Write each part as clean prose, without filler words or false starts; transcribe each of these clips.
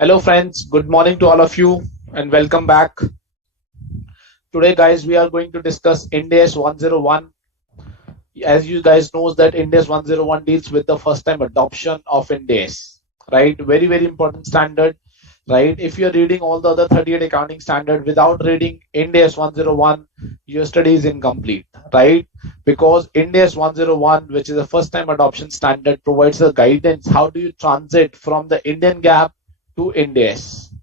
Hello friends, good morning to all of you and welcome back. Today guys, we are going to discuss Ndas 101. As you guys knows that Ndas 101 deals with the first time adoption of Ndas, right? Very important standard, right? If you're reading all the other 38 accounting standard without reading Ndas 101, your study is incomplete, right? Because Ndas 101, which is a first time adoption standard, provides the guidance how do you transit from the Indian GAAP to Ndas.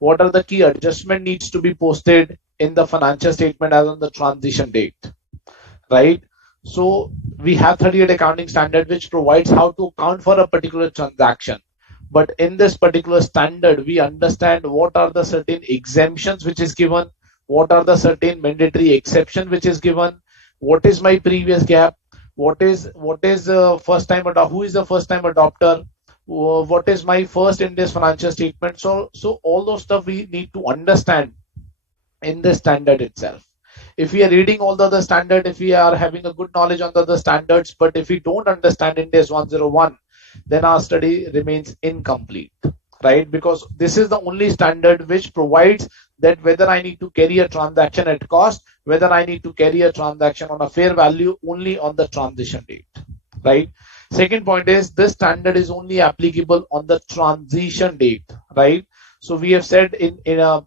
What are the key adjustment needs to be posted in the financial statement as on the transition date, right? So we have 38 accounting standard which provides how to account for a particular transaction. But in this particular standard, we understand what are the certain exemptions which is given, what are the certain mandatory exception which is given, what is my previous gap, what is first time who is the first time adopter, what is my first in this financial statement. So all those stuff we need to understand in the standard itself. If we are reading all the other standard, if we are having a good knowledge on the other standards, but if we don't understand Ndas 101, then our study remains incomplete, right? Because this is the only standard which provides that whether I need to carry a transaction at cost, whether I need to carry a transaction on a fair value only on the transition date, right? Second point is this standard is only applicable on the transition date, right? So we have said in the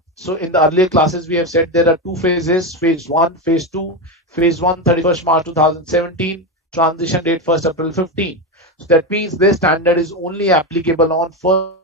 earlier classes we have said there are two phases: phase 1, phase 2. Phase 1 31st March 2017, transition date 1st April 15. So that means this standard is only applicable on first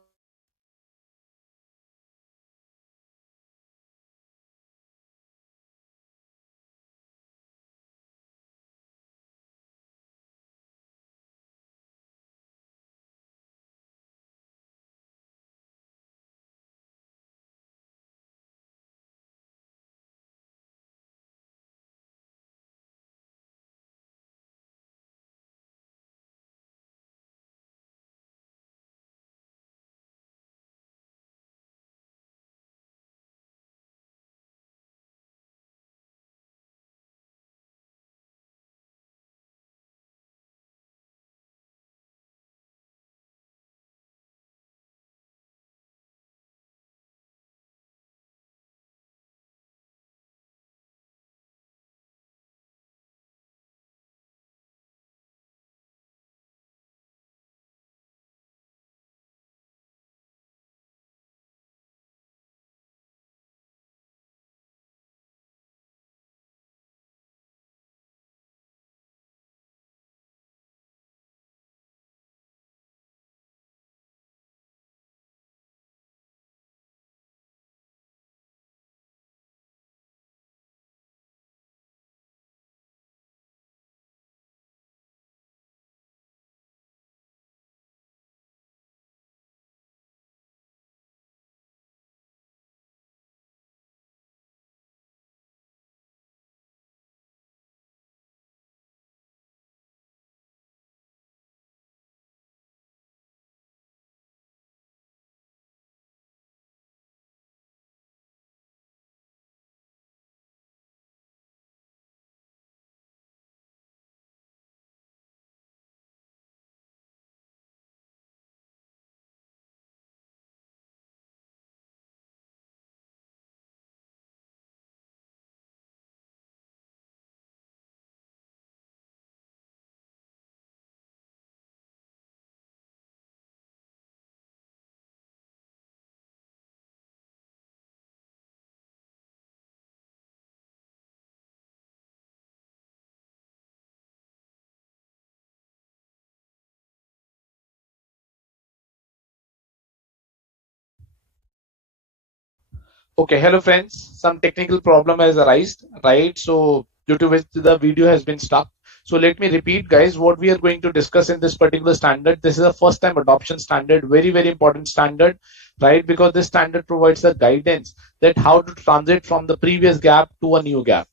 Okay, hello friends. Some technical problem has arisen, right? So due to which the video has been stuck. So let me repeat, guys, what we are going to discuss in this particular standard. This is a first time adoption standard, very important standard, right? Because this standard provides the guidance that how to transit from the previous gap to a new gap,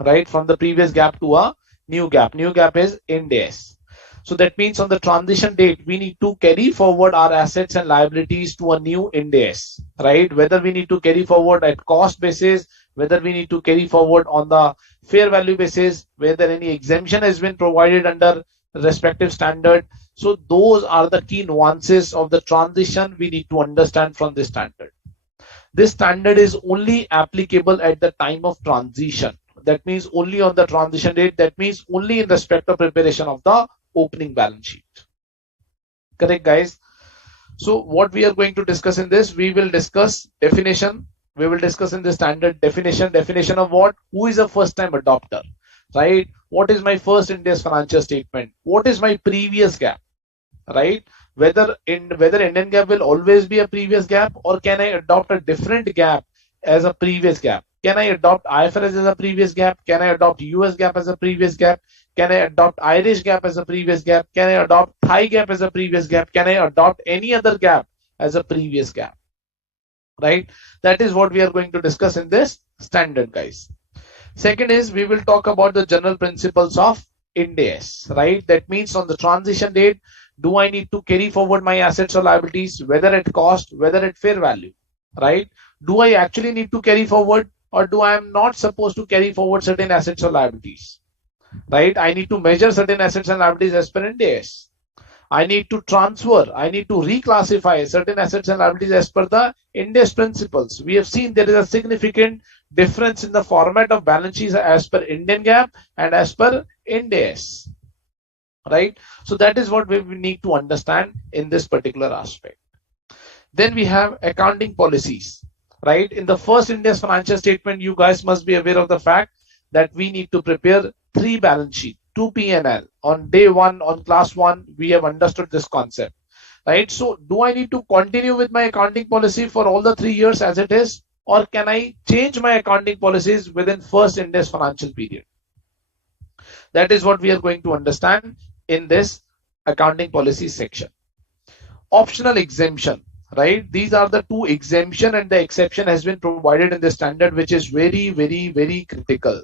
right? From the previous gap to a new gap. New gap is Ndas. So that means on the transition date, we need to carry forward our assets and liabilities to a new Ndas, right? Whether we need to carry forward at cost basis, whether we need to carry forward on the fair value basis, whether any exemption has been provided under respective standard. So those are the key nuances of the transition we need to understand from this standard. This standard is only applicable at the time of transition. That means only on the transition date. That means only in respect of preparation of the opening balance sheet. Correct, guys? So what we are going to discuss in this, we will discuss definition. We will discuss in the standard definition of what, who is a first time adopter, right? What is my first India's financial statement? What is my previous gap, right? Whether Indian gap will always be a previous gap, or can I adopt a different gap as a previous gap? Can I adopt IFRS as a previous gap? Can I adopt US gap as a previous gap? Can I adopt Irish gap as a previous gap? Can I adopt Thai gap as a previous gap? Can I adopt any other gap as a previous gap? Right? That is what we are going to discuss in this standard, guys. Second is we will talk about the general principles of Ndas, right? That means on the transition date, do I need to carry forward my assets or liabilities, whether at cost, whether at fair value, right? Do I actually need to carry forward, or do I am not supposed to carry forward certain assets or liabilities, right? I need to measure certain assets and liabilities as per Ndas. I need to transfer, I need to reclassify certain assets and liabilities as per the Ndas principles. We have seen there is a significant difference in the format of balance sheets as per Indian GAAP and as per Ndas, right? So that is what we need to understand in this particular aspect. Then we have accounting policies, right? In the first India's financial statement, you guys must be aware of the fact that we need to prepare 3 balance sheets, 2 P&L. On day 1, on class 1, we have understood this concept, right? So do I need to continue with my accounting policy for all the 3 years as it is, or can I change my accounting policies within first India's financial period? That is what we are going to understand in this accounting policy section. Optional exemption, right? These are the 2 exemption, and the exception has been provided in the standard, which is very, very, very critical,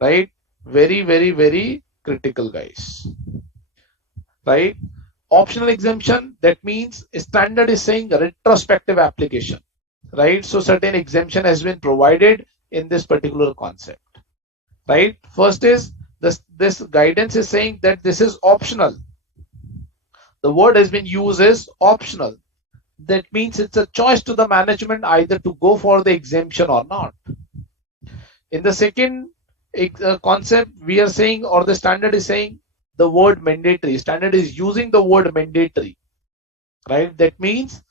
right? Very, very, very critical, guys, right? Optional exemption, that means standard is saying retrospective application, right? So certain exemption has been provided in this particular concept, right? First is this guidance is saying that this is optional. The word has been used as optional. That means it's a choice to the management either to go for the exemption or not. In the second concept, we are saying, or the standard is saying, the word mandatory. Standard is using the word mandatory, right? That means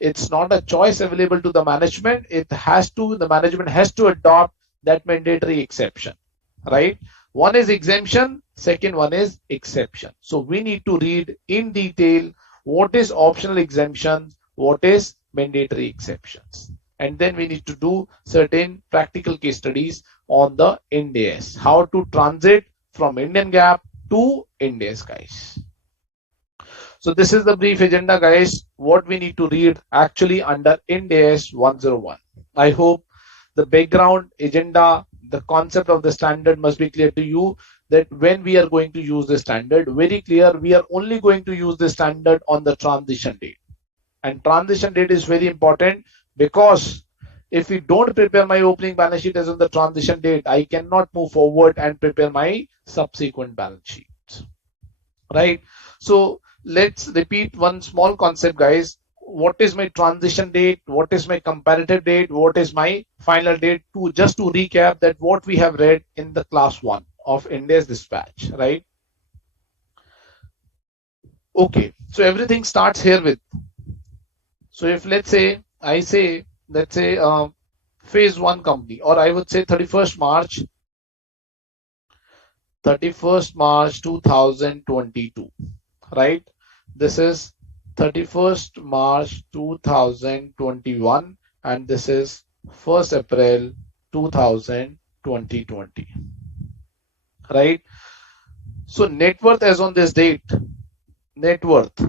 it's not a choice available to the management. The management has to adopt that mandatory exception, right? One is exemption, second one is exception. So we need to read in detail what is optional exemption, what is mandatory exceptions. And then we need to do certain practical case studies on the Ndas, how to transit from Indian GAAP to Ndas, guys. So this is the brief agenda, guys, what we need to read actually under Ndas 101. I hope the background agenda, the concept of the standard must be clear to you, that when we are going to use the standard, very clear, we are only going to use the standard on the transition date. And transition date is very important, because if we don't prepare my opening balance sheet as on the transition date, I cannot move forward and prepare my subsequent balance sheets, right? So let's repeat one small concept, guys. What is my transition date? What is my comparative date? What is my final date? Just to recap that what we have read in the class 1 of Ndas dispatch, right? Okay, so everything starts here with. So if let's say phase 1 company, or I would say 31st March 2022, right? This is 31st March 2021, and this is 1st April 2020, right? So net worth as on this date, net worth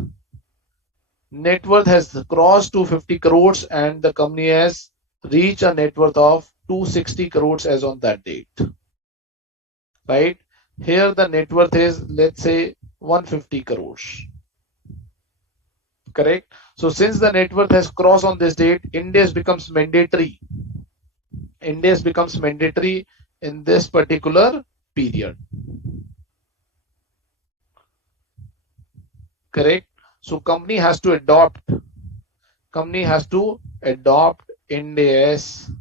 has crossed 250 crores, and the company has reached a net worth of 260 crores as on that date, right? Here the net worth is, let's say, 150 crores, correct? So since the net worth has crossed on this date, Ndas becomes mandatory. Ndas becomes mandatory in this particular period. correct? So company has to adopt Ind AS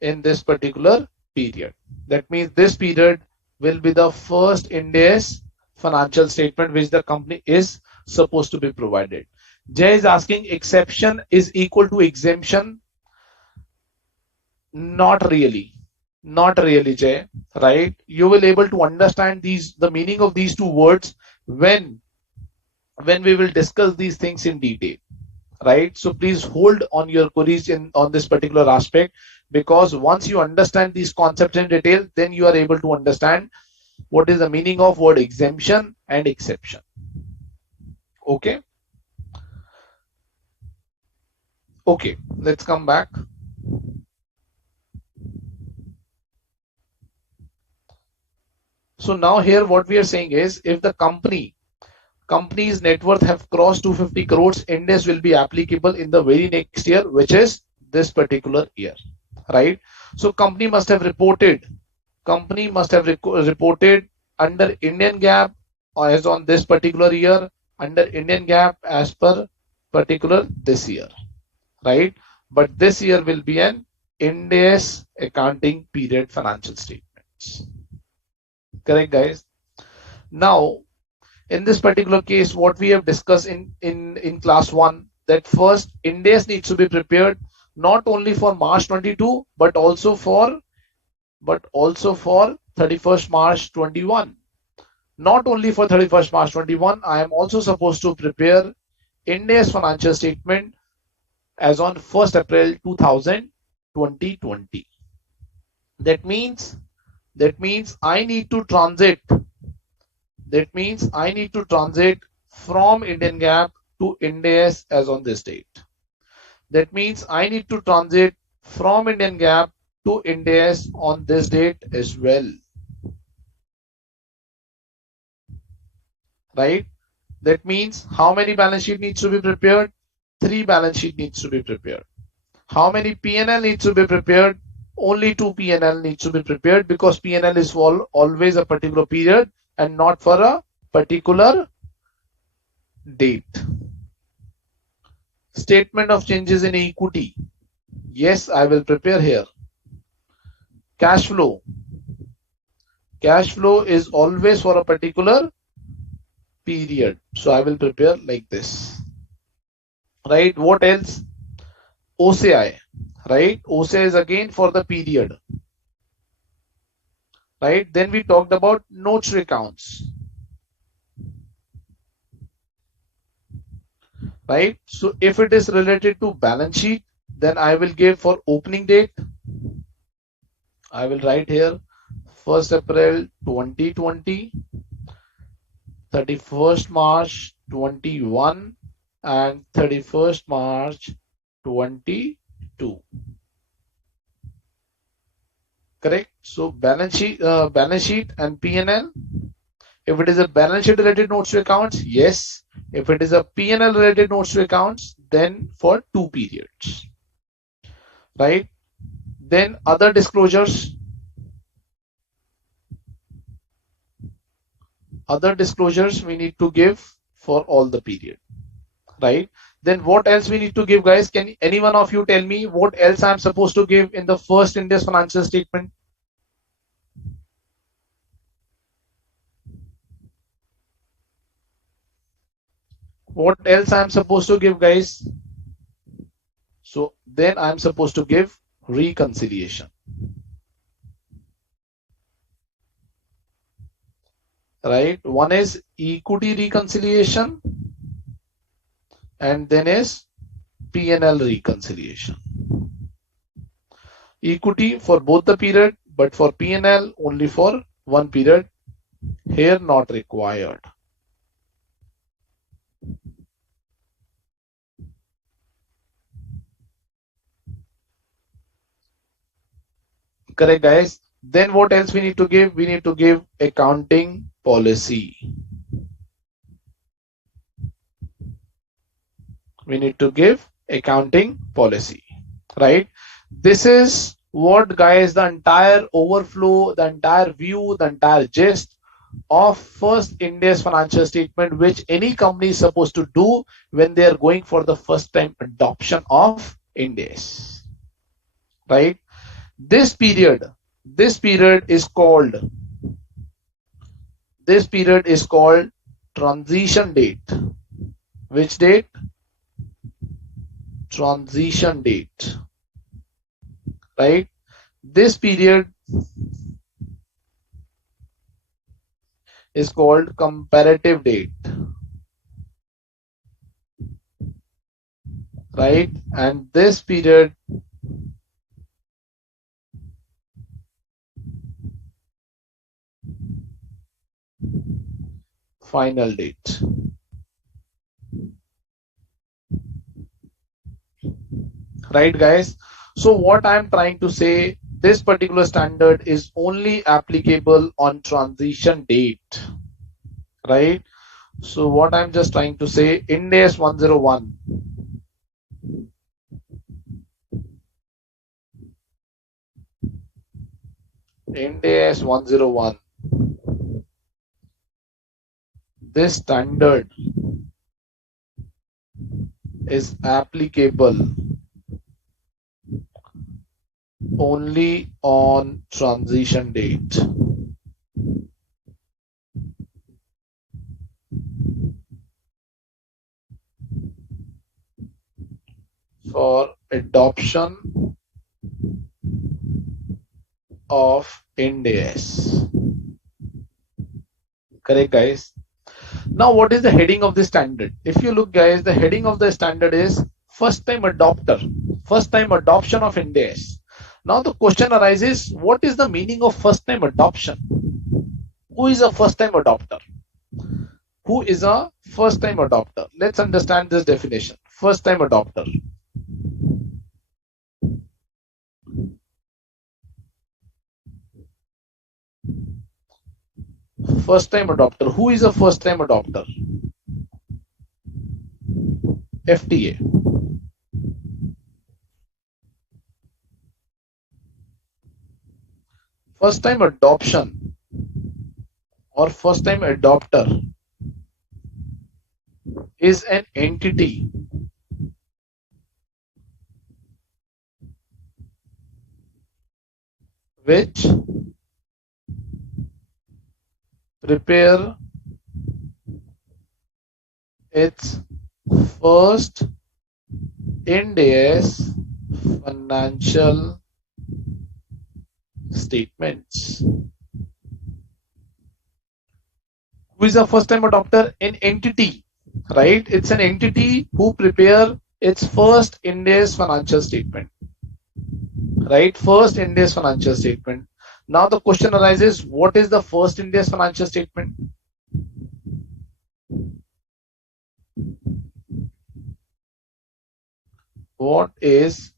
in this particular period. That means this period will be the first Ind AS financial statement which the company is supposed to be provided. Jay is asking, exception is equal to exemption? Not really. Not really, Jay. Right? You will able to understand the meaning of these two words when we will discuss these things in detail. Right? So please hold on your queries on this particular aspect, because once you understand these concepts in detail, then you are able to understand what is the meaning of word exemption and exception. Okay? Okay, let's come back. So now here what we are saying is, if the company's net worth have crossed 250 crores, Ind AS will be applicable in the very next year, which is this particular year, right? So company must have reported under Indian GAAP as on this particular year, under Indian GAAP as per particular this year, right? But this year will be an Ind AS accounting period financial statements. Correct, guys? Now, in this particular case, what we have discussed in class 1, that first Ind AS needs to be prepared not only for March 22 but also for 31st March 21. Not only for 31st March 21, I am also supposed to prepare Ind AS financial statement as on 1st April 2020. That means I need to transit from Indian GAAP to Ind AS as on this date. That means I need to transit from Indian GAAP to Ind AS on this date as well. Right? That means how many balance sheet needs to be prepared? 3 balance sheet needs to be prepared. How many P&L needs to be prepared? Only 2 P&L needs to be prepared, because P&L is for always a particular period and not for a particular date. Statement of changes in equity. Yes, I will prepare here. Cash flow. Cash flow is always for a particular period. So I will prepare like this. Right? What else? OCI. Right? OCI is again for the period. Right? Then we talked about notes to accounts. Right? So if it is related to balance sheet, then I will give for opening date. I will write here 1st April 2020, 31st March 21 and 31st March 22. Correct? So balance sheet and P&L. If it is a balance sheet related notes to accounts, yes. If it is a P&L related notes to accounts, then for 2 periods. Right? Then other disclosures. Other disclosures we need to give for all the period. Right? Then what else we need to give, guys? Can any one of you tell me what else I am supposed to give in the first Ind AS financial statement? What else I am supposed to give, guys? So then I am supposed to give reconciliation. Right? One is equity reconciliation and then is P&L reconciliation. Equity for both the period, but for P&L only for one period. Here not required. Correct, guys. Then what else we need to give? We need to give accounting policy. We need to give accounting policy, right? This is what, guys, the entire overflow, the entire view, the entire gist of first Ind AS financial statement which any company is supposed to do when they are going for the first time adoption of Ind AS, right? This period, this period is called transition date. Which date? Transition date, right? This period is called comparative date, right? And this period final date, right guys? So what I'm trying to say, this particular standard is only applicable on transition date, right? So what I'm just trying to say, Ind AS 101, Ind AS 101, this standard is applicable only on transition date. For adoption of Ind AS. Correct, guys? Now, what is the heading of the standard? If you look, guys, the heading of the standard is first time adopter, first time adoption of Ind AS. Now, the question arises, what is the meaning of first time adoption? Who is a first time adopter? Who is a first time adopter? Let's understand this definition. First time adopter. First time adopter. Who is a first time adopter? FTA. First time adoption or first time adopter is an entity which prepare its first Ind AS financial statements. Who is a first time adopter? An entity, right? It's an entity who prepare its first Ind AS financial statement, right? First Ind AS financial statement. Now the question arises, what is the first Ind AS financial statement? What is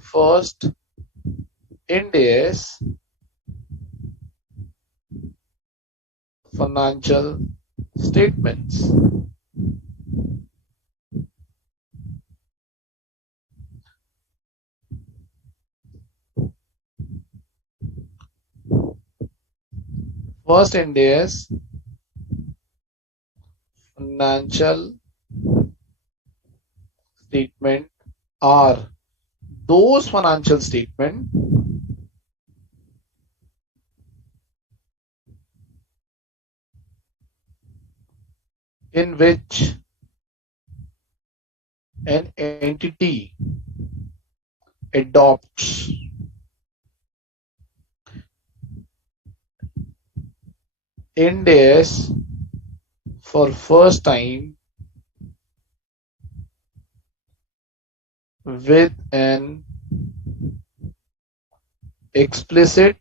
first Ind AS financial statements? First Ind AS financial statement are those financial statements in which an entity adopts Ind AS for first time with an explicit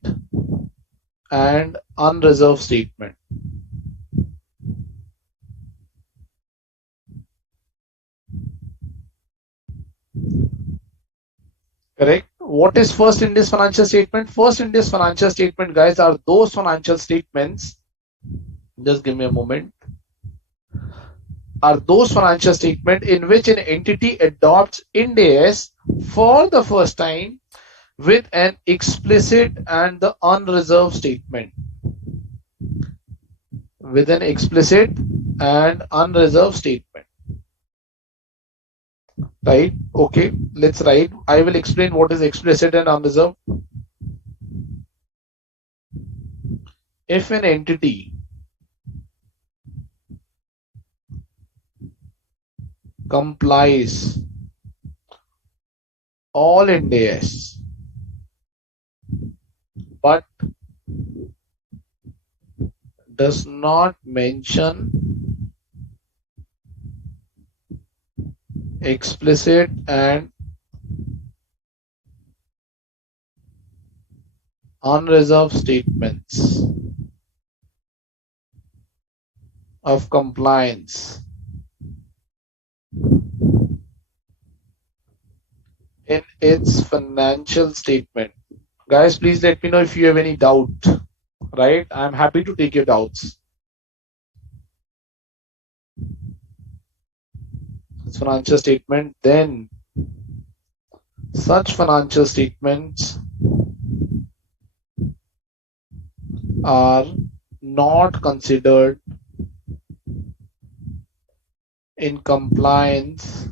and unreserved statement. Correct? What is first Ind AS financial statement? First Ind AS financial statement, guys, are those financial statements. Just give me a moment. Are those financial statements in which an entity adopts Ind AS for the first time with an explicit and the unreserved statement. with an explicit and unreserved statement. Right? Okay, let's write. I will explain what is explicit and unreserved. If an entity complies all Ndas but does not mention explicit and unreserved statements of compliance in its financial statement. Guys, please let me know if you have any doubt. Right? I'm happy to take your doubts. It's financial statement, then such financial statements are not considered in compliance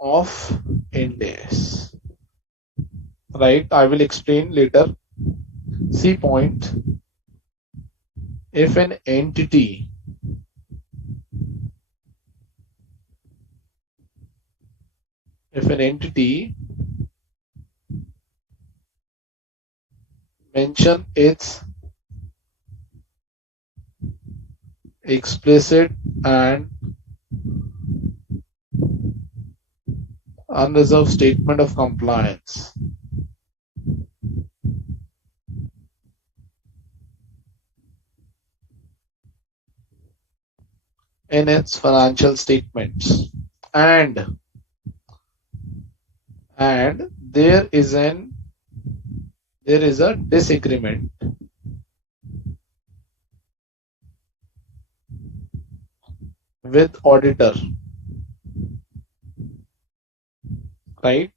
of Ndas. Right? I will explain later. See point. If an entity mention its explicit and unreserved statement of compliance in its financial statements, and there is a disagreement with auditor, right?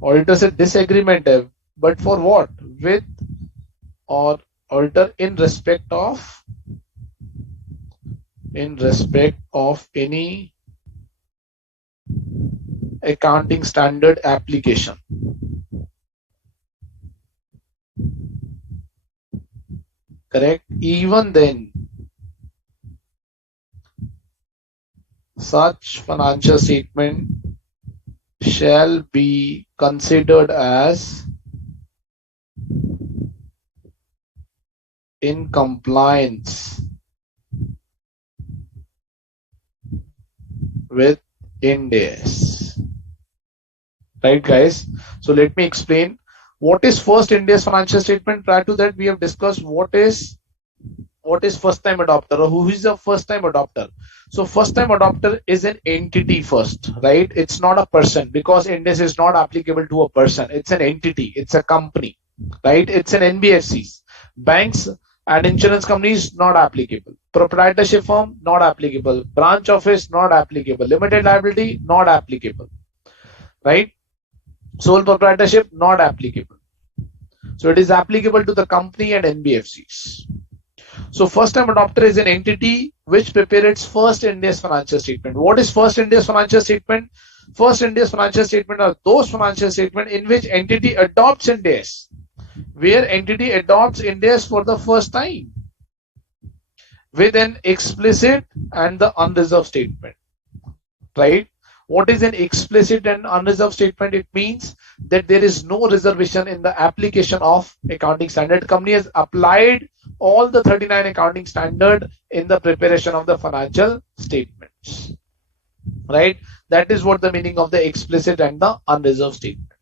Auditor said disagreement, but for what? With or auditor in respect of any accounting standard application. Correct? Even then, such financial statement shall be considered as in compliance with Ndas. Right, guys? So let me explain what is first Ndas financial statement. Prior to that, we have discussed what is first time adopter, or who is the first time adopter. So first time adopter is an entity first, right? It's not a person, because Ndas is not applicable to a person. It's an entity, it's a company, right? It's an NBFCs, banks and insurance companies, not applicable. Proprietorship firm, not applicable. Branch office, not applicable. Limited liability, not applicable, right? Sole proprietorship, not applicable. So it is applicable to the company and NBFCs. So first time adopter is an entity which prepares its first Ndas financial statement. What is first Ndas financial statement? First Ndas financial statement are those financial statements in which entity adopts Ndas, where entity adopts Ndas for the first time with an explicit and the unreserved statement, right? What is an explicit and unreserved statement? It means that there is no reservation in the application of accounting standard. Company has applied all the 39 accounting standard in the preparation of the financial statements, right? That is what the meaning of the explicit and the unreserved statement.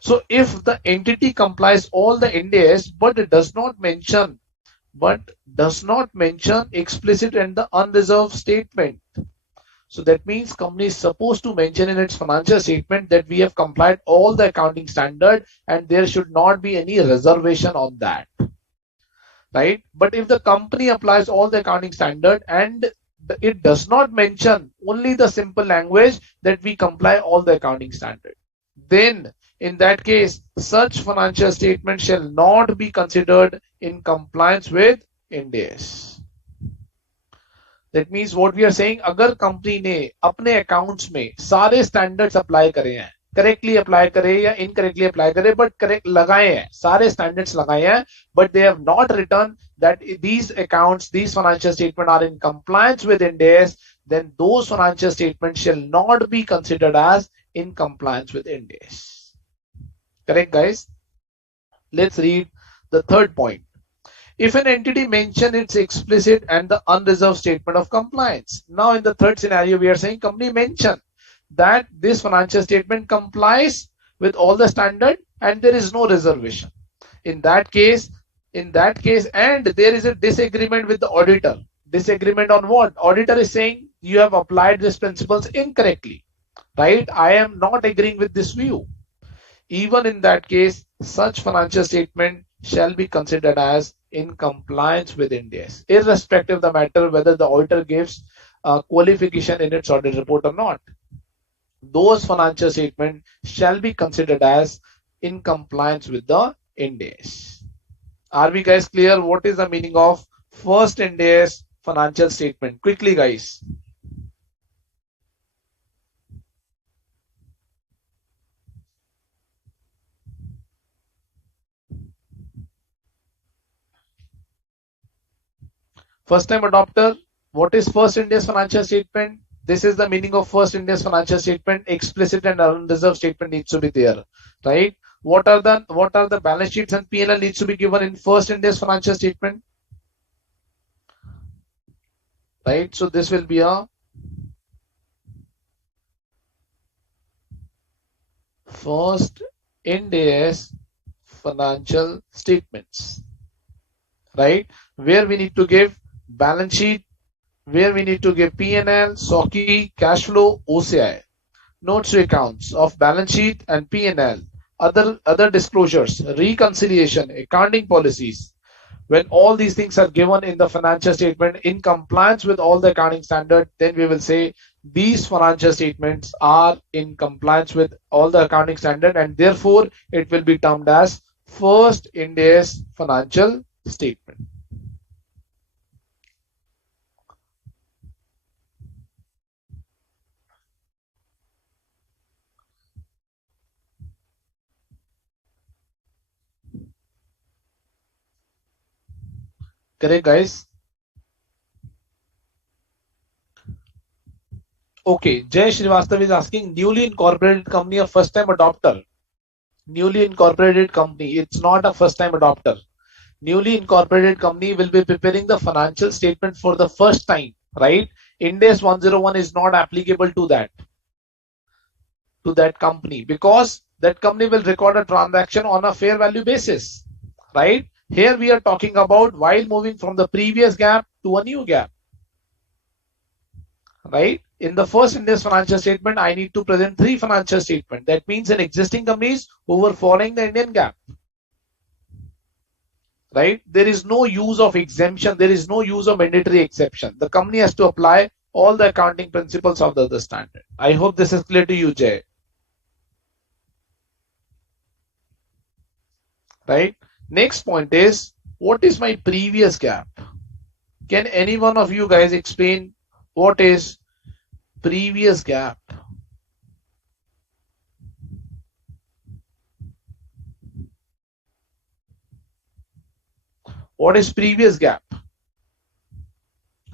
So if the entity complies all the Ndas but it does not mention explicit and the unreserved statement, so that means company is supposed to mention in its financial statement that we have complied all the accounting standard and there should not be any reservation on that, right? But if the company applies all the accounting standard and it does not mention, only the simple language that we comply all the accounting standard, then In that case, such financial statement shall not be considered in compliance with Ndas. That means what we are saying, अगर company ने अपने accounts में सारे standards apply करे हैं, correctly apply करे या incorrectly apply करे, बट करेक्ट लगाए हैं, सारे स्टैंडर्ड्स लगाए हैं, but they have not return that these accounts, these financial statements are in compliance with Ndas, then those financial statements shall not be considered as in compliance with Ndas. Correct, guys? Let's read the third point. If an entity mentions its explicit and the unreserved statement of compliance. Now in the third scenario, we are saying company mention that this financial statement complies with all the standard and there is no reservation. In that case, and there is a disagreement with the auditor. Disagreement on what? Auditor is saying you have applied these principles incorrectly, right? I am not agreeing with this view. Even in that case, such financial statement shall be considered as in compliance with Ndas, irrespective of the matter whether the auditor gives qualification in its audit report or not. Those financial statements shall be considered as in compliance with the Ndas. Are we guys clear what is the meaning of first Ndas financial statement? Quickly, guys. First time adopter, what is first Ndas financial statement? This is the meaning of first Ndas financial statement. Explicit and unreserved statement needs to be there, right? What are the balance sheets and P&L needs to be given in first Ndas financial statement, right? So this will be a first Ndas financial statements, right? Where we need to give balance sheet, where we need to give P&L, SOCI, cash flow, OCI, notes to accounts of balance sheet and P&L. Other disclosures, reconciliation, accounting policies. When all these things are given in the financial statement in compliance with all the accounting standard, then we will say these financial statements are in compliance with all the accounting standard and therefore it will be termed as first Ndas financial statement. Correct, guys? Okay, Jay Srivastav is asking, newly incorporated company a first time adopter? Newly incorporated company, it's not a first time adopter. Newly incorporated company will be preparing the financial statement for the first time, right? Ndas 101 is not applicable to that company because that company will record a transaction on a fair value basis, right? Here we are talking about while moving from the previous gap to a new gap, right? In the first Ndas financial statement, I need to present 3 financial statements. That means in existing companies who were following the Indian gap, right? There is no use of exemption. There is no use of mandatory exception. The company has to apply all the accounting principles of the other standard. I hope this is clear to you, Jay. Right? Next point is, what is my previous gap? Can any one of you guys explain what is previous gap? What is previous gap?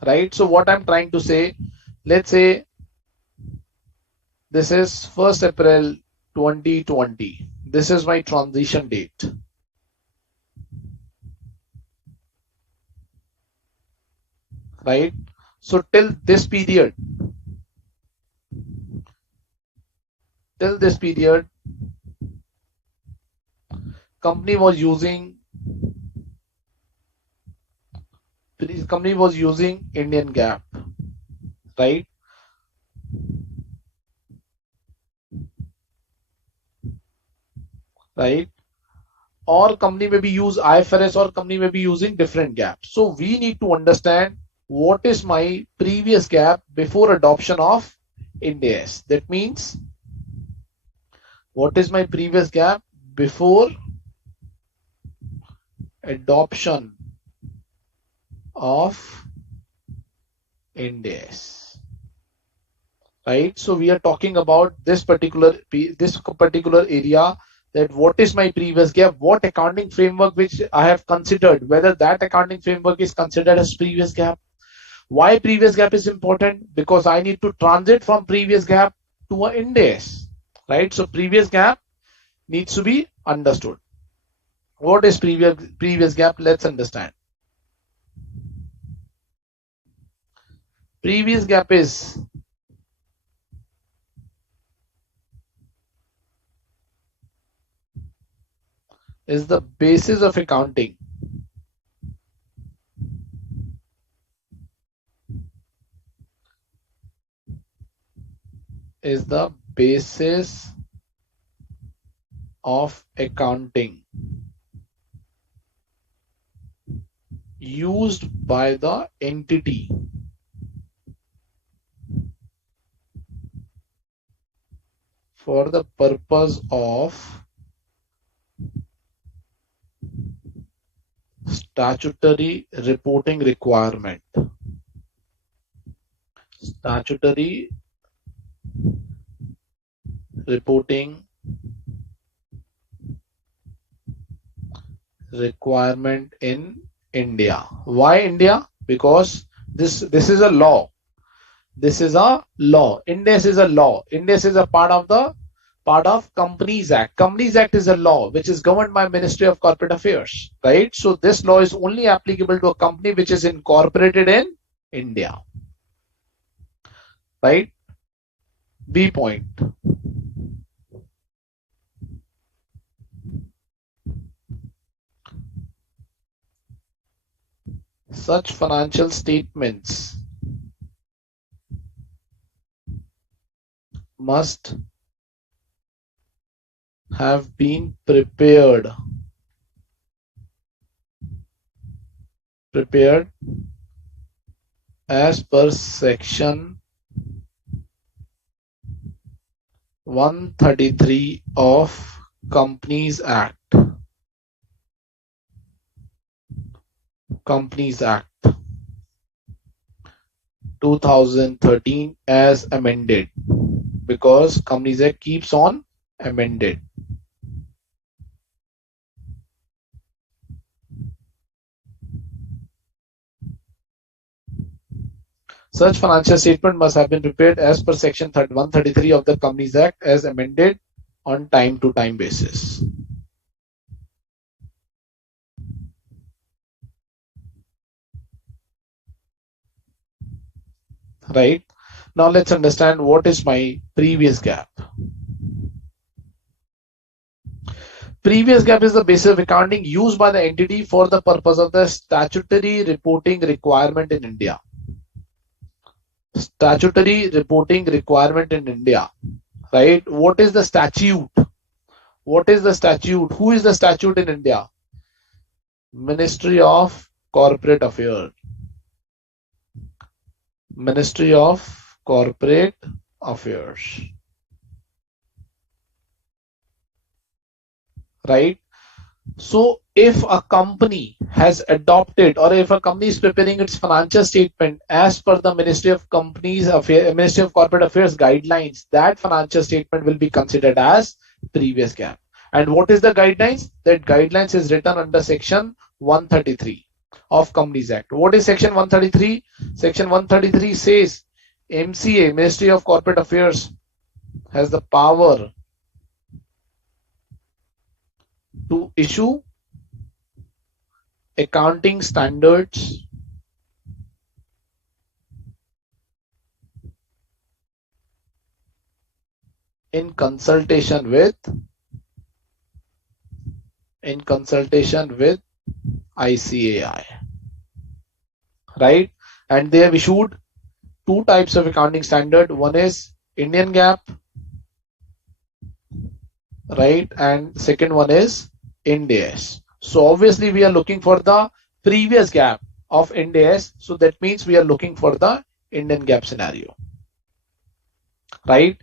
Right? So what I'm trying to say, let's say this is 1st April 2020. This is my transition date. Right? So till this period, company was using Indian GAAP, right? Right? Or company may be use IFRS, or company may be using different GAAP. So we need to understand what is my previous GAAP before adoption of Ndas. That means What is my previous gap before adoption of Ndas? Right. So we are talking about this particular area, that what is my previous gap, what accounting framework which I have considered, whether that accounting framework is considered as previous gap. Why previous gap is important? Because I need to transit from previous gap to a Ndas. Right. So previous gap needs to be understood. What is previous gap? Let's understand. Previous gap is the basis of accounting. Is the basis of accounting used by the entity for the purpose of statutory reporting requirement. Statutory reporting requirement in India. Why India? Because this is a law. This is a law. Ndas is a law. Ndas is a part of Companies Act. Companies Act is a law which is governed by Ministry of Corporate Affairs, right? So this law is only applicable to a company which is incorporated in India, right? B point. Such financial statements must have been prepared as per section 133 of Companies Act. Companies Act 2013 as amended, because Companies Act keeps on amended. Such financial statement must have been prepared as per section 133 of the Companies Act as amended on time-to-time basis. Right. Now let's understand what is my previous gap. Previous gap is the basis of accounting used by the entity for the purpose of the statutory reporting requirement in India. Statutory reporting requirement in India. Right. What is the statute? What is the statute? Who is the statute in India? Ministry of Corporate Affairs. Ministry of Corporate Affairs. Right. So if a company has adopted, or if a company is preparing its financial statement as per the Ministry of Corporate Affairs guidelines, that financial statement will be considered as previous gap. And what is the guidelines? That guidelines is written under section 133 of Companies Act. What is section 133? Section 133 says MCA, Ministry of Corporate Affairs, has the power to issue accounting standards in consultation with ICAI, right? And they have issued two types of accounting standard. One is Indian GAAP, right? And second one is Ndas. So obviously we are looking for the previous gap of Ndas. So that means we are looking for the Indian GAAP scenario, right?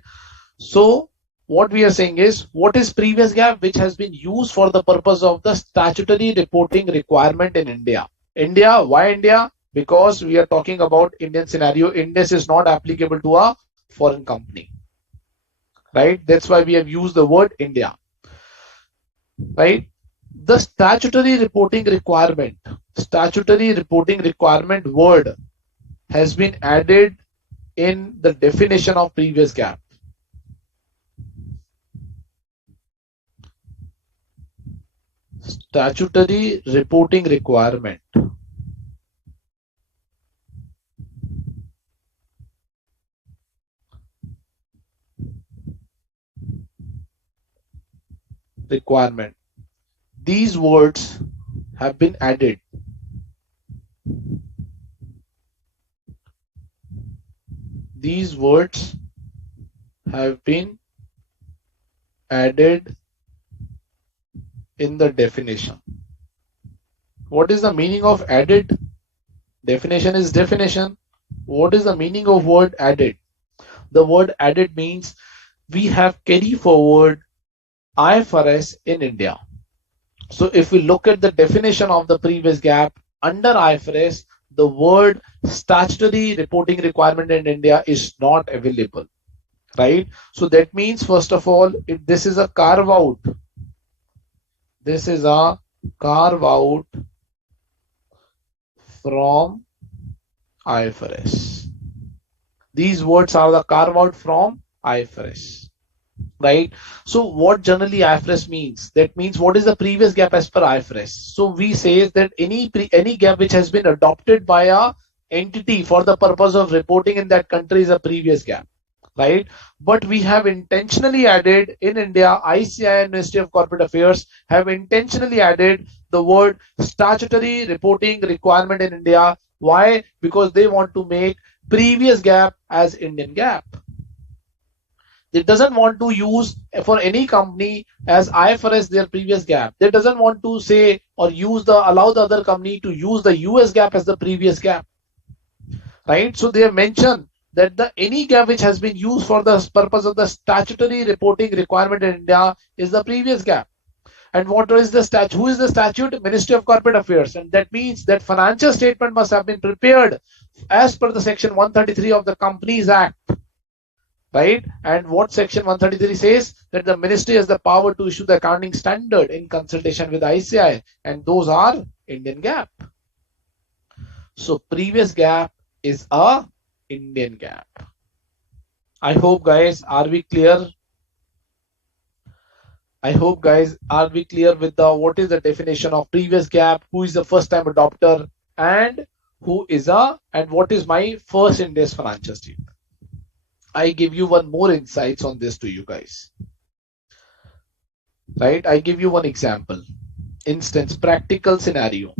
So what we are saying is, what is previous gap which has been used for the purpose of the statutory reporting requirement in India. India, why India? Because we are talking about Indian scenario. Indes is not applicable to a foreign company, right? That's why we have used the word India, right? The statutory reporting requirement word has been added in the definition of previous gap. Statutory reporting requirement. These words have been added. These words have been added in the definition. What is the meaning of added? Definition is definition. What is the meaning of word added? The word added means we have carried forward IFRS in India. So if we look at the definition of the previous gap under IFRS, the word statutory reporting requirement in India is not available, right? So that means, first of all, this is a carve out. This is a carve out from IFRS. These words are the carve out from IFRS, right? So what generally IFRS means? That means what is the previous gap as per IFRS? So we say that any gap which has been adopted by a entity for the purpose of reporting in that country is a previous gap, right? But we have intentionally added in India, ICI and Ministry of Corporate Affairs have intentionally added the word statutory reporting requirement in India. Why? Because they want to make previous gap as Indian gap. They doesn't want to use for any company as IFRS their previous gap. They doesn't want to say or allow the other company to use the US gap as the previous gap, right? So they have mentioned that any gap which has been used for the purpose of the statutory reporting requirement in India is the previous gap. And what is the statute? Who is the statute? Ministry of Corporate Affairs. And that means that financial statement must have been prepared as per the section 133 of the Companies Act, right? And what section 133 says? That the ministry has the power to issue the accounting standard in consultation with ICI, and those are Indian gap. So previous gap is a Indian gap. I hope guys, are we clear? I hope guys, are we clear with what is the definition of previous gap, who is the first time adopter, and what is my first India's financial statement? I give you one more insights on this to you guys, right? I give you one example, instance, practical scenario,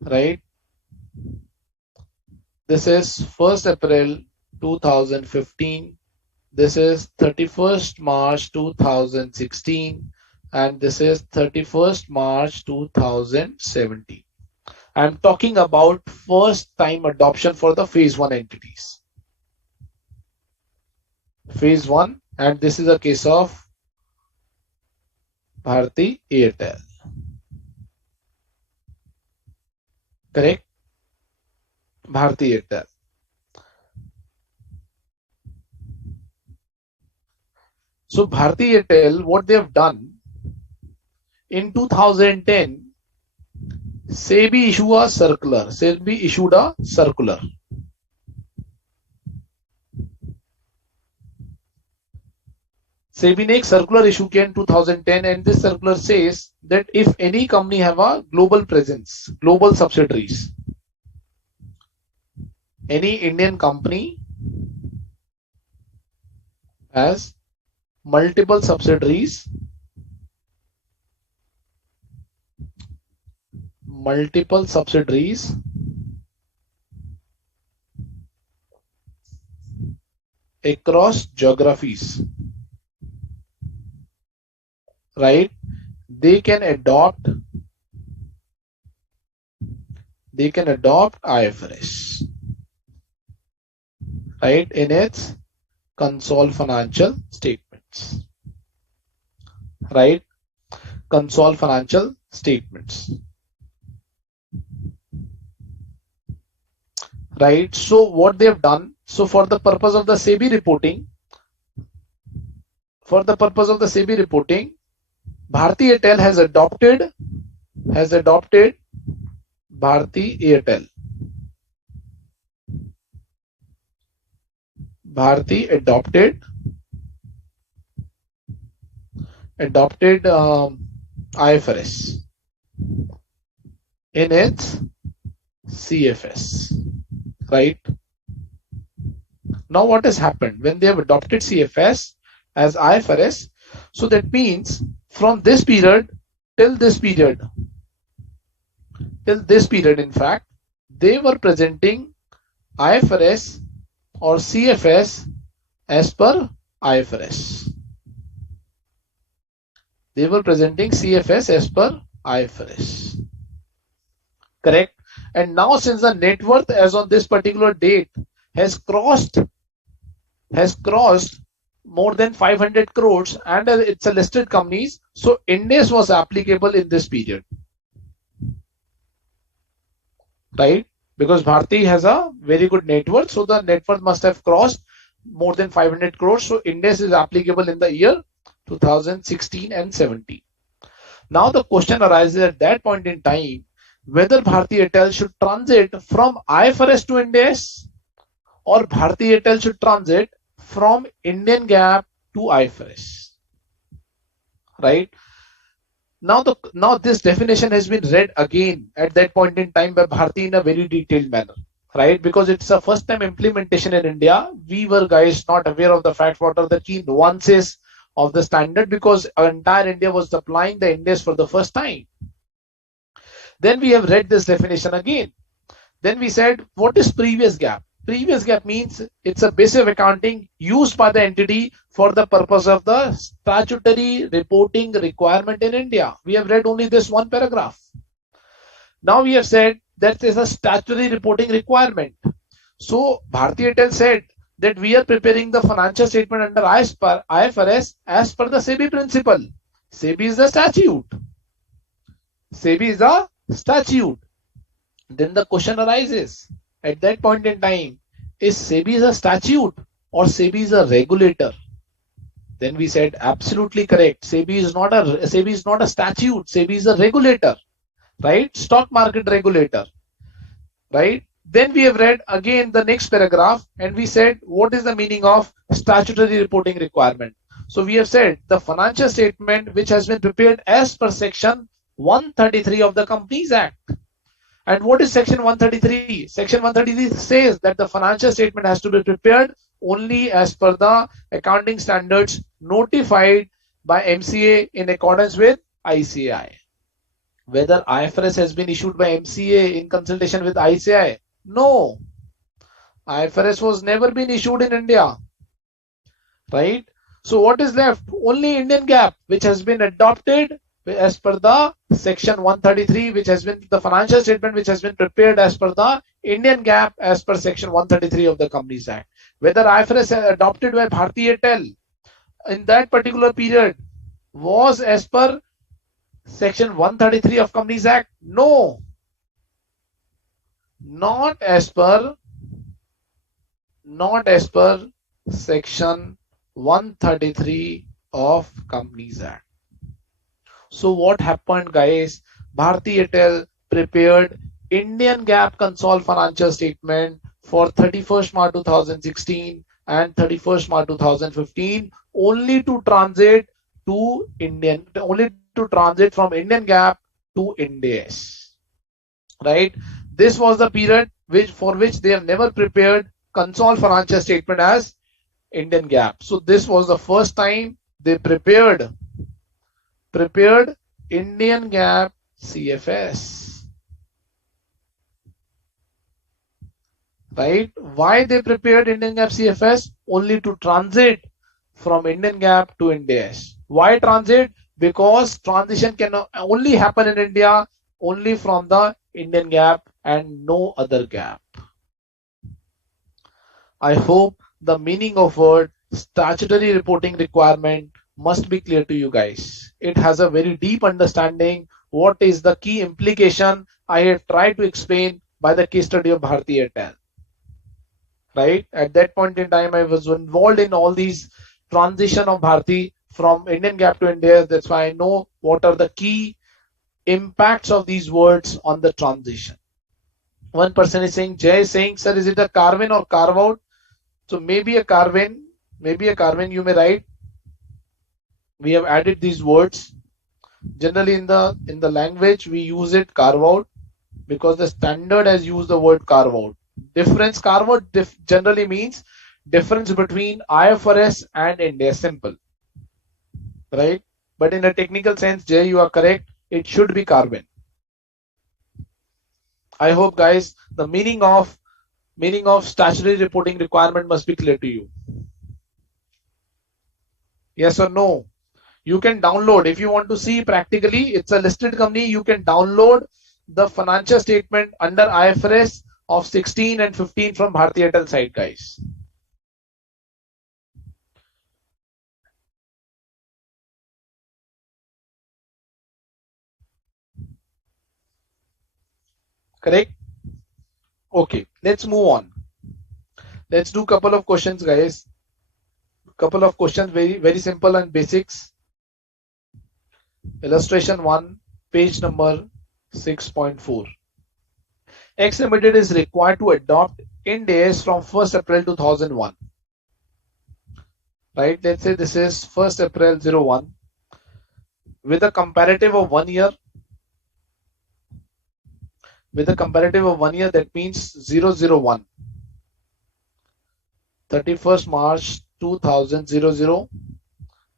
right? This is 1st April 2015. This is 31st March 2016, and this is 31st March 2017. I'm talking about first time adoption for the phase 1 entities. Phase 1, and this is a case of Bharti Airtel. Correct? Bharti Airtel. So Bharti Airtel, what they have done in 2010, SEBI issued a circular. SEBI issued a circular. SEBI ने एक circular issue किया in 2010, and this circular says that if any company have a global presence, global subsidiaries, any Indian company has multiple subsidiaries across geographies, right? They can adopt IFRS. right, in its consolidated financial statements, right, consolidated financial statements, right. So what they have done, so for the purpose of the SEBI reporting, Bharti Airtel has adopted Bharti Airtel. Bharti adopted IFRS in its CFS, right? Now what has happened when they have adopted CFS as IFRS? So that means from this period till this period, in fact, they were presenting IFRS or CFS as per IFRS. They were presenting CFS as per IFRS. Correct? And now since the net worth as on this particular date has crossed more than 500 crores and it's a listed companies, so Ndas was applicable in this period, right? Because Bharti has a very good net worth, so the net worth must have crossed more than 500 crores, so Ndas is applicable in the year 2016 and 17. Now the question arises at that point in time whether Bharti Airtel should transit from IFRS to Ndas or Bharti Airtel should transit from Indian GAAP to IFRS, right? Now this definition has been read again at that point in time by Bharti in a very detailed manner, right? Because it's a first time implementation in India. We were guys not aware of the fact what are the key nuances of the standard because entire India was applying the Ndas for the first time. Then we have read this definition again. Then we said, what is previous gap? Previous gap means it's a basis of accounting used by the entity for the purpose of the statutory reporting requirement in India. We have read only this one paragraph. Now we have said that is a statutory reporting requirement. So Bharti Airtel said that we are preparing the financial statement under IFRS as per the SEBI principle. SEBI is the statute. SEBI is the statute. Then the question arises at that point in time, is SEBI is a statute or SEBI is a regulator? Then we said absolutely correct. SEBI is not a statute. SEBI is a regulator, right? Stock market regulator, right? Then we have read again the next paragraph and we said what is the meaning of statutory reporting requirement? So we have said the financial statement which has been prepared as per section 133 of the Companies Act. And what is section 133? Section 133 says that the financial statement has to be prepared only as per the accounting standards notified by MCA in accordance with ICAI. Whether IFRS has been issued by MCA in consultation with ICAI? No. IFRS was never been issued in India, right? So what is left? Only Indian GAAP, which has been adopted as per the section 133, which has been the financial statement which has been prepared as per the Indian GAAP as per section 133 of the Companies Act. Whether IFRS adopted by Bharti Airtel in that particular period was as per section 133 of Companies Act? No. Not as per section 133 of Companies Act. So what happened, guys? Bharti Airtel prepared Indian GAAP consolidated financial statement for 31st March 2016 and 31st March 2015 only to transit from Indian GAAP to Ndas, right? This was the period for which they have never prepared consolidated financial statement as Indian GAAP. So this was the first time they prepared Indian GAAP CFS, right? Why they prepared Indian GAAP CFS? Only to transit from Indian GAAP to Ndas. Why transit? Because transition can only happen in India only from the Indian GAAP and no other GAAP. I hope the meaning of word statutory reporting requirement must be clear to you guys. It has a very deep understanding. What is the key implication? I have tried to explain by the case study of Bharti Airtel. Right? At that point in time, I was involved in all these transition of Bharti from Indian GAAP to India. That's why I know what are the key impacts of these words on the transition. One person is saying, Jay is saying, sir, is it a carve in or carve out? So maybe a carve in, you may write. We have added these words. Generally in the language, we use it carve out because the standard has used the word carve out. Difference carve out generally means difference between IFRS and India, simple. Right? But in a technical sense, Jay, you are correct. It should be carve in. I hope, guys, the meaning of statutory reporting requirement must be clear to you. Yes or no? You can download. If you want to see practically, it's a listed company. You can download the financial statement under IFRS of 16 and 15 from Bharti Airtel site, guys. Correct? Okay, let's move on. Let's do a couple of questions, guys. Couple of questions, very simple and basics. Illustration 1, page number 6.4. X Limited is required to adopt Ndas from 1st April 2001. Right? Let's say this is 1st April 01 with a comparative of 1 year. With a comparative of 1 year, that means 001. 31st March 2000,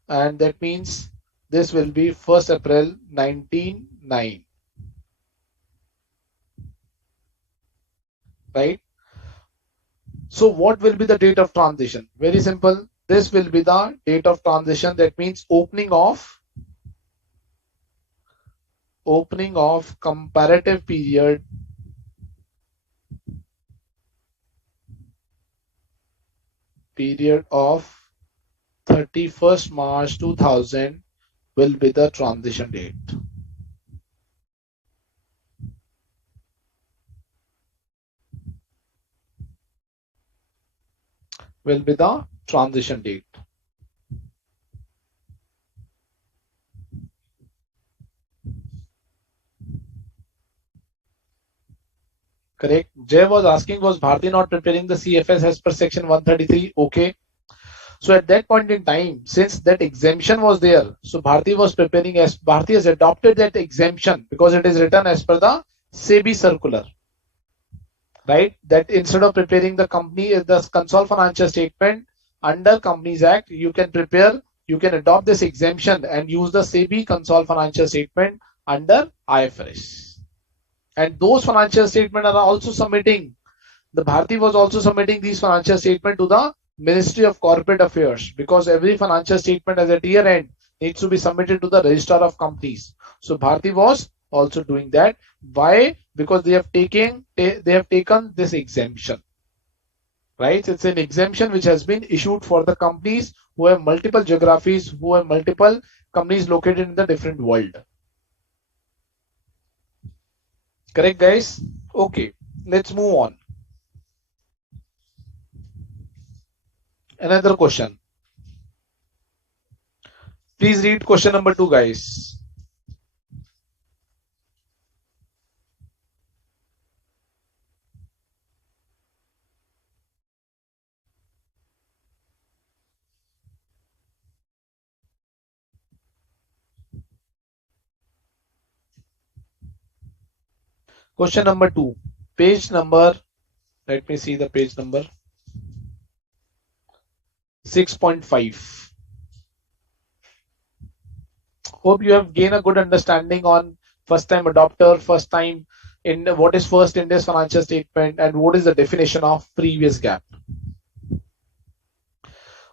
and that means this will be 1st April 1999. Right? So what will be the date of transition? Very simple. This will be the date of transition. That means opening of comparative period of 31st March 2000 will be the transition date. Will be the transition date. Correct. Jay was asking, was Bharti not preparing the CFS as per section 133? Okay. So at that point in time, since that exemption was there, so Bharti was preparing as Bharti has adopted that exemption because it is written as per the SEBI circular. Right? That instead of preparing the consolidated financial statement under Companies Act, you can adopt this exemption and use the SEBI consolidated financial statement under IFRS. And those financial statements are also submitting. The Bharti was also submitting these financial statements to the Ministry of Corporate Affairs because every financial statement as at year end needs to be submitted to the Registrar of Companies. So Bharti was also doing that. Why? Because they have taken this exemption. Right? It's an exemption which has been issued for the companies who have multiple geographies, who have multiple companies located in the different world. Correct, guys? Okay, let's move on. Another question. Please read question number 2, guys. Question number 2, page number, let me see the page number, 6.5. Hope you have gained a good understanding on first time adopter, first time in what is first India's financial statement and what is the definition of previous gap.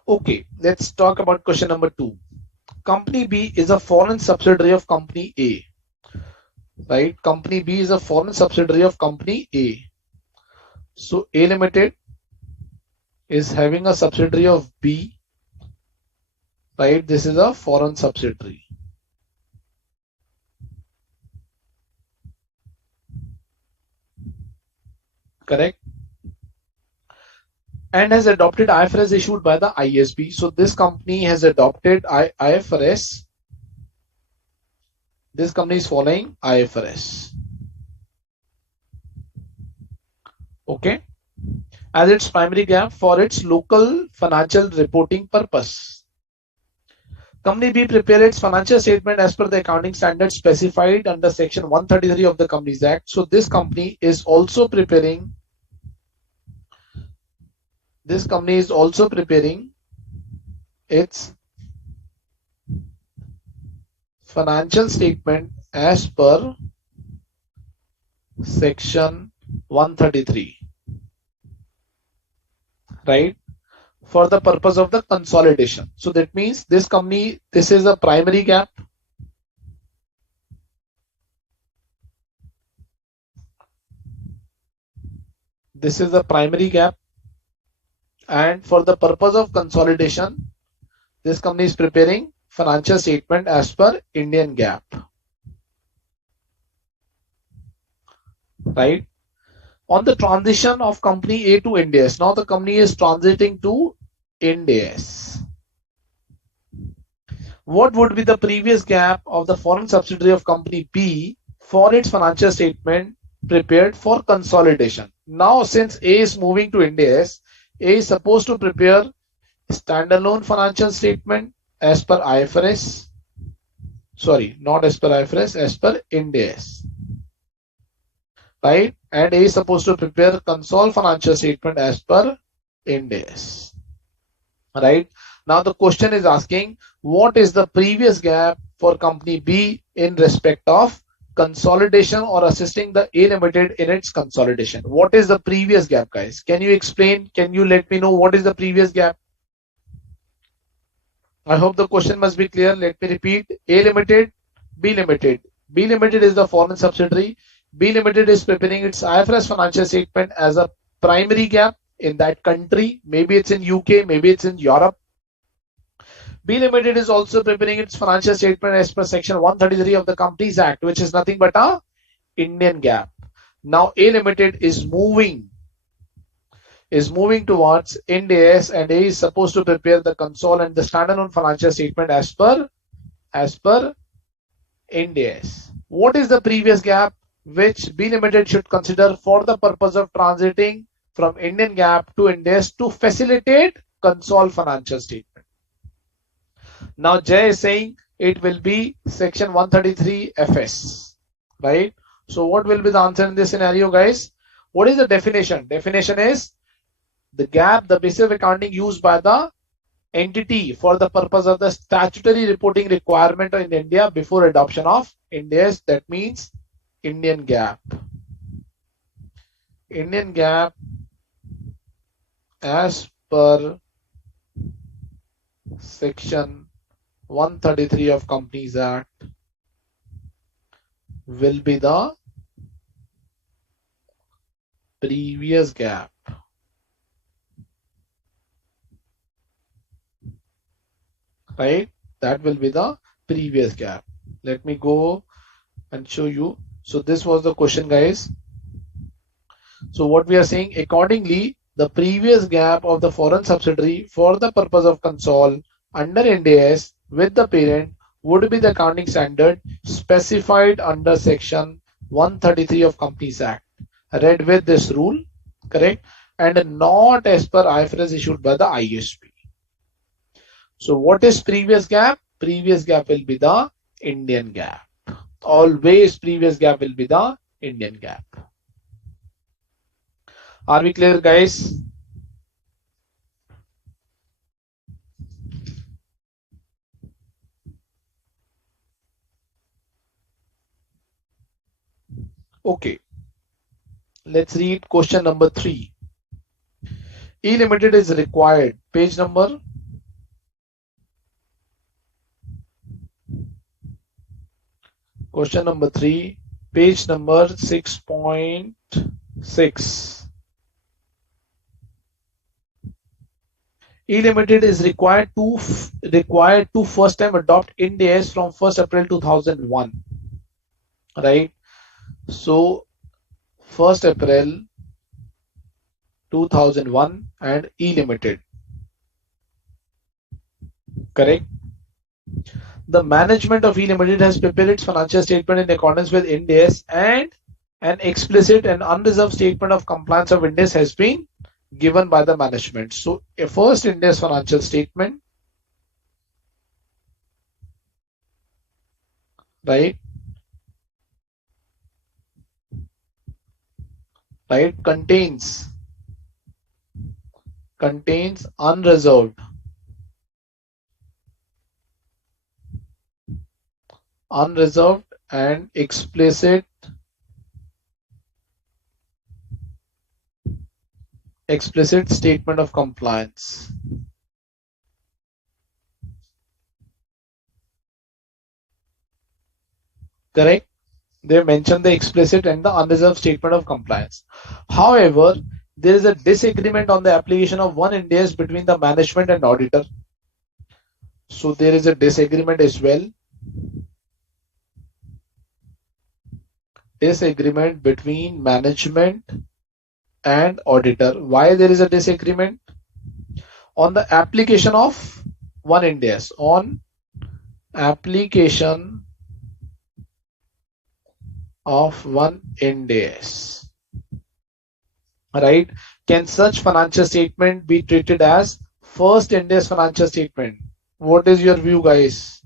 Okay, let's talk about question number 2. Company B is a foreign subsidiary of Company A. Right? Company B is a foreign subsidiary of Company A. So A Limited is having a subsidiary of B, right? This is a foreign subsidiary. Correct? And has adopted IFRS issued by the ISB. So this company has adopted IFRS. This company is following IFRS. Okay. As its primary GAAP for its local financial reporting purpose. Company B prepare its financial statement as per the accounting standards specified under section 133 of the Companies Act. So this company is also preparing its financial statement as per section 133, right, for the purpose of the consolidation. So that means this company, this is a primary GAAP. This is the primary GAAP, and for the purpose of consolidation, this company is preparing financial statement as per Indian GAAP, right? On the transition of company A to Ndas, now the company is transiting to Ndas. What would be the previous GAAP of the foreign subsidiary of company B for its financial statement prepared for consolidation? Now since A is moving to Ndas, A is supposed to prepare standalone financial statement as per IFRS. Sorry, not as per IFRS, as per Ndas. Right? And A is supposed to prepare consolidated financial statement as per Ndas. Right? Now the question is asking, what is the previous GAAP for company B in respect of consolidation or assisting the A Limited in its consolidation? What is the previous GAAP, guys? Can you explain? Can you let me know what is the previous GAAP? I hope the question must be clear. Let me repeat. A Limited, B Limited. B Limited is the foreign subsidiary. B Limited is preparing its IFRS financial statement as a primary GAAP in that country. Maybe it's in UK, maybe it's in Europe. B Limited is also preparing its financial statement as per section 133 of the Companies Act, which is nothing but a Indian GAAP. Now A Limited is moving towards Ndas, and A is supposed to prepare the console and the standalone financial statement as per Ndas. What is the previous GAAP which B Limited should consider for the purpose of transiting from Indian GAAP to Ndas to facilitate console financial statement? Now Jay is saying it will be section 133 FS, right? So what will be the answer in this scenario, guys? What is the definition? Definition is the GAAP, the basis of accounting used by the entity for the purpose of the statutory reporting requirement in India before adoption of Ndas. That means Indian GAAP. Indian GAAP as per section 133 of Companies Act will be the previous GAAP. Right? That will be the previous GAAP. Let me go and show you. So this was the question, guys. So what we are saying, accordingly, the previous GAAP of the foreign subsidiary for the purpose of console under Ndas with the parent would be the accounting standard specified under section 133 of Companies Act. Read with this rule, correct? And not as per IFRS issued by the ISB. So what is previous GAAP? Previous GAAP will be the Indian GAAP. Always previous GAAP will be the Indian GAAP. Are we clear, guys? Okay. Let's read question number 3. E Limited is required. Page number. Question number 3, page number 6.6. E Limited is required to first time adopt Ind AS from 1st April 2001, right? So 1st April 2001 and E Limited, correct? The management of E Limited has prepared its financial statement in accordance with Ind AS, and an explicit and unreserved statement of compliance of Ind AS has been given by the management. So a first Ind AS financial statement, right, contains unreserved and explicit statement of compliance. Correct? They mention the explicit and the unreserved statement of compliance. However, there is a disagreement on the application of one Ind AS between the management and auditor. So there is a disagreement as well. Disagreement between management and auditor. Why there is a disagreement? On the application of one Ind AS. On application of one Ind AS. Right? Can such financial statement be treated as first Ind AS financial statement? What is your view, guys?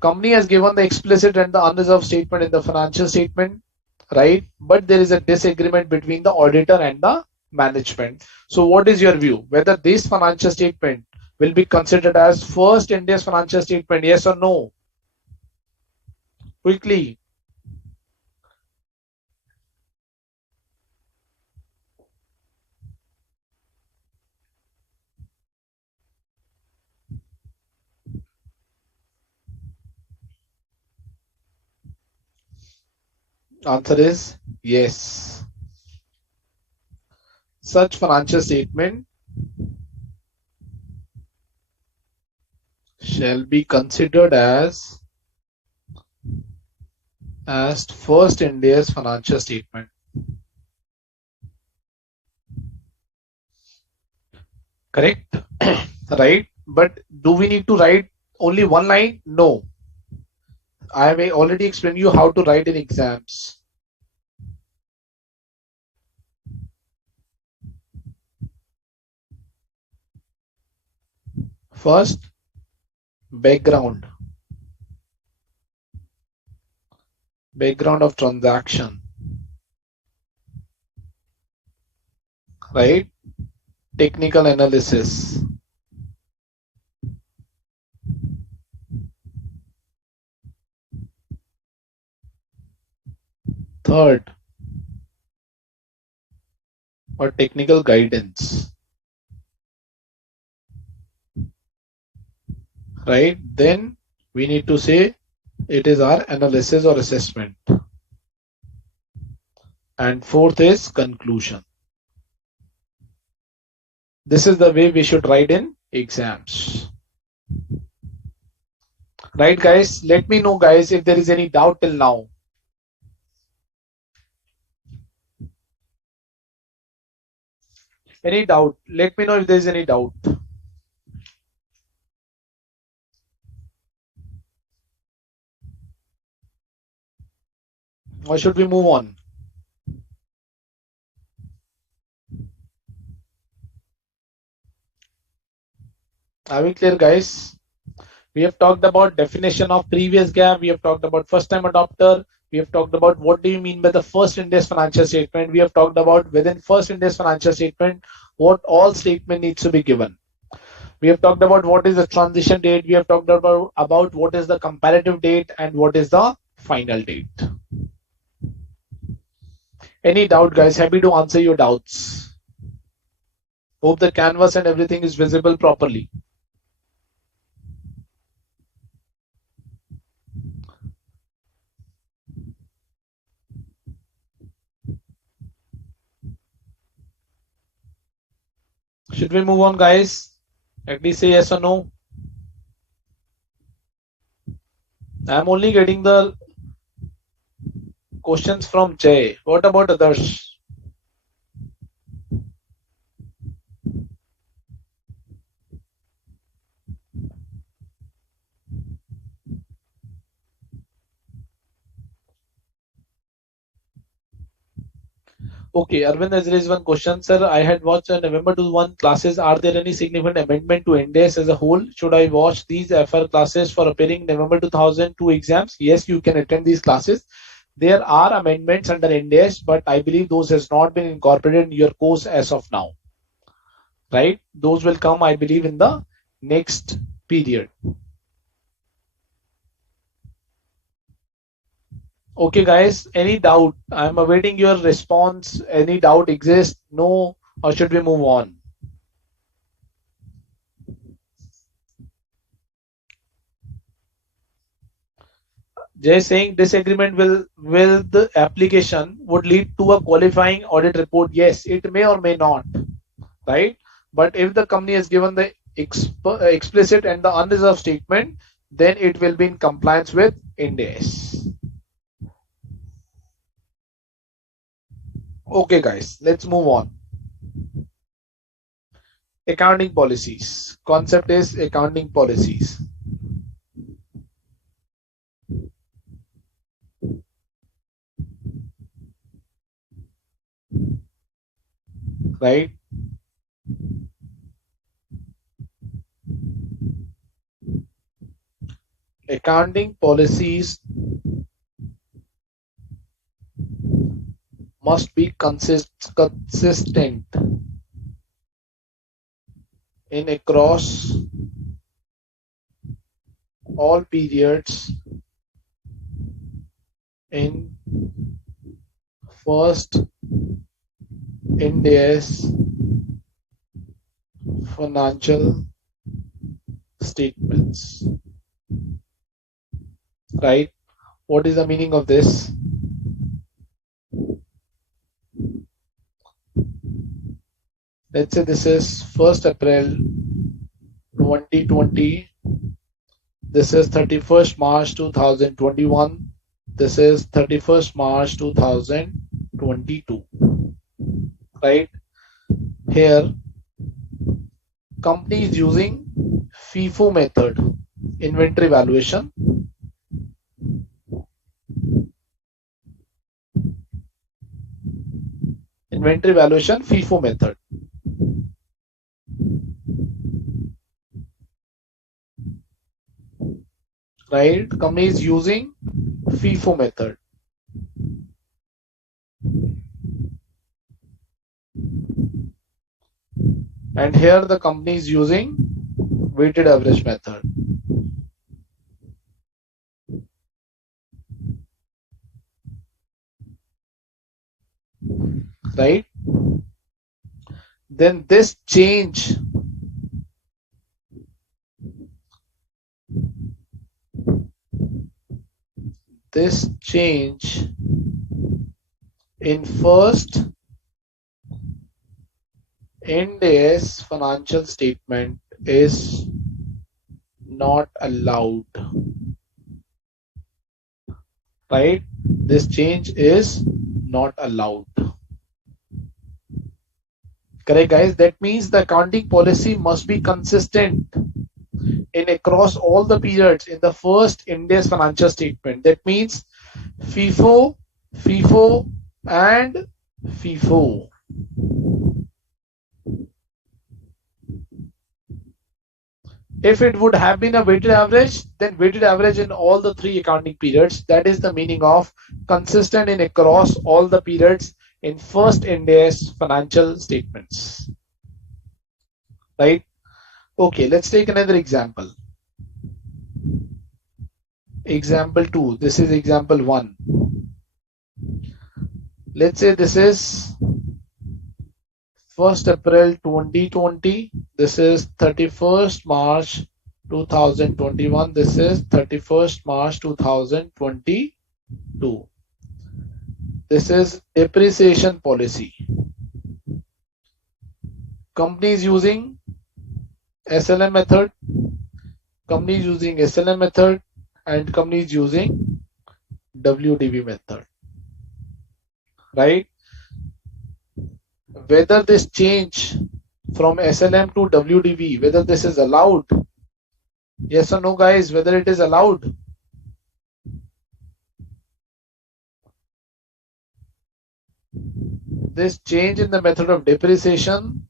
Company has given the explicit and the unreserved statement in the financial statement, right? But there is a disagreement between the auditor and the management. So what is your view? Whether this financial statement will be considered as first Ind AS financial statement, yes or no? Quickly. Answer is yes. Such financial statement shall be considered as first Ind AS financial statement. Correct? Right? But do we need to write only one line? No. I have already explained you how to write in exams. First, background of transaction, right? Technical analysis. Third, or technical guidance, right? Then we need to say it is our analysis or assessment. And fourth is conclusion. This is the way we should write in exams. Right, guys? Let me know, guys, if there is any doubt till now. Any doubt? Let me know if there is any doubt. Or should we move on? Are we clear, guys? We have talked about definition of previous gap. We have talked about first time adopter. We have talked about what do you mean by the first Ind AS financial statement. We have talked about within first Ind AS financial statement what all statement needs to be given. We have talked about what is the transition date. We have talked about what is the comparative date and what is the final date. Any doubt, guys? Happy to answer your doubts. Hope the canvas and everything is visible properly. Should we move on, guys? At least say yes or no. I'm only getting the questions from Jay. What about others? Okay, Arvind has raised one question. Sir, I had watched November 21 classes. Are there any significant amendment to Ndas as a whole? Should I watch these FR classes for appearing November 2002 exams? Yes, you can attend these classes. There are amendments under Ndas, but I believe those has not been incorporated in your course as of now. Right? Those will come, I believe, in the next period. Okay, guys, any doubt? I'm awaiting your response. Any doubt exists? No, or should we move on? Jay saying disagreement with the application would lead to a qualifying audit report. Yes, it may or may not, right? But if the company has given the explicit and the unreserved statement, then it will be in compliance with Ndas. Okay, guys, let's move on. Accounting policies. Concept is accounting policies. Right? Accounting policies must be consistent in across all periods in first India's financial statements. Right? What is the meaning of this? Let's say this is 1st April 2020. This is 31st March 2021. This is 31st March 2022. Right? Here, company is using FIFO method, inventory valuation. Inventory valuation, FIFO method. Right? Company is using FIFO method. And here the company is using weighted average method. Right? Then this change in first Ndas financial statement is not allowed. Right? This change is not allowed. Correct, guys? That means the accounting policy must be consistent in across all the periods in the first Ndas financial statement. That means FIFO, FIFO, and FIFO. If it would have been a weighted average, then weighted average in all the three accounting periods. That is the meaning of consistent in across all the periods in first Ndas financial statements. Right? Okay, let's take another example. Example 2. This is example 1. Let's say this is 1st April 2020. This is 31st March 2021. This is 31st March 2022. This is depreciation policy. company is using SLM method, company is using SLM method, and company is using WDV method, right? Whether this change from SLM to WDV, whether this is allowed, yes or no guys, whether it is allowed? This change in the method of depreciation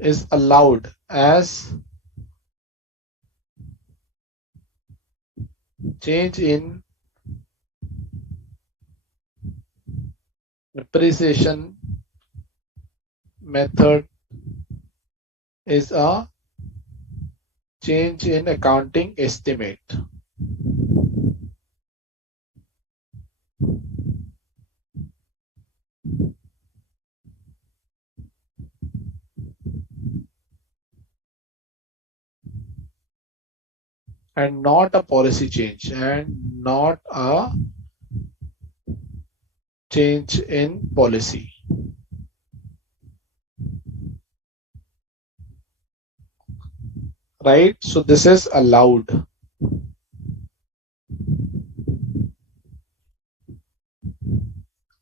is allowed as change in depreciation method is a change in accounting estimate. And not a policy change, and not a change in policy. Right? So this is allowed.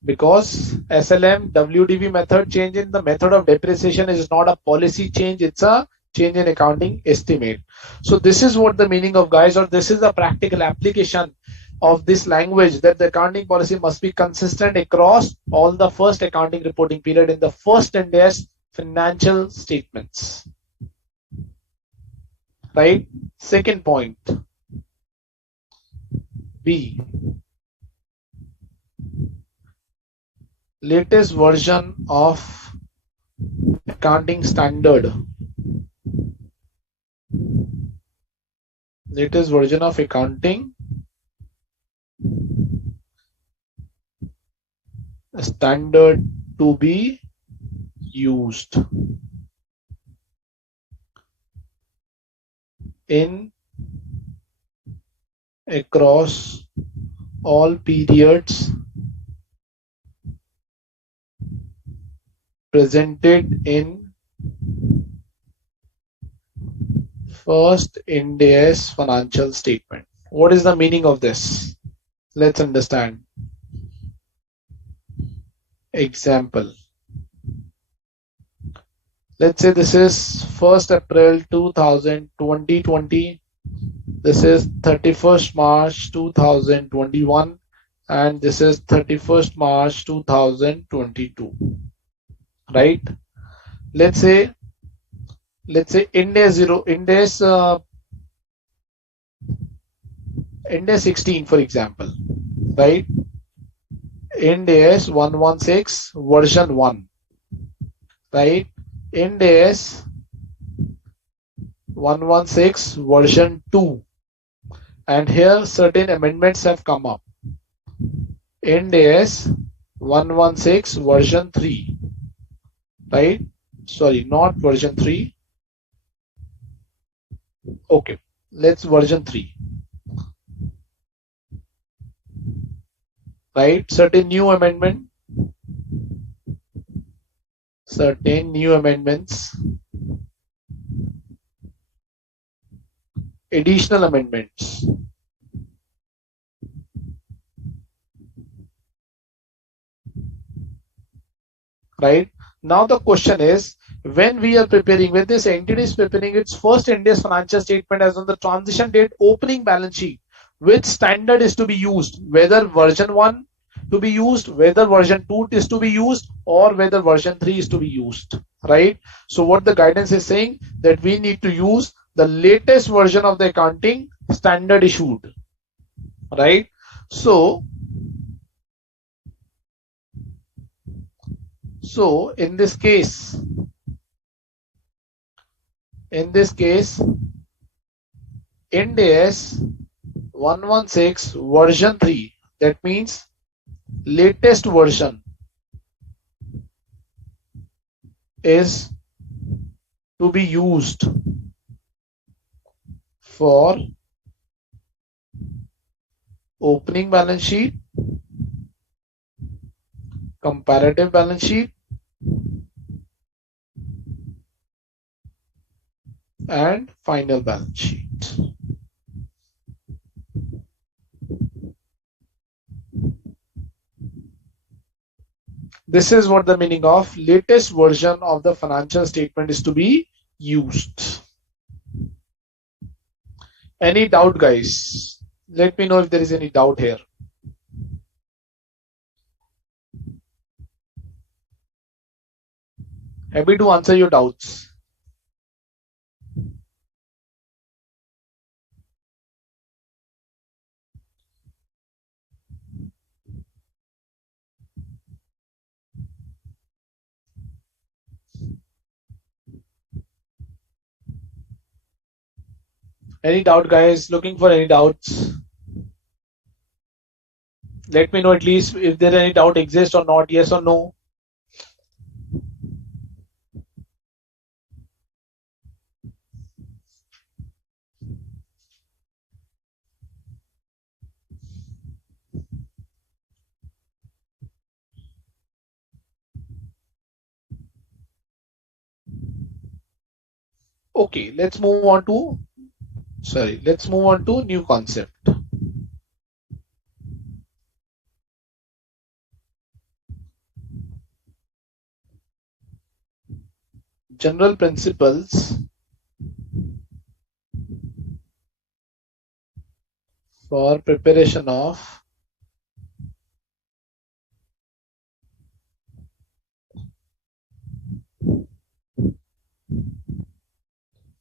Because SLM WDV method change in the method of depreciation is not a policy change, it's a change in accounting estimate. So this is what the meaning of, guys, or this is a practical application of this language, that the accounting policy must be consistent across all the first accounting reporting period in the first Ndas financial statements. Right? Second point, B, latest version of accounting standard. Latest version of accounting standard to be used in across all periods presented in first Ndas financial statement. What is the meaning of this? Let's understand. Example. Let's say this is 1st April 2020. This is 31st March 2021. And this is 31st March 2022. Right? Let's say Ndas 16, for example, right? Ndas 116 version 1, right? Ndas 116 version 2, and here certain amendments have come up. Ndas 116 version 3, right? Sorry, not version 3. Okay, let's version 3. Right? Certain new amendments, additional amendments. Right? Now the question is, when this entity is preparing its first Ndas financial statement as on the transition date opening balance sheet, which standard is to be used? Whether version 1 to be used, whether version 2 is to be used, or whether version 3 is to be used, right? So what the guidance is saying, that we need to use the latest version of the accounting standard issued, right? So in this case, Ndas 116 version 3, that means latest version, is to be used for opening balance sheet, comparative balance sheet, and final balance sheet. This is what the meaning of latest version of the financial statement is to be used. Any doubt, guys? Let me know if there is any doubt here. Happy to answer your doubts. Any doubt, guys? Looking for any doubts? Let me know at least if there any doubt exists or not, yes or no. Okay, let's move on to new concept. General principles for preparation of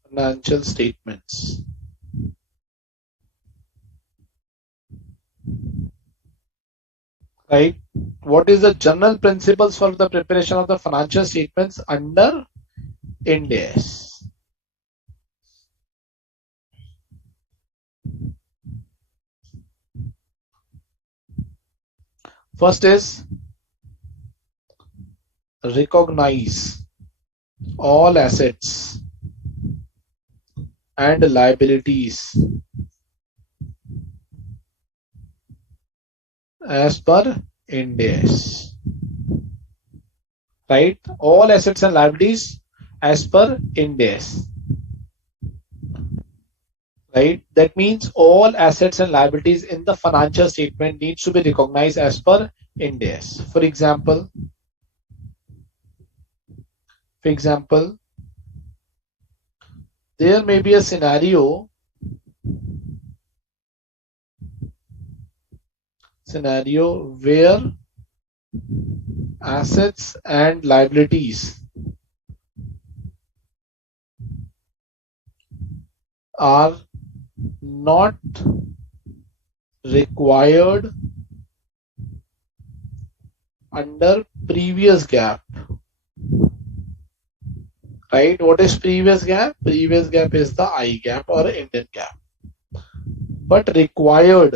financial statements. Right? What is the general principles for the preparation of the financial statements under Ndas? First is recognize all assets and liabilities as per Ndas. Right? All assets and liabilities as per Ndas. Right? That means all assets and liabilities in the financial statement needs to be recognized as per Ndas. For example, there may be a scenario where assets and liabilities are not required under previous GAAP. Right? What is previous GAAP? Previous GAAP is the I GAAP or Indian GAAP. But required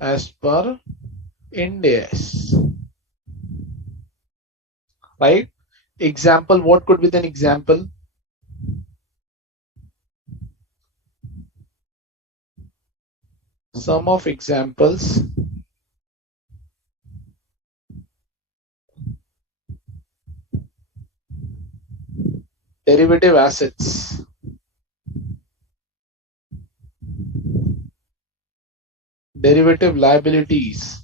as per Ndas. Right? Example, what could be an example? Some of examples. Derivative assets. Derivative liabilities.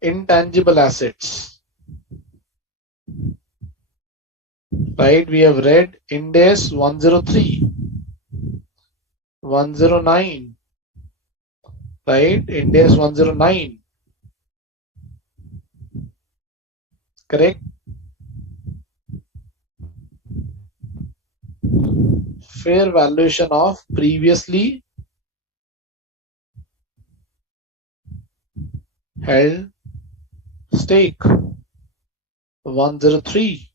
Intangible assets. Right? We have read Ndas 103, 109. Right? Ndas 109. Correct? Fair valuation of previously held stake 103.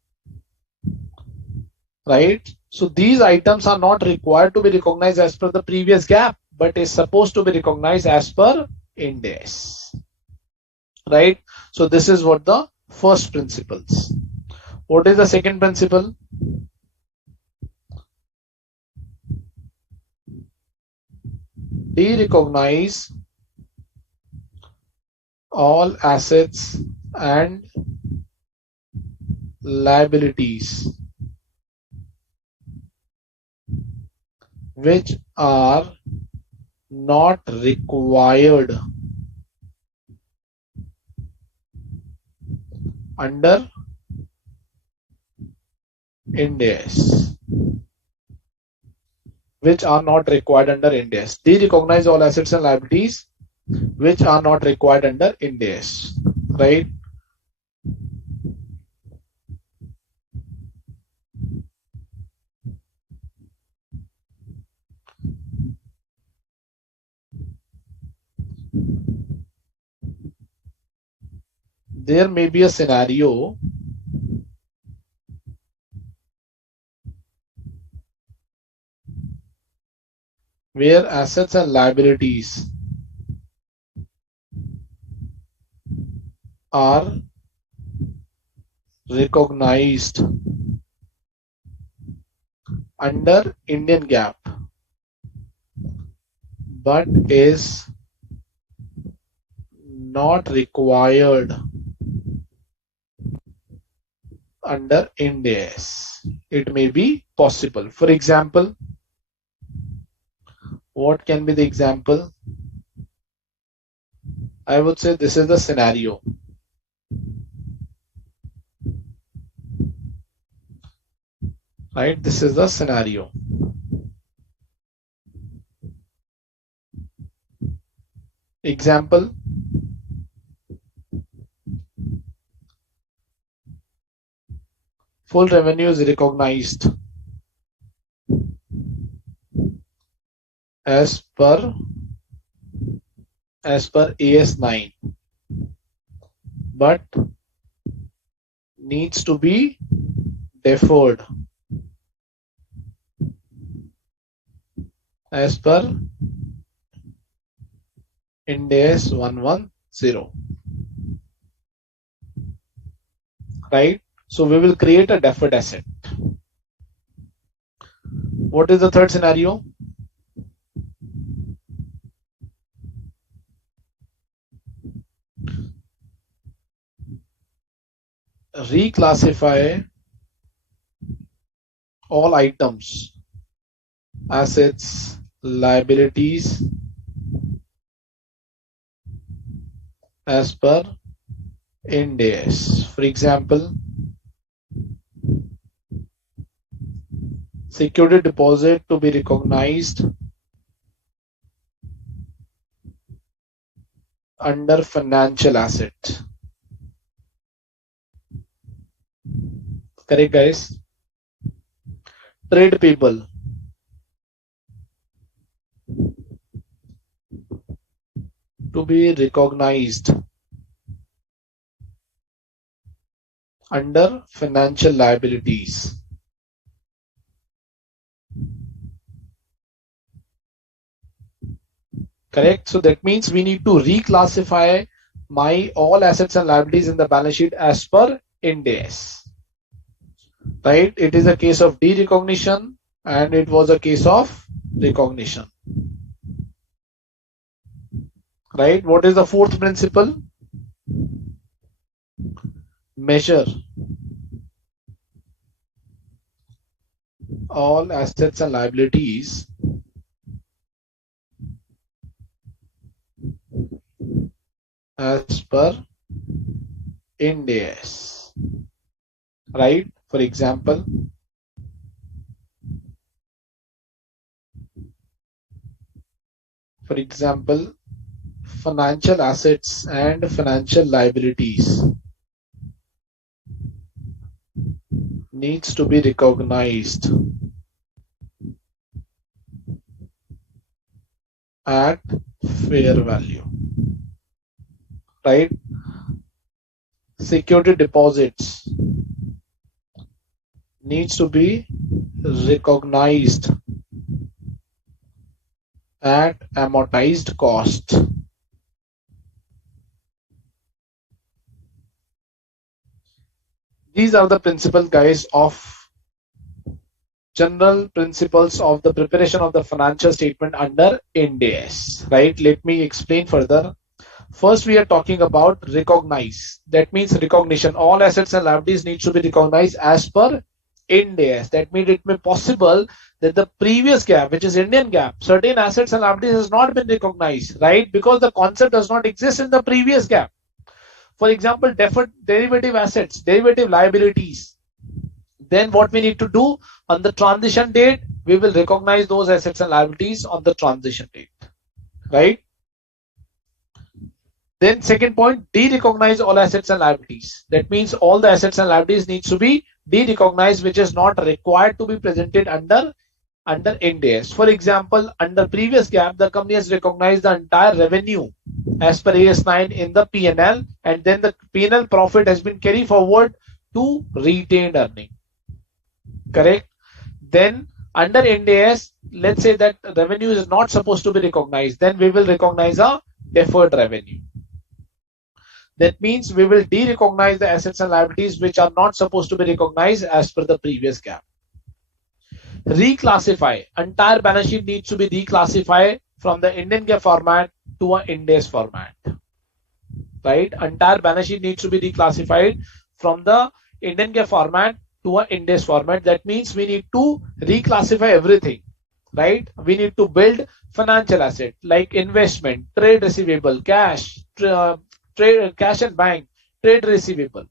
Right? So these items are not required to be recognized as per the previous GAAP, but is supposed to be recognized as per Ndas. Right? So this is what the first principles. What is the second principle? De-recognize all assets and liabilities which are not required under Ndas. Which are not required under Ndas. De-recognize all assets and liabilities which are not required under Ndas. Right? There may be a scenario where assets and liabilities are recognized under Indian GAAP but is not required under Ndas. It may be possible. For example, what can be the example? I would say this is the scenario. Right? This is the scenario. Example. Full revenue is recognized as per AS9 but needs to be deferred as per Ndas 110. Right? So we will create a deferred asset. What is the third scenario? Reclassify all items, assets, liabilities as per Ndas. For example, security deposit to be recognized under financial asset. Correct, guys? Trade payable to be recognized under financial liabilities. Correct? So that means we need to reclassify my all assets and liabilities in the balance sheet as per Ndas. Right? It is a case of derecognition and it was a case of recognition. Right? What is the fourth principle? Measure all assets and liabilities as per Ndas. Right? For example, financial assets and financial liabilities needs to be recognized at fair value. Right? Security deposits needs to be recognized at amortized cost. These are the principles, guys, of general principles of the preparation of the financial statement under Ndas, right? Let me explain further. First, we are talking about recognize. That means recognition. All assets and liabilities need to be recognized as per Ndas. That means it may possible that the previous gap, which is Indian gap, certain assets and liabilities has not been recognized, right? Because the concept does not exist in the previous gap. For example, derivative assets, derivative liabilities. Then what we need to do on the transition date, we will recognize those assets and liabilities on the transition date, right? Then second point, de-recognize all assets and liabilities. That means all the assets and liabilities needs to be de-recognized, which is not required to be presented under Ndas. For example, under previous gap, the company has recognized the entire revenue as per AS9 in the P&L, and then the P&L profit has been carried forward to retained earning. Correct? Then under Ndas, let's say that revenue is not supposed to be recognized, then we will recognize a deferred revenue. That means we will de-recognize the assets and liabilities which are not supposed to be recognized as per the previous gap. Reclassify. Entire balance sheet needs to be reclassified from the Indian GAAP format to an Ndas format. Right? Entire balance sheet needs to be reclassified from the Indian GAAP format to an Ndas format. That means we need to reclassify everything. Right? We need to build financial asset like investment, trade receivable, cash, cash and bank, trade receivable,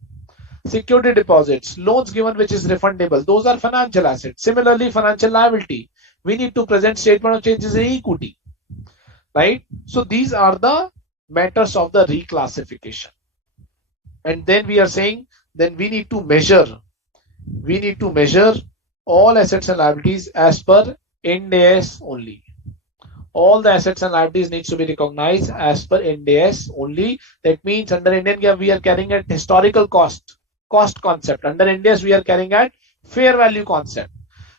security deposits, loans given which is refundable. Those are financial assets. Similarly, financial liability, we need to present statement of changes in equity, right? So these are the matters of the reclassification. And then we are saying, then we need to measure all assets and liabilities as per Ndas only. All the assets and liabilities needs to be recognized as per Ndas only. That means under Indian GAAP we are carrying at historical cost concept. Under Ndas we are carrying at fair value concept,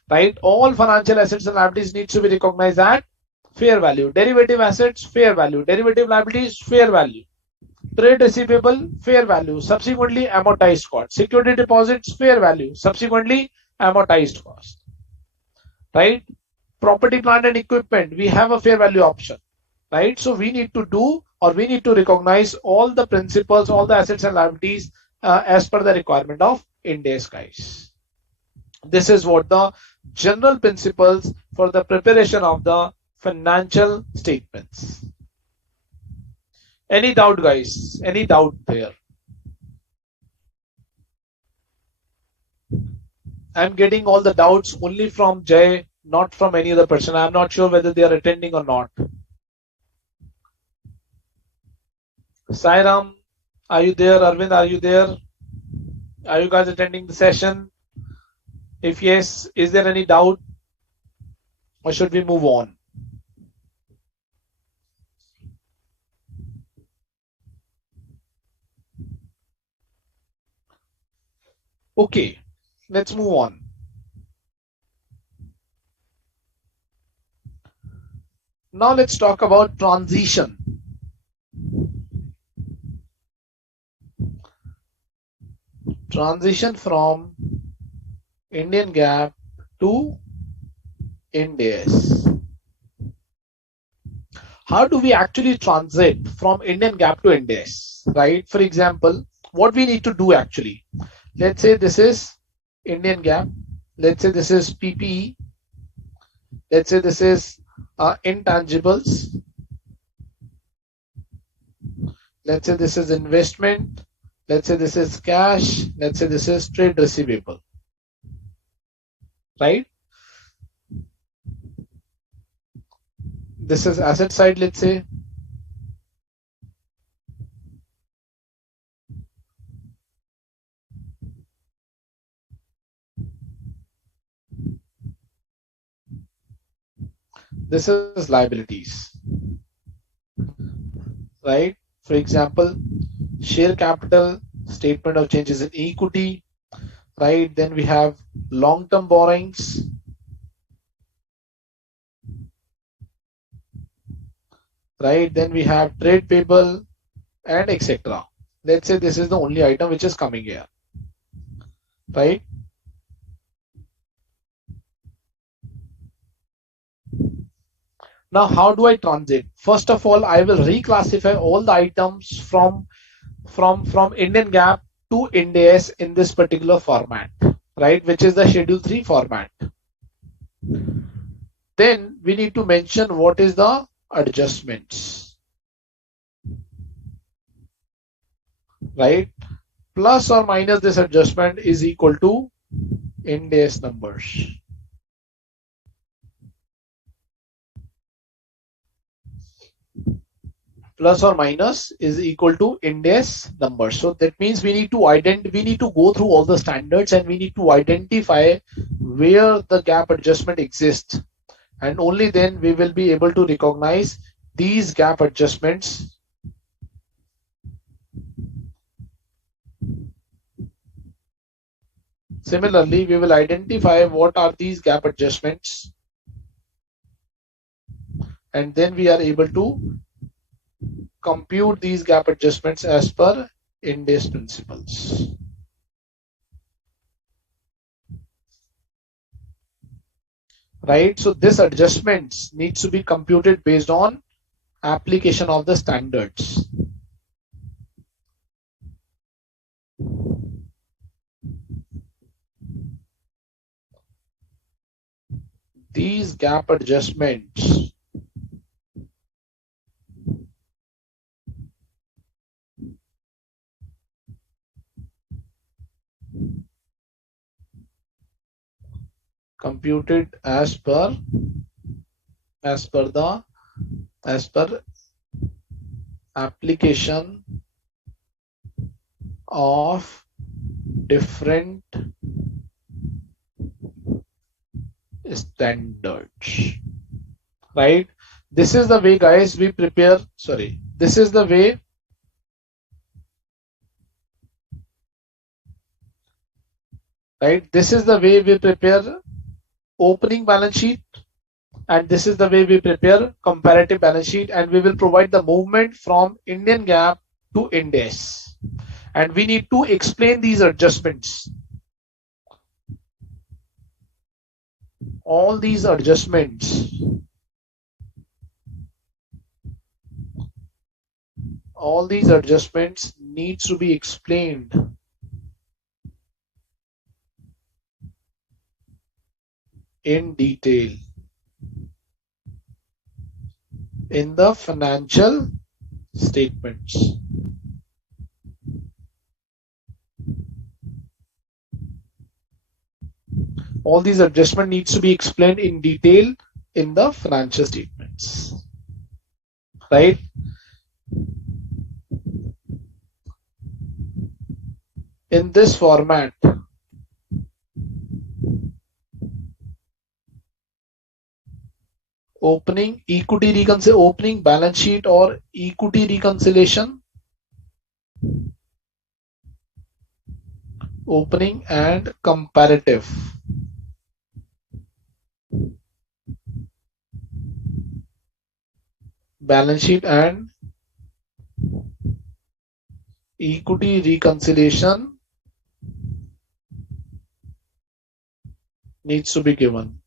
right? All financial assets and liabilities needs to be recognized at fair value. Derivative assets, fair value. Derivative liabilities, fair value. Trade receivable, fair value. Subsequently amortized cost. Security deposits, fair value. Subsequently amortized cost, right? Property, plant and equipment, we have a fair value option, right? So we need to do, or we need to recognize all the principles, all the assets and liabilities as per the requirement of Ndas, guys. This is what the general principles for the preparation of the financial statements. Any doubt, guys? Any doubt there? I'm getting all the doubts only from Jay, not from any other person. I'm not sure whether they are attending or not. Sairam, are you there? Arvind, are you there? Are you guys attending the session? If yes, is there any doubt? Or should we move on? Okay, let's move on. Now let's talk about transition. Transition from Indian GAAP to Ndas. How do we actually transit from Indian GAAP to Ndas, right? For example, what we need to do actually. Let's say this is Indian GAAP. Let's say this is Ppe. Let's say this is intangibles. Let's say this is investment. Let's say this is cash. Let's say this is trade receivable. Right? This is asset side, let's say. This is liabilities, right? For example, share capital, statement of changes in equity, right? Then we have long-term borrowings, right? Then we have trade payable and etc. Let's say this is the only item which is coming here. right? Now, how do I transit? First of all, I will reclassify all the items from Indian GAAP to Ndas in this particular format, right? Which is the Schedule 3 format. Then we need to mention what is the adjustments, right? Plus or minus this adjustment is equal to Ndas numbers. Plus or minus is equal to Ndas numbers. So that means we need to go through all the standards and we need to identify where the gap adjustment exists, and only then we will be able to recognize these gap adjustments. Similarly, we will identify what are these gap adjustments, and then we are able to compute these gap adjustments as per Ndas principles. Right? So this adjustments needs to be computed based on application of the standards. These gap adjustments computed as per application of different standards, right? This is the way, guys, we prepare. This is the way we prepare opening balance sheet, and this is the way we prepare comparative balance sheet, and we will provide the movement from Indian GAAP to Ndas, and we need to explain these adjustments. All these adjustments needs to be explained in detail in the financial statements. All these adjustments needs to be explained in detail in the financial statements, right? In this format, opening balance sheet or equity reconciliation, opening and comparative balance sheet and equity reconciliation needs to be given.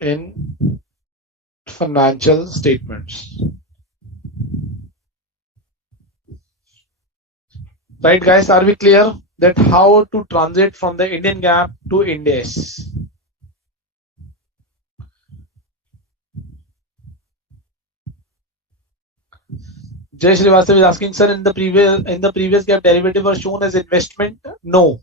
In financial statements. Right, guys, are we clear that how to transit from the Indian GAAP to Ndas? Jay Srivastav is asking, sir, in the previous GAAP derivative was shown as investment. No,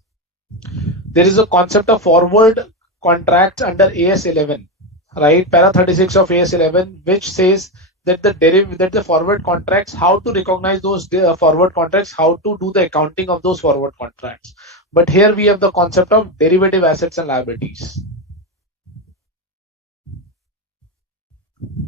there is a concept of forward contracts under AS11, right? Para 36 of AS11, which says that the forward contracts, how to recognize those forward contracts, how to do the accounting of those forward contracts. But here we have the concept of derivative assets and liabilities.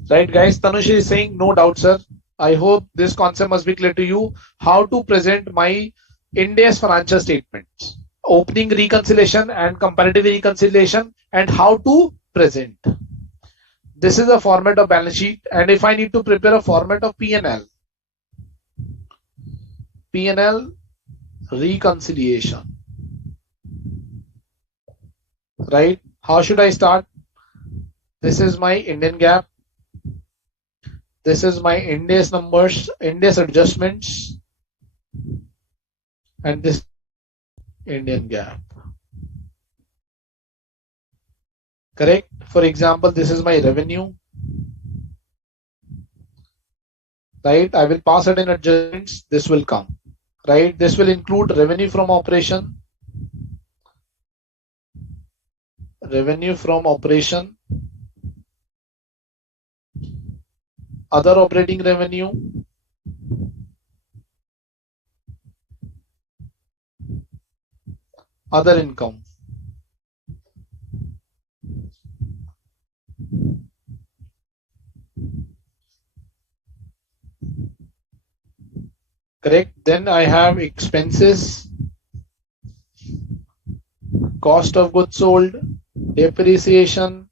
Right, guys? Tanush is saying, no doubt, sir. I hope this concept must be clear to you. How to present my Ndas financial statements, opening reconciliation and comparative reconciliation, and how to present. This is a format of balance sheet, and if I need to prepare a format of P&L reconciliation, right? How should I start? This is my Indian GAAP. This is my Ndas numbers, Ndas adjustments, and this Indian GAAP. Correct? For example, this is my revenue, right? I will pass it in adjustments. This will come, right? This will include revenue from operation, other operating revenue, other income. Correct? Then I have expenses, cost of goods sold, depreciation,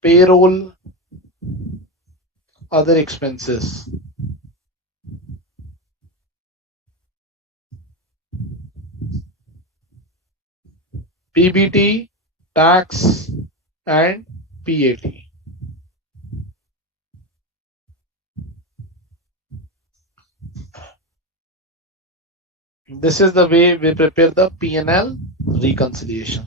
payroll, other expenses. PBT, tax, and PAT. This is the way we prepare the P&L reconciliation.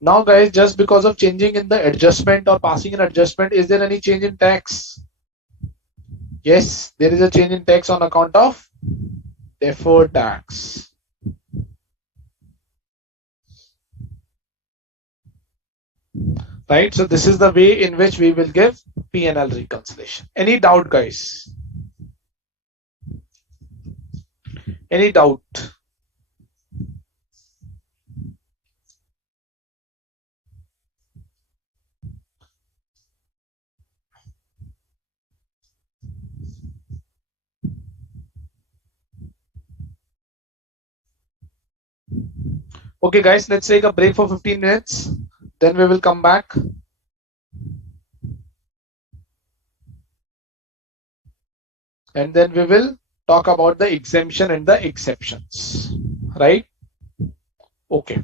Now guys, just because of changing in the adjustment or passing an adjustment, is there any change in tax? Yes, there is a change in tax on account of deferred tax. Right, so this is the way in which we will give P&L reconciliation. Any doubt, guys? Any doubt? Okay guys, let's take a break for 15 minutes. Then we will come back. And then we will talk about the exemption and the exceptions. Right? Okay.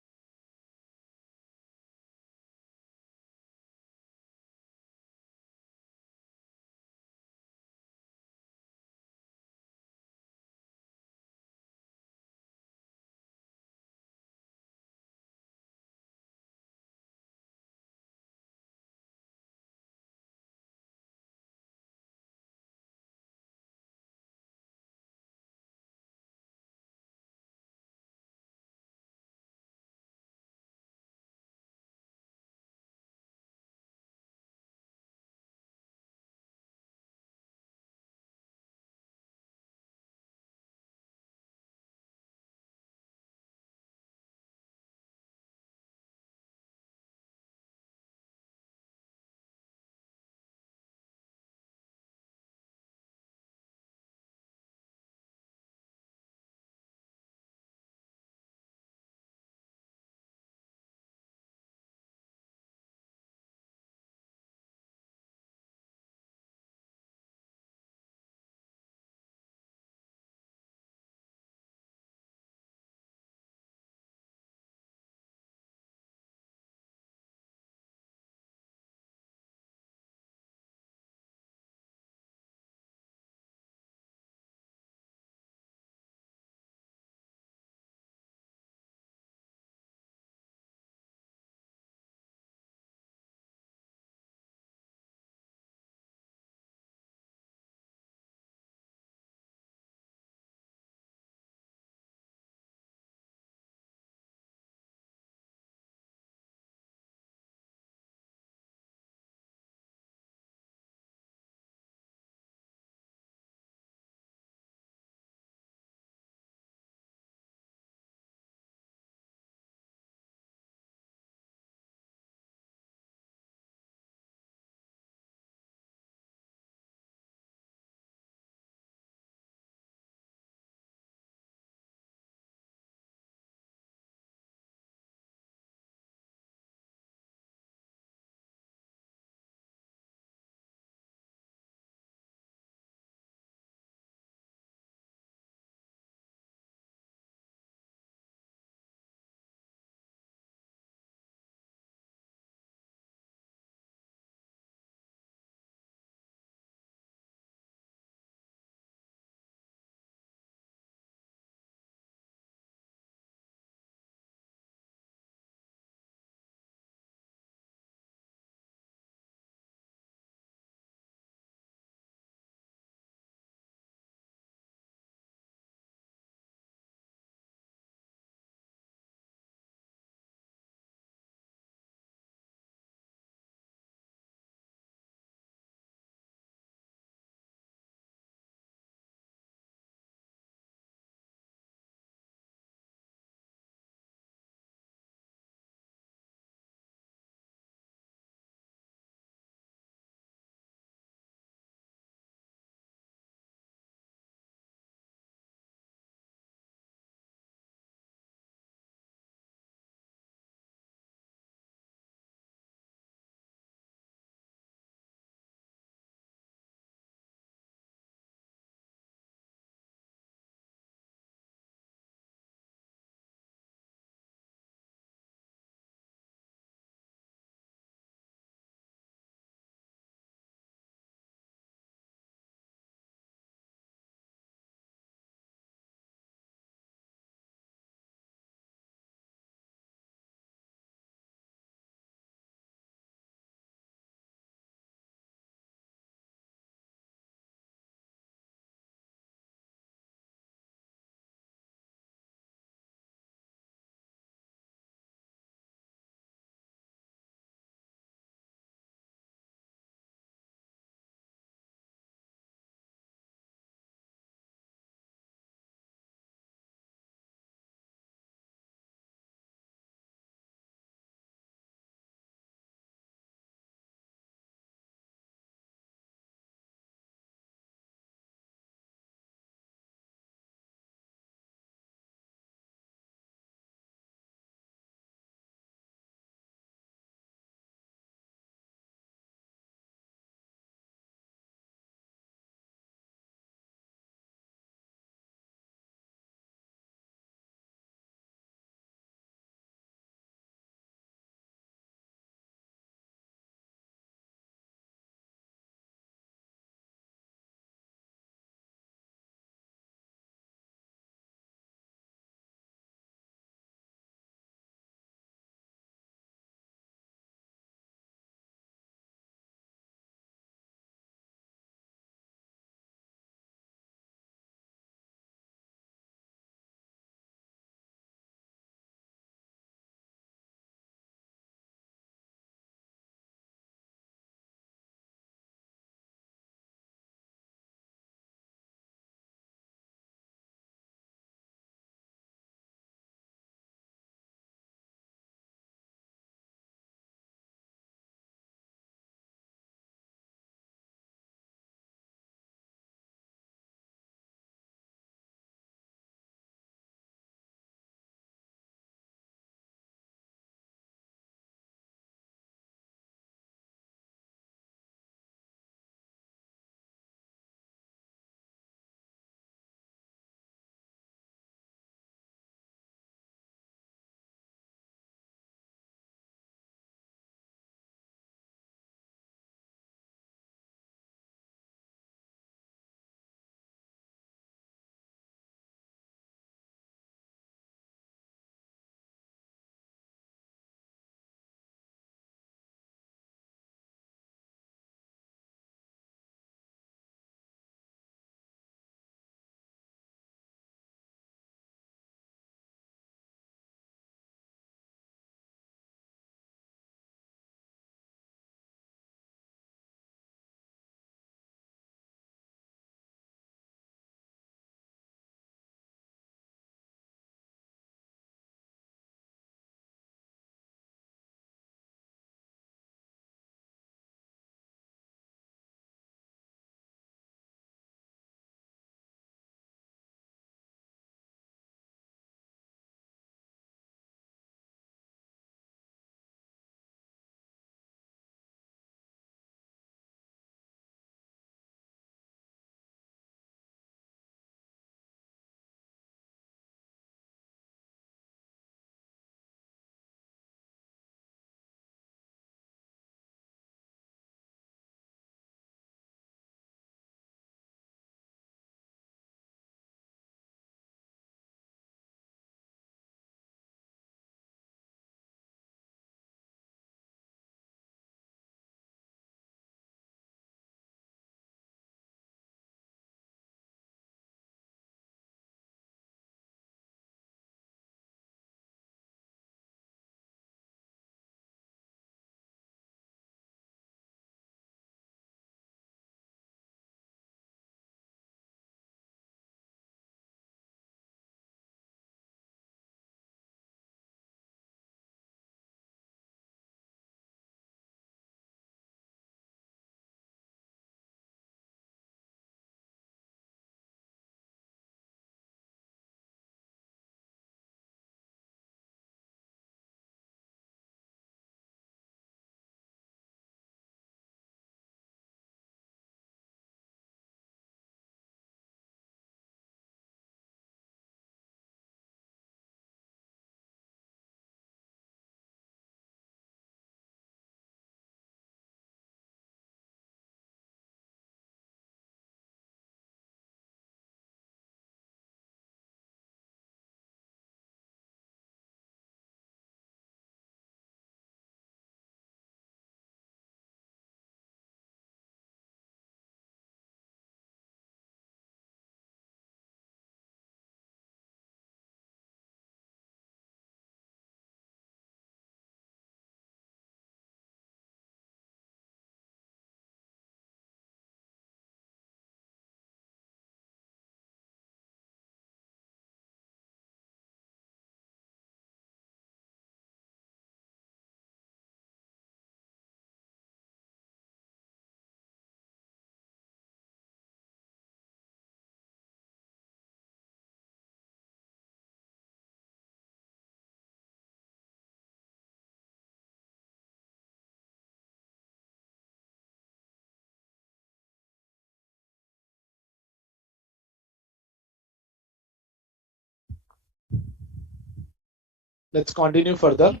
Let's continue further.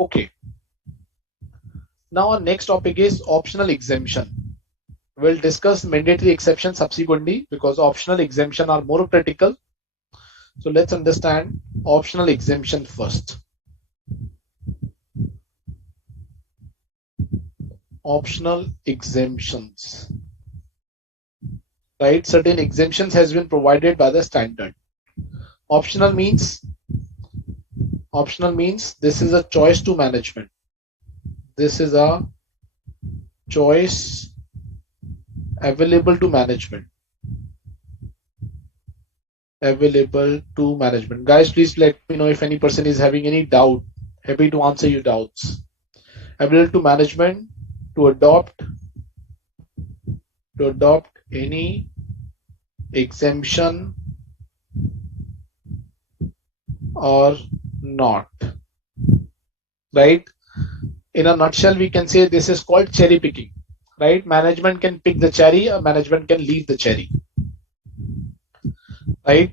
Okay. Now our next topic is optional exemption. We'll discuss mandatory exception subsequently because optional exemption are more critical. So let's understand optional exemption first. Optional exemptions. Right? Certain exemptions has been provided by the standard. Optional means this is a choice to management. This is a choice available to management. Available to management. Guys, please let me know if any person is having any doubt. Happy to answer your doubts. Available to management to adopt any exemption or not. Right? In a nutshell, we can say this is called cherry picking. Right? Management can pick the cherry, or management can leave the cherry. Right?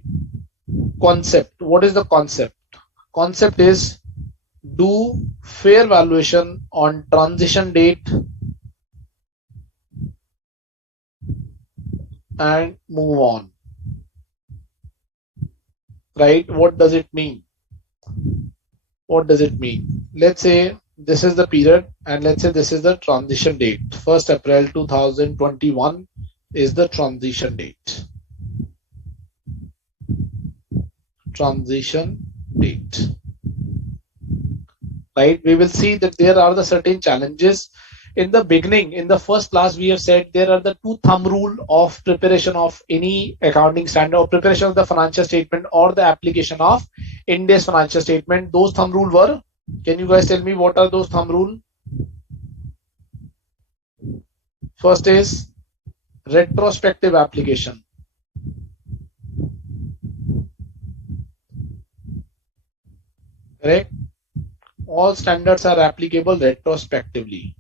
Concept. What is the concept? Concept is do fair valuation on transition date and move on. Right? What does it mean? What does it mean? Let's say this is the period and let's say this is the transition date. 1st April 2021 is the transition date. Transition date. Right? We will see that there are the certain challenges. In the beginning, in the first class, we have said there are the two thumb rule of preparation of any accounting standard or preparation of the financial statement or the application of India's financial statement. Those thumb rule were, can you guys tell me what are those thumb rule? First is retrospective application. Correct? All standards are applicable retrospectively.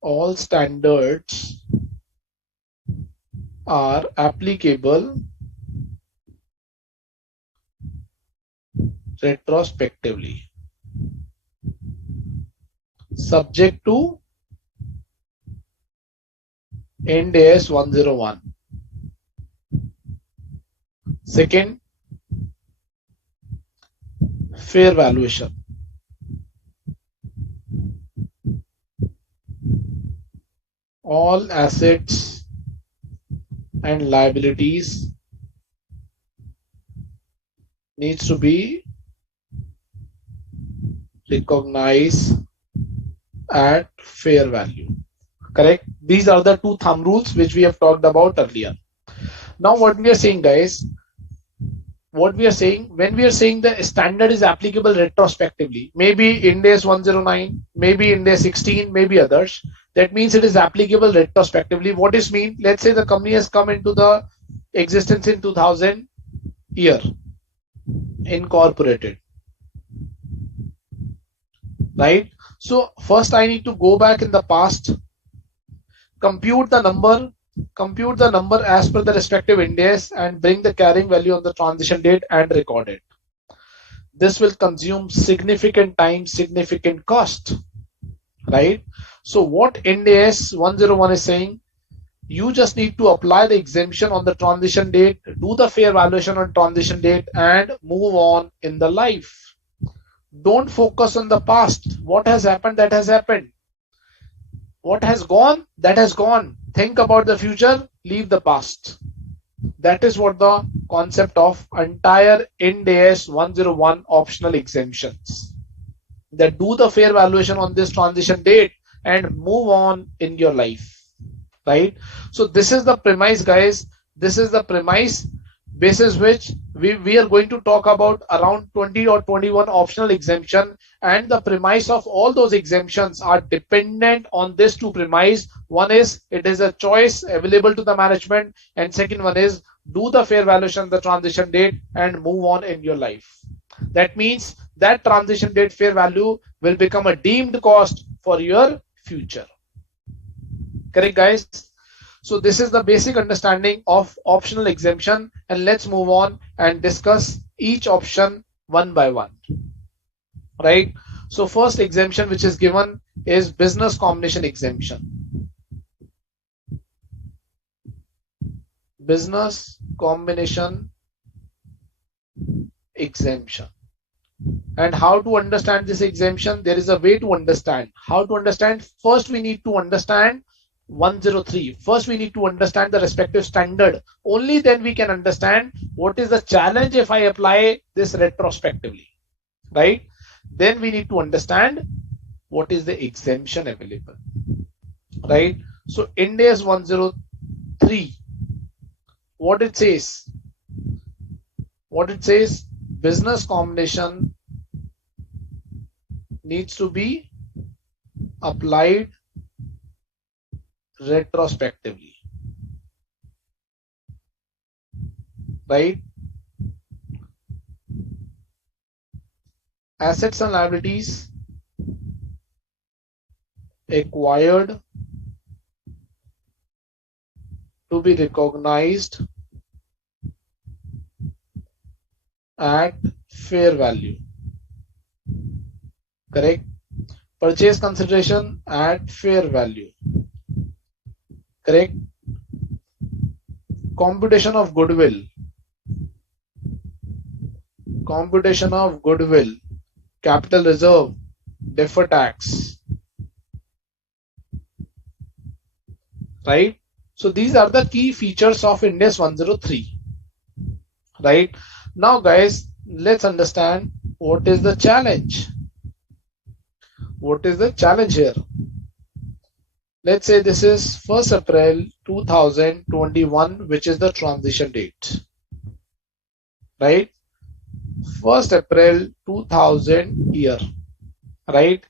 All standards are applicable retrospectively, subject to Ndas 101. Second, fair valuation. All assets and liabilities needs to be recognized at fair value. Correct? These are the two thumb rules which we have talked about earlier. Now what we are saying, guys, when we are saying the standard is applicable retrospectively, maybe Ndas 109, maybe Ndas 16, maybe others, that means it is applicable retrospectively. What does mean? Let's say the company has come into the existence in 2000 year, incorporated, right? So first I need to go back in the past, compute the number as per the respective Ndas and bring the carrying value on the transition date and record it. This will consume significant time, significant cost, right? So what Ndas 101 is saying, you just need to apply the exemption on the transition date, do the fair valuation on transition date and move on in the life. Don't focus on the past. What has happened, that has happened. What has gone, that has gone. Think about the future, leave the past. That is what the concept of entire Ndas 101 optional exemptions. That do the fair valuation on this transition date and move on in your life. Right? So this is the premise, guys. This is the premise basis which we are going to talk about around 20 or 21 optional exemption, and the premise of all those exemptions are dependent on this two premise. One is it is a choice available to the management, and second one is do the fair valuation the transition date and move on in your life. That means that transition date fair value will become a deemed cost for your future. Correct, guys? So this is the basic understanding of optional exemption, and let's move on and discuss each option one by one. Right? So first exemption which is given is business combination exemption. Business combination exemption. And how to understand this exemption? There is a way to understand. How to understand? First we need to understand 103. First we need to understand the respective standard. Only then we can understand what is the challenge if I apply this retrospectively. Right? Then we need to understand what is the exemption available. Right? So Ndas 103, what it says? What it says? Business combination needs to be applied retrospectively. Right? Assets and liabilities acquired to be recognized at fair value. Correct? Purchase consideration at fair value. Correct? Computation of goodwill. Computation of goodwill. Capital reserve. Deferred tax. Right? So these are the key features of Ndas 103. Right? Now guys, let's understand what is the challenge. What is the challenge here? Let's say this is 1st April 2021, which is the transition date. Right? 1st April 2000 year. Right?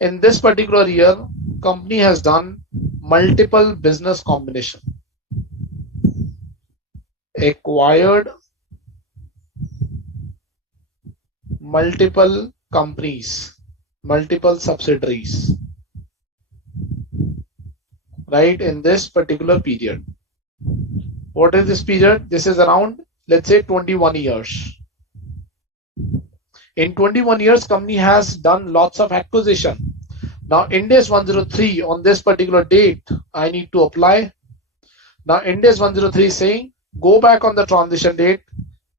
In this particular year, company has done multiple business combination. Acquired multiple companies, multiple subsidiaries, right, in this particular period. What is this period? This is around, let's say, 21 years. In 21 years, company has done lots of acquisition. Now, Ndas 103 on this particular date, I need to apply. Now, Ndas 103 is saying, go back on the transition date,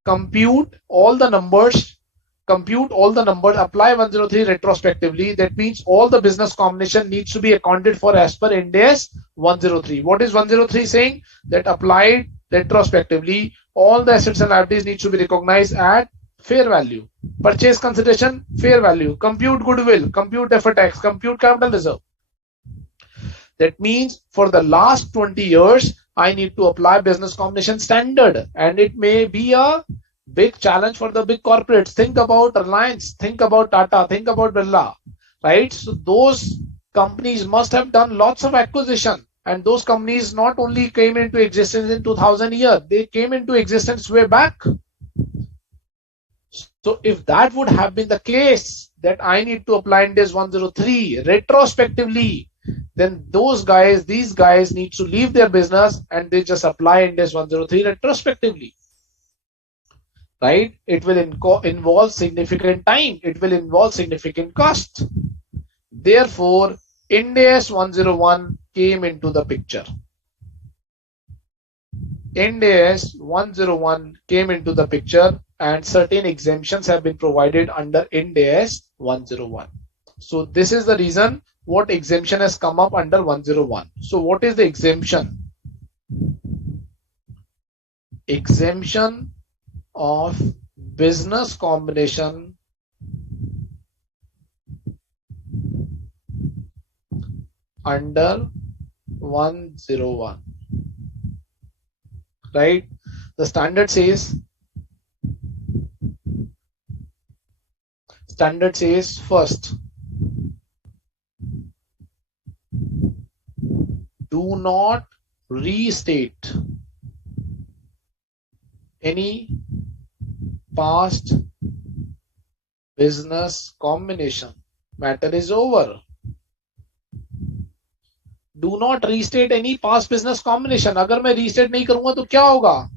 compute all the numbers, apply 103 retrospectively. That means all the business combination needs to be accounted for as per Ndas 103. What is 103 saying? That applied retrospectively, all the assets and liabilities need to be recognized at fair value. Purchase consideration, fair value. Compute goodwill, compute deferred tax, compute capital reserve. That means for the last 20 years, I need to apply business combination standard, and it may be a big challenge for the big corporates. Think about Reliance, think about Tata, think about Birla, right? So those companies must have done lots of acquisition, and those companies not only came into existence in 2000 year, they came into existence way back. So if that would have been the case, that I need to apply Ndas 103 retrospectively, then these guys need to leave their business and they just apply Ndas 103 retrospectively. Right? It will involve significant time. It will involve significant cost. Therefore, Ndas 101 came into the picture. Ndas 101 came into the picture, and certain exemptions have been provided under Ndas 101. So this is the reason what exemption has come up under 101. So what is the exemption? Exemption of business combination under 101. Right? The standard says first, do not restate any past business combination. Matter is over. Do not restate any past business combination. अगर मैं restate नहीं करूंगा तो क्या होगा?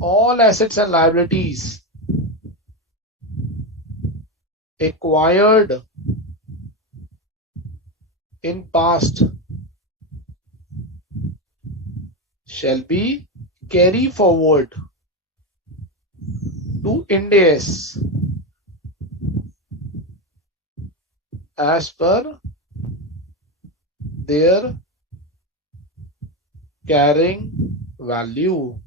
All assets and liabilities acquired in past shall be carry forward to Ndas as per their carrying value.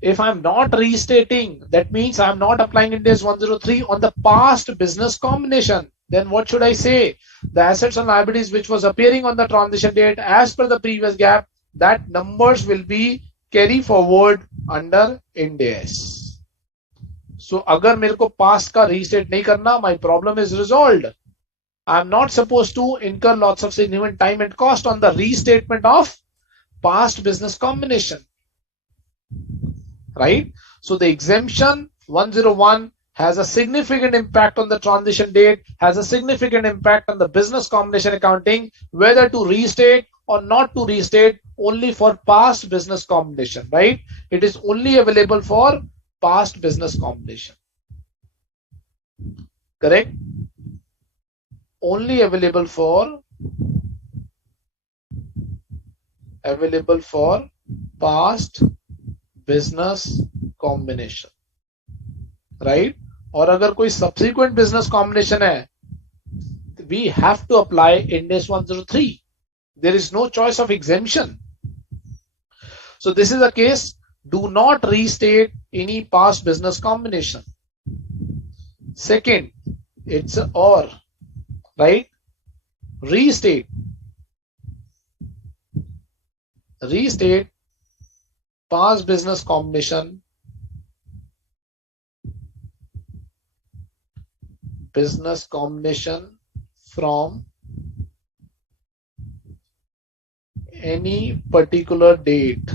If I'm not restating, that means I'm not applying Ndas 103 on the past business combination. Then what should I say? The assets and liabilities which was appearing on the transition date as per the previous gap, that numbers will be carry forward under Ndas. So अगर मेरे को past का restate नहीं करना, my problem is resolved. I'm not supposed to incur lots of significant time and cost on the restatement of past business combination. Right? So the exemption 101 has a significant impact on the transition date, has a significant impact on the business combination accounting, whether to restate or not to restate, only for past business combination, right? It is only available for past business combination. Correct? Only available for past business combination, right? और अगर कोई subsequent business combination है, we have to apply Ndas 103. There is no choice of exemption. So this is a case, do not restate any past business combination. Second, it's a or, right? Restate past business combination from any particular date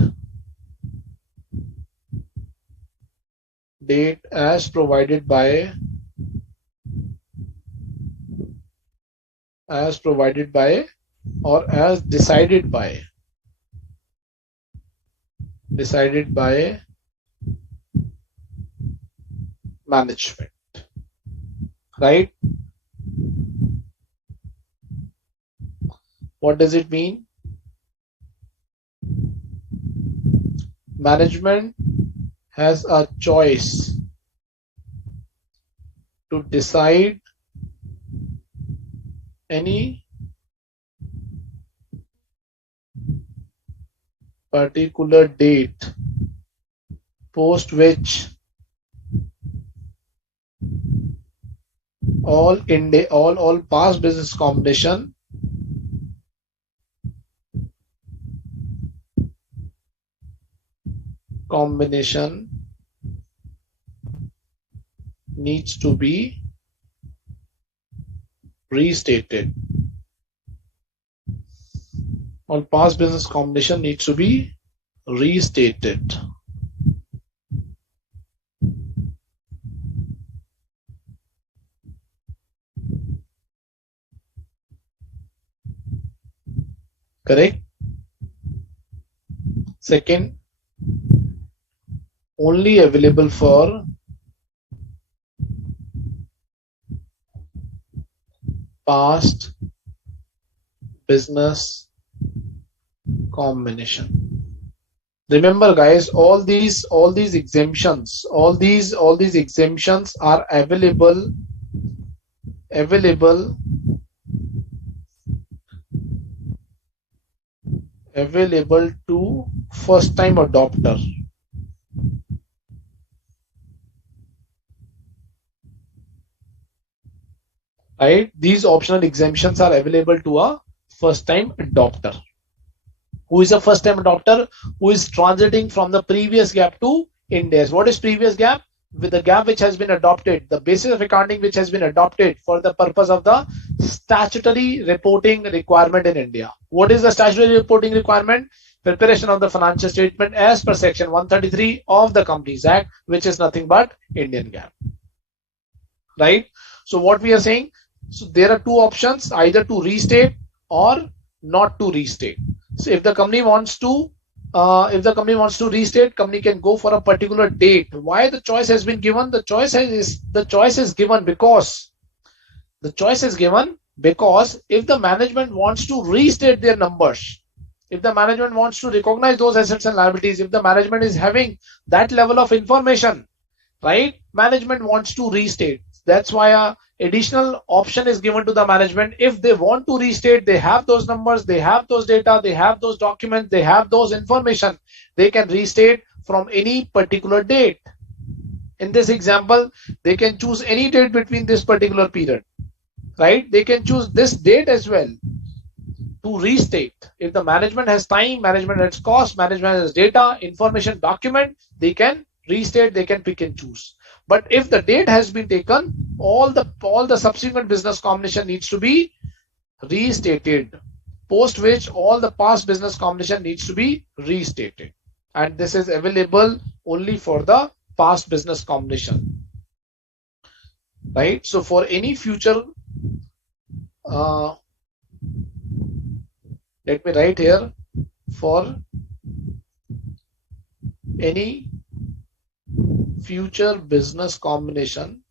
as provided by or as decided by management, right? What does it mean? Management has a choice to decide any particular date post which all past business combination needs to be restated. All past business combination needs to be restated. Correct? Second, only available for past business combination. Remember guys, all these exemptions are available to first time adopter. Right? These optional exemptions are available to a first time adopter. Who is a first time adopter? Who is transiting from the previous gap to Ndas. What is previous gap? With the gap which has been adopted, the basis of accounting which has been adopted for the purpose of the statutory reporting requirement in India. What is the statutory reporting requirement? Preparation of the financial statement as per section 133 of the Companies Act, which is nothing but Indian gap. Right? So what we are saying, so there are two options, either to restate or not to restate. So if the company wants to restate, company can go for a particular date. Why the choice has been given? The choice is given because if the management wants to restate their numbers, if the management wants to recognize those assets and liabilities, if the management is having that level of information, right, management wants to restate. That's why a additional option is given to the management. If they want to restate, they have those numbers, they have those data, they have those documents, they have those information, they can restate from any particular date. In this example, they can choose any date between this particular period, right? They can choose this date as well to restate. If the management has time, management has cost, management has data, information, document, they can restate, they can pick and choose. But if the date has been taken, all the subsequent business combination needs to be restated, post which all the past business combination needs to be restated, and this is available only for the past business combination, right? So for any future, let me write here, for any future business combination,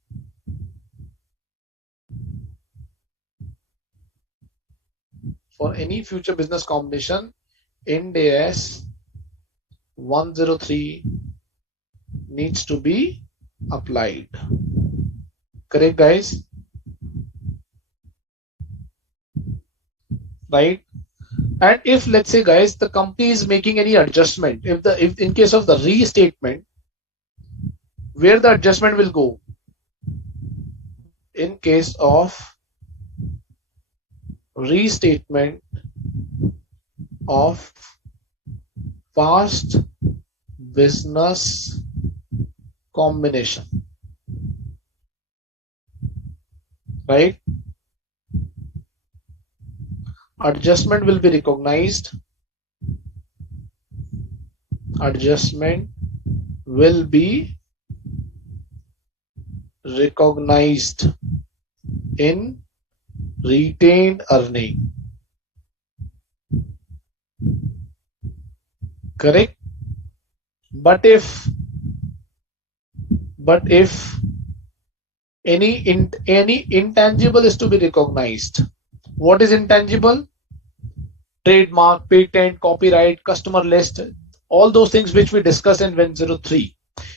Ind AS 103 needs to be applied. Correct, guys? Right? And if, let's say, guys, the company is making any adjustment, if in case of the restatement, where the adjustment will go? In case of restatement of past business combination, right? Adjustment will be recognized. Adjustment will be recognized in retained earning. Correct? But if any intangible is to be recognized, what is intangible? Trademark, patent, copyright, customer list, all those things which we discussed in 103.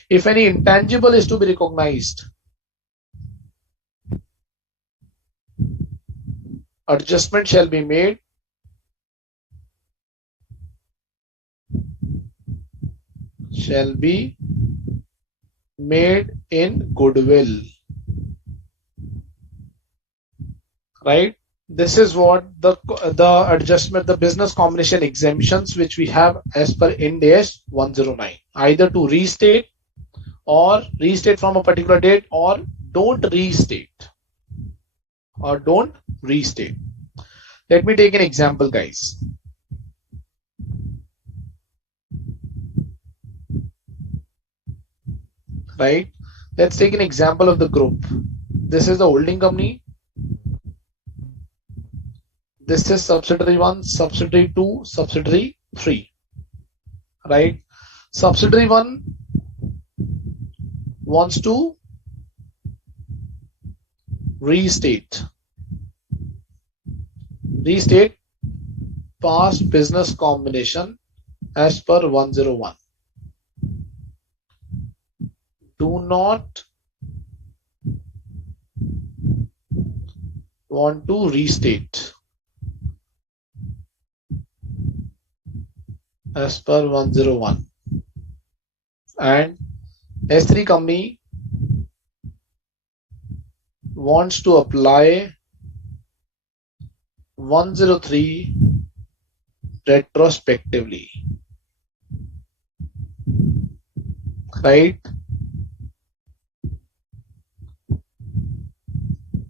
If any intangible is to be recognized, adjustment shall be made in goodwill, right? This is what the adjustment, the business combination exemptions which we have as per Ind AS 109, either to restate or restate from a particular date, or don't restate. Let me take an example, guys. Right? Let's take an example of the group. This is the holding company. This is subsidiary 1, subsidiary 2, subsidiary 3. Right? Subsidiary 1 wants to restate past business combination as per 101. Do not want to restate as per 101, and S3 company wants to apply 103 retrospectively, right?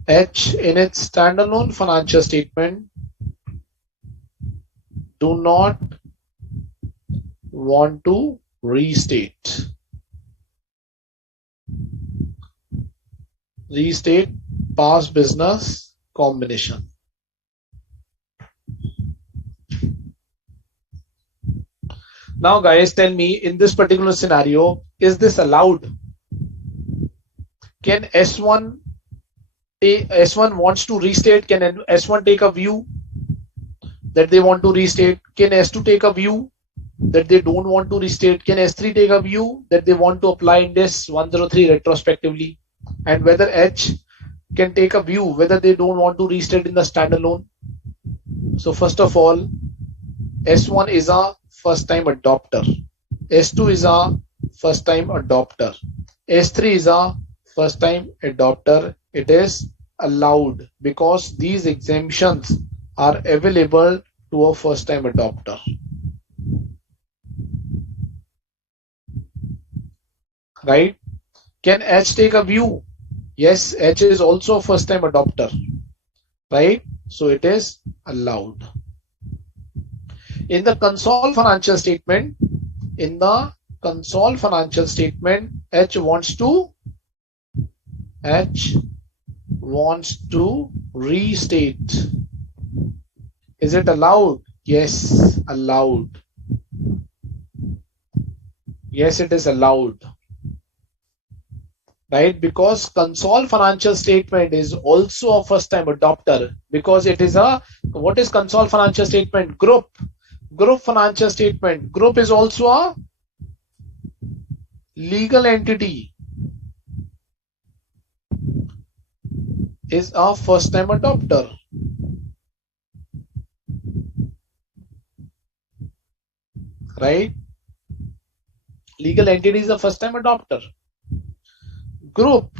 H in its standalone financial statement do not want to restate past business combination. Now guys, tell me, in this particular scenario, is this allowed? Can S1 wants to restate? Can S1 take a view that they want to restate? Can S2 take a view that they don't want to restate? Can S3 take a view that they want to apply Indes 103 retrospectively? And whether H can take a view whether they don't want to restate in the standalone. So first of all, S1 is a first time adopter, S2 is a first time adopter, S3 is a first time adopter. It is allowed because these exemptions are available to a first time adopter. Right? Can H take a view? Yes, H is also a first time adopter. Right? So it is allowed. In the console financial statement, H wants to restate. Is it allowed? Yes, allowed. Yes, it is allowed. Right? Because console financial statement is also a first time adopter, because it is a, what is console financial statement? Group financial statement. Group is also a legal entity, is a first time adopter. Right? Legal entity is a first time adopter. Group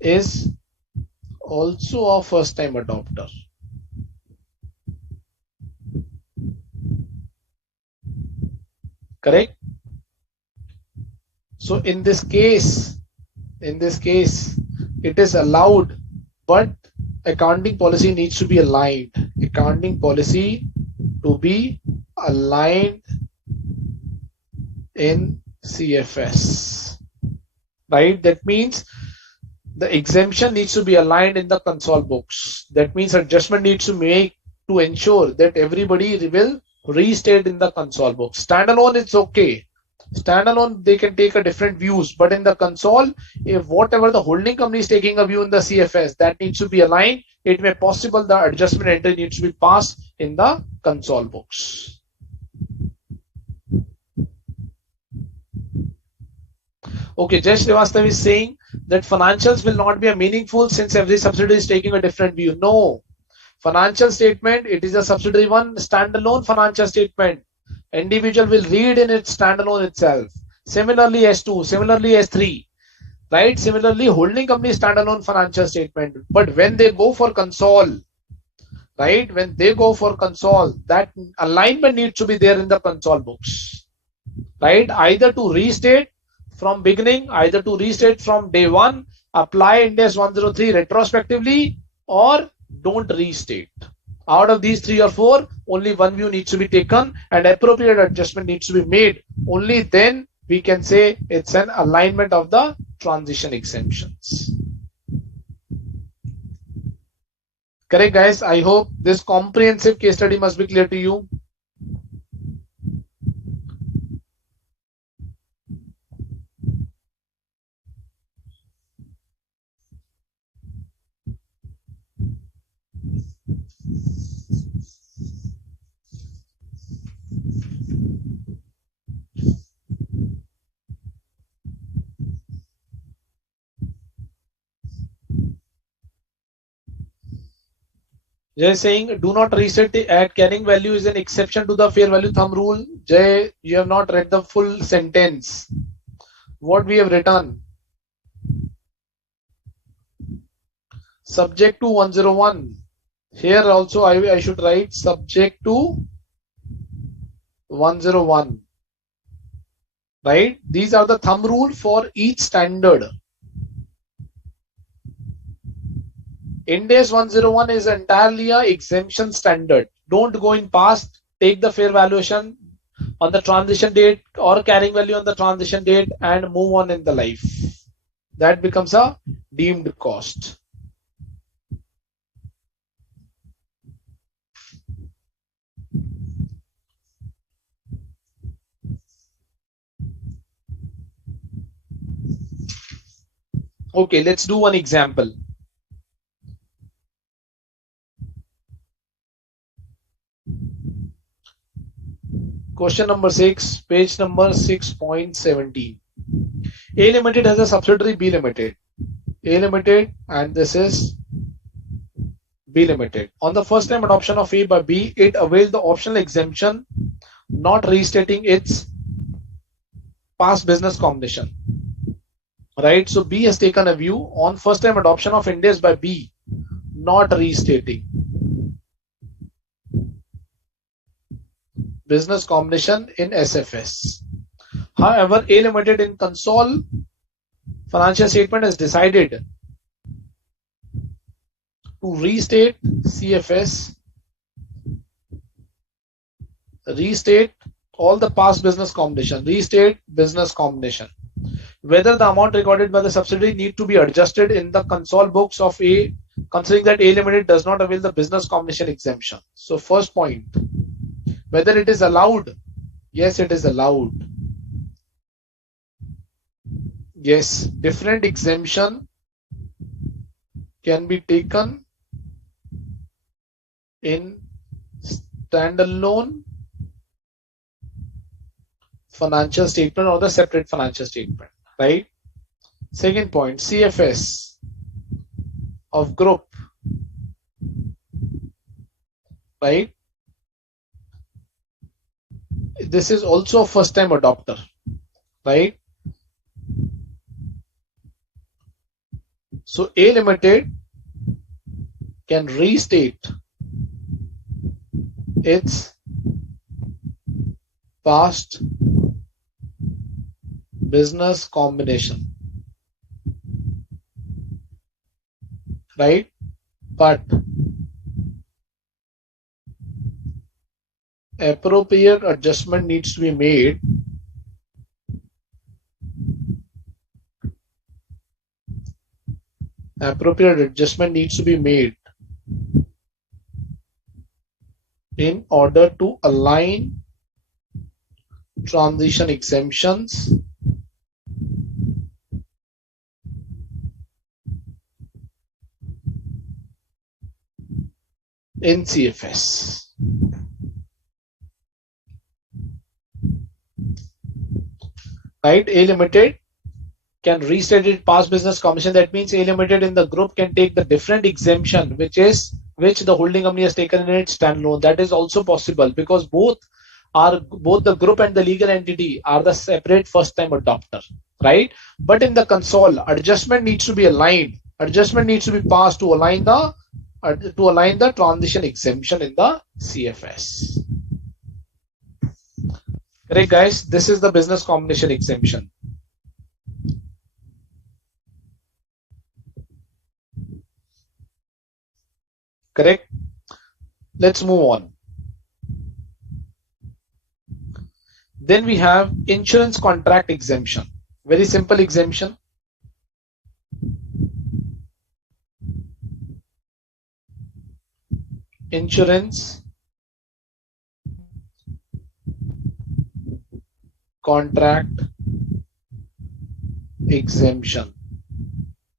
is also a first time adopter. Correct? So in this case, it is allowed, but accounting policy needs to be aligned. Accounting policy to be aligned in CFS. Right? That means the exemption needs to be aligned in the console books. That means adjustment needs to make to ensure that everybody will restate in the console books. Standalone, it's okay. Standalone, they can take a different views, but in the console, if whatever the holding company is taking a view in the CFS, that needs to be aligned. It may possible the adjustment entry needs to be passed in the console books. Okay, Jay Srivastav is saying that financials will not be a meaningful since every subsidiary is taking a different view. No. Financial statement, it is a subsidiary one, standalone financial statement. Individual will read in its standalone itself. Similarly, S2, similarly, S3. Right? Similarly, holding company standalone financial statement. But when they go for console, right? When they go for console, that alignment needs to be there in the console books. Right? Either to restate from beginning, either to restate from day one, apply Indes 103 retrospectively, or don't restate. Out of these 3 or 4, only one view needs to be taken and appropriate adjustment needs to be made. Only then we can say it's an alignment of the transition exemptions. Correct, guys? I hope this comprehensive case study must be clear to you. Jay saying, do not reset at carrying value is an exception to the fair value thumb rule. Jay, you have not read the full sentence. What we have written. Subject to 101. Here also I should write subject to 101. Right? These are the thumb rule for each standard. Indes 101 is entirely a exemption standard. Don't go in past, take the fair valuation on the transition date or carrying value on the transition date and move on in the life. That becomes a deemed cost. Okay, let's do one example. Question number 6, page number 6.17. A Limited has a subsidiary B Limited. A Limited and this is B Limited. On the first time adoption of A by B, it availed the optional exemption, not restating its past business combination. Right? So B has taken a view on first time adoption of Ndas by B, not restating business combination in SFS. However, A Limited in consol financial statement has decided to restate CFS, restate all the past business combination, restate business combination. Whether the amount recorded by the subsidiary need to be adjusted in the consol books of A, considering that A Limited does not avail the business combination exemption. So first point, whether it is allowed. Yes, it is allowed. Yes, different exemption can be taken in standalone financial statement or the separate financial statement, right? Second point, CFS of group, right? This is also a first time adopter, right? So A Limited can restate its past business combination, right? But appropriate adjustment needs to be made in order to align transition exemptions in CFS. Right? A Limited can restate its past business combination. That means A Limited in the group can take the different exemption which the holding company has taken in its standalone. That is also possible because both the group and the legal entity are the separate first time adopter, right? But in the consol, adjustment needs to be aligned. Adjustment needs to be passed to align the transition exemption in the CFS. Correct, guys? This is the business combination exemption. Correct? Let's move on. Then we have insurance contract exemption. Very simple exemption. Insurance contract exemption.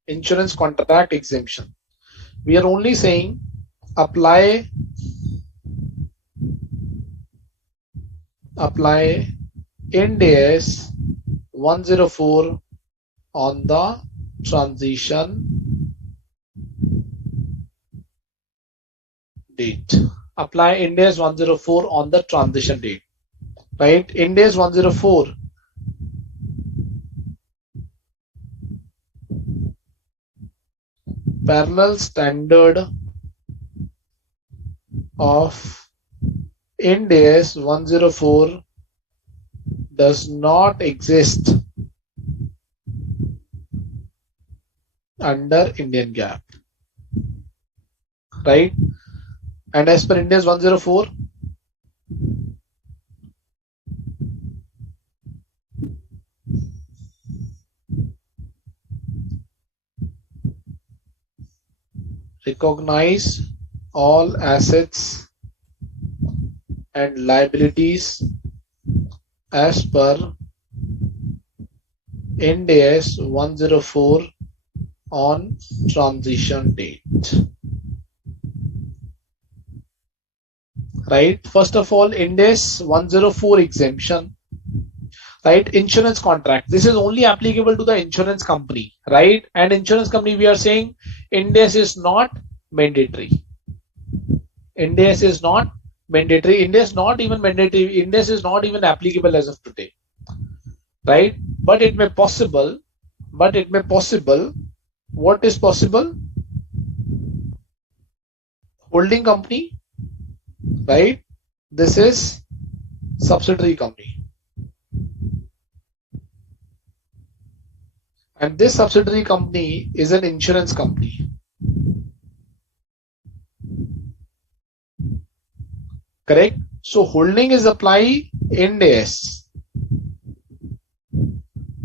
Insurance contract exemption. We are only saying apply Ndas 104 on the transition date. Apply Ndas 104 on the transition date. Right? Ndas 104 parallel standard of Ndas 104 does not exist under Indian GAAP, right? And as per Ndas 104, recognize all assets and liabilities as per Ndas 104 on transition date. Right? First of all, Ndas 104 exemption. Right? Insurance contract. This is only applicable to the insurance company. Right? And insurance company, we are saying Ndas is not mandatory. Ndas is not mandatory. Ndas not even mandatory. Ndas is not even applicable as of today. Right? But it may possible. What is possible? Holding company, right? This is subsidiary company. And this subsidiary company is an insurance company. Correct? So holding is applying Ndas.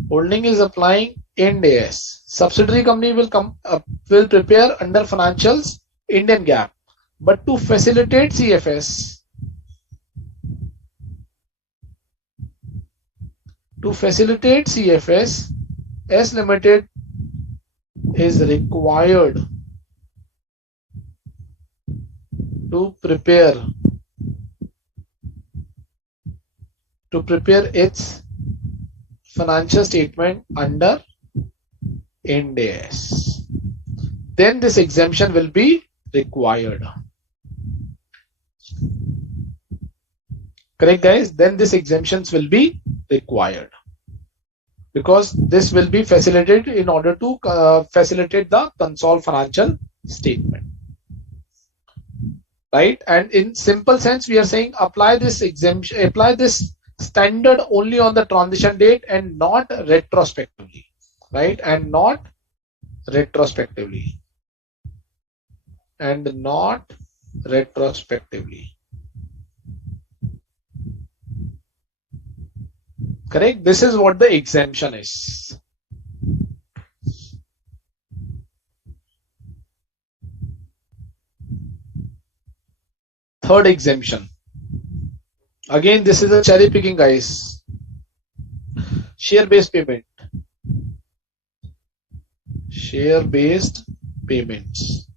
Holding is applying Ndas. Subsidiary company will prepare under financials Indian GAAP. But to facilitate CFS, S Limited is required to prepare its financial statement under Ndas. Then this exemption will be required. Correct, guys? Then these exemptions will be required because this will be facilitated in order to facilitate the consolidated financial statement. Right? And in simple sense, we are saying apply this exemption, apply this standard only on the transition date and not retrospectively. Right? And not retrospectively. Correct? This is what the exemption is. Third exemption. Again, this is a cherry picking, guys. Share-based payment. Share-based payments.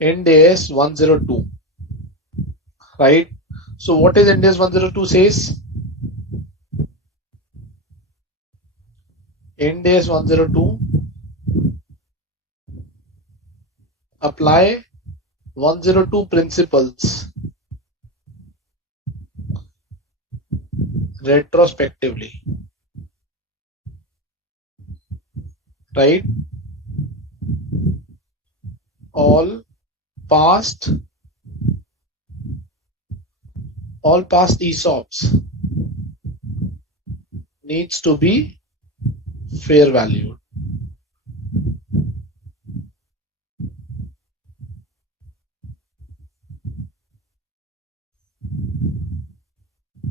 Ndas 102. Right? So what is Ndas 102 says? Ndas 102 apply 102 principles retrospectively. Right? All past ESOPs needs to be fair valued.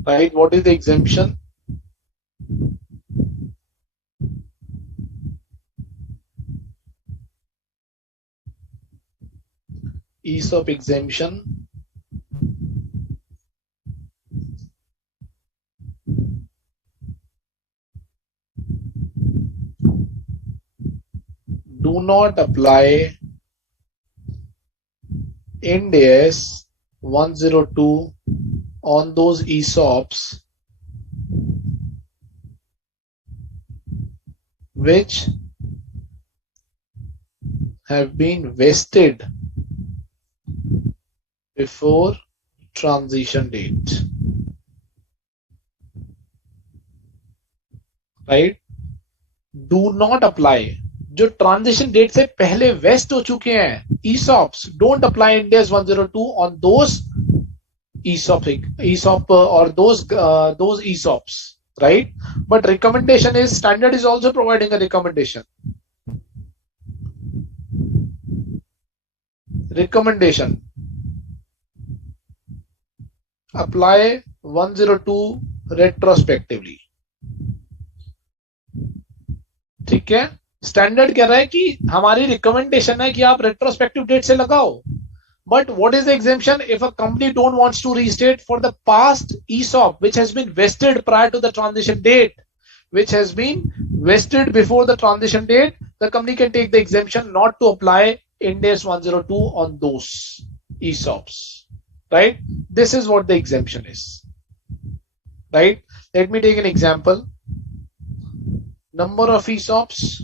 Right? What is the exemption? ESOP exemption. Do not apply Ndas 102 on those ESOPs which have been vested before transition date. Right? Do not apply. जो transition date से पहले waste हो चुके हैं ESOPs, don't apply Ndas 102 on those ESOP or those ESOPs, right? But recommendation is, standard is also providing a recommendation. Apply 102 retrospectively. ठीक है? Standard कह रहा है कि हमारी रिकमेंडेशन है कि आप रेट्रोस्पेक्टिव डेट से लगाओ. But what is the exemption? If a company don't wants to restate for the past ESOP which has been vested prior to the transition date, which has been vested before the transition date, the company can take the exemption not to apply Ind AS 102 on those ESOPs, right? This is what the exemption is, right? Let me take an example. Number of ESOPs,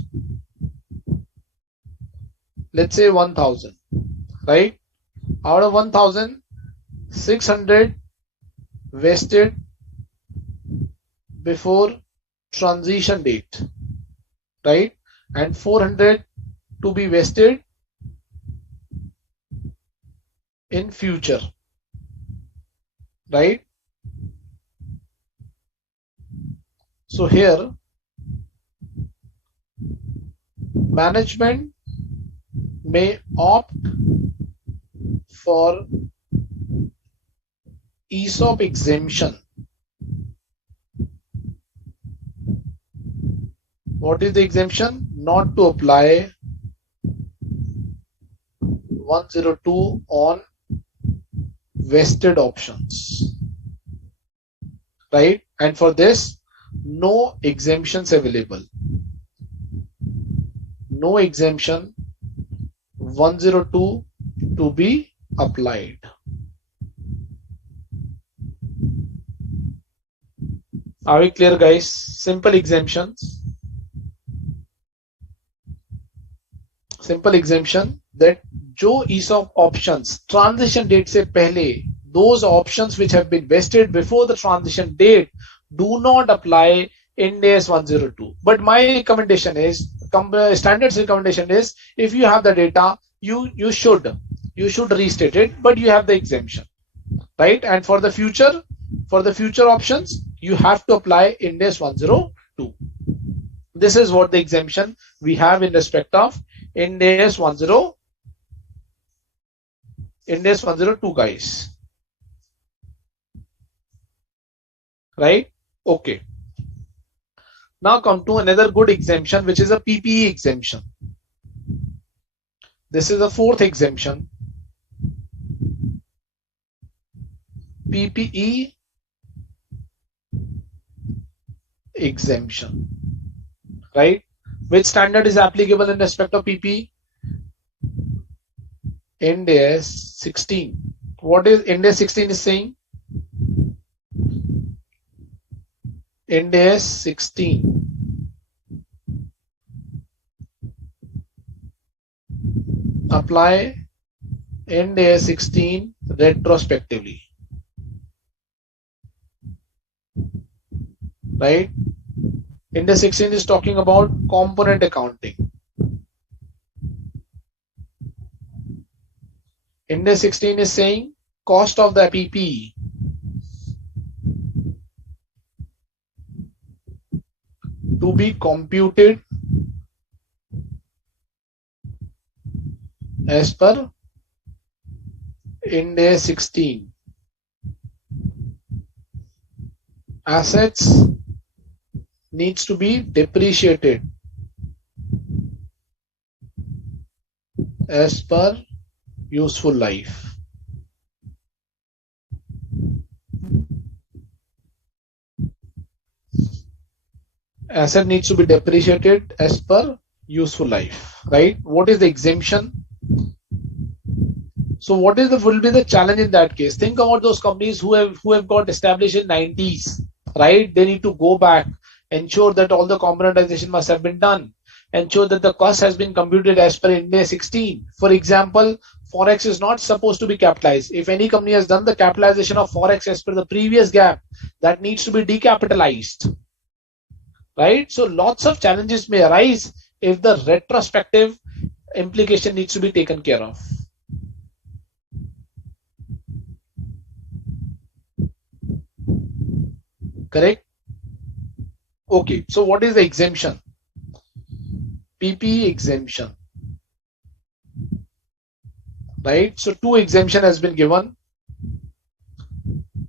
let's say 1000, right? Out of 1000, 600 vested before transition date, right? And 400 to be vested in future, right? So here management may opt for ESOP exemption. What is the exemption? Not to apply 102 on vested options, right? And for this, no exemptions available. No exemption 102 to be applied. Are we clear, guys? Simple exemptions. Simple exemption that जो ESOP options transition date से पहले, those options which have been vested before the transition date do not apply Ind AS 102. But my recommendation is, standards recommendation is, if you have the data, you should restate it, but you have the exemption, right? And for the future options, you have to apply Ind AS 102. This is what the exemption we have in respect of Ind AS 102, guys. Right? Okay. Now come to another good exemption, which is a PPE exemption. This is the fourth exemption. PPE exemption, right? Which standard is applicable in respect of PPE? Ind AS 16. What is Ind AS 16 is saying? Ind AS 16. Apply Ind AS 16 retrospectively, right? Ind AS 16 is talking about component accounting. Ind AS 16 is saying cost of the Ppe to be computed as per Ind AS 16. Assets needs to be depreciated as per useful life. Asset needs to be depreciated as per useful life, right? What is the exemption? So what is will be the challenge in that case? Think about those companies who have got established in 90s, right? They need to go back, ensure that all the componentization must have been done, ensure that the cost has been computed as per Ind AS 16. For example, Forex is not supposed to be capitalized. If any company has done the capitalization of Forex as per the previous gap, that needs to be decapitalized, right? So lots of challenges may arise if the retrospective implication needs to be taken care of. Correct? Okay, so what is the exemption? PPE exemption, right? So two exemption has been given.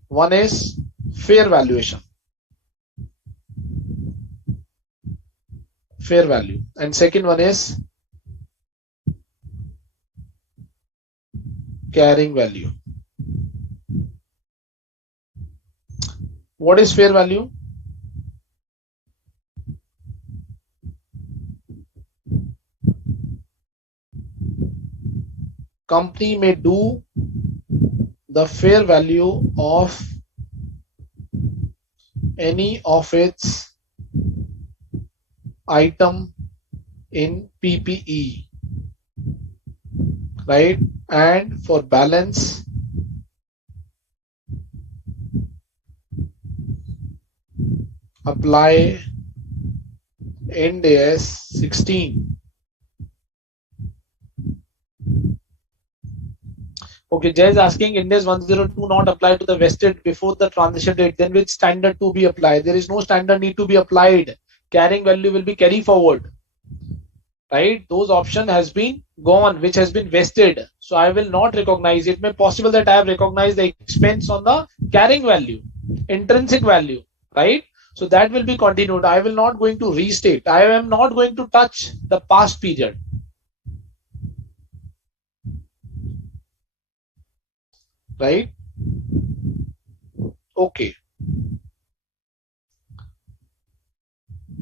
One is fair valuation, fair value, and second one is carrying value. What is fair value? company may do the fair value of any of its item in PPE, right? And for balance, apply Ndas 16. Okay, Jay is asking Ndas 102 not apply to the vested before the transition date. Then which standard to be applied? There is no standard need to be applied. Carrying value will be carry forward, right? Those option has been gone, which has been vested. So I will not recognize. It may possible that I have recognized the expense on the carrying value, intrinsic value, right? So that will be continued. I will not going to restate. I am not going to touch the past period. Right? Okay.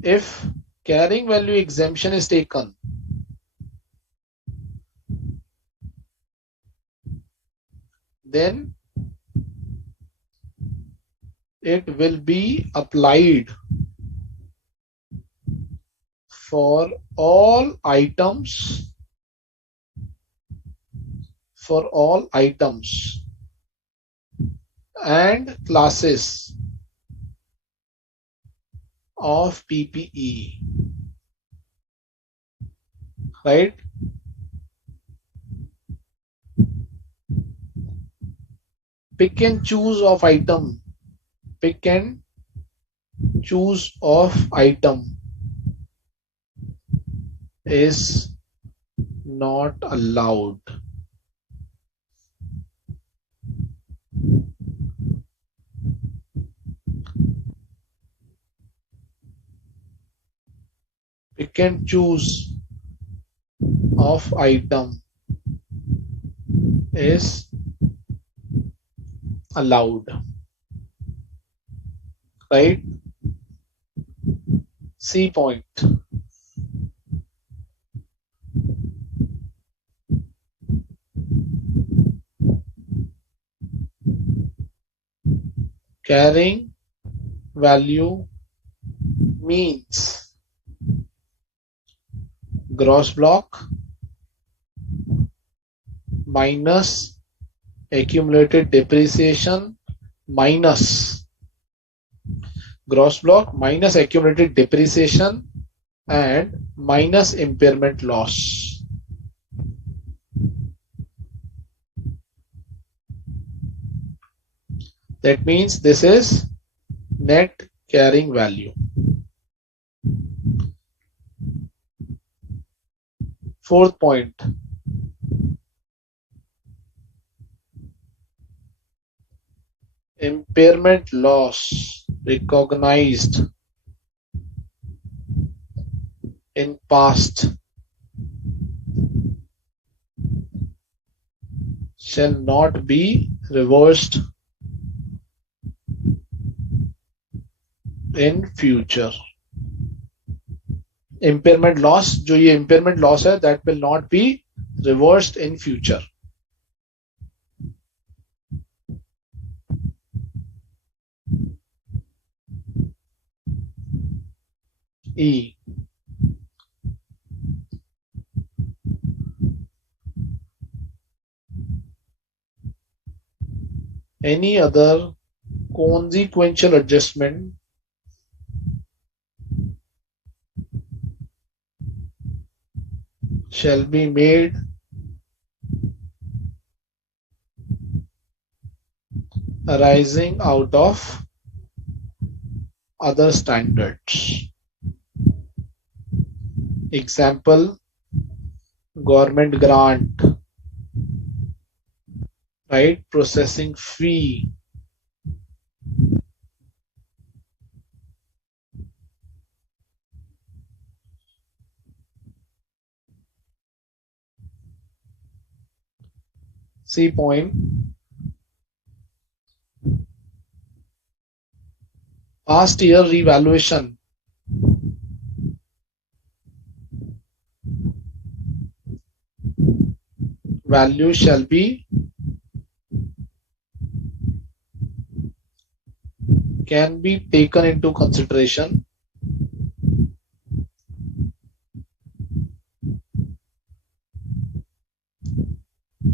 If carrying value exemption is taken, then it will be applied for all items and classes of PPE, right? Pick and choose of item is not allowed. Pick and choose of item is allowed, right? C point. Carrying value means gross block minus accumulated depreciation minus gross block minus accumulated depreciation and minus impairment loss. That means this is net carrying value. Fourth point. Impairment loss recognized in past shall not be reversed in future. Impairment loss, जो ये impairment loss है, that will not be reversed in future. E. Any other consequential adjustment shall be made arising out of other standards. Example, government grant, right? Processing fee, C point. Past year revaluation. value shall be can be taken into consideration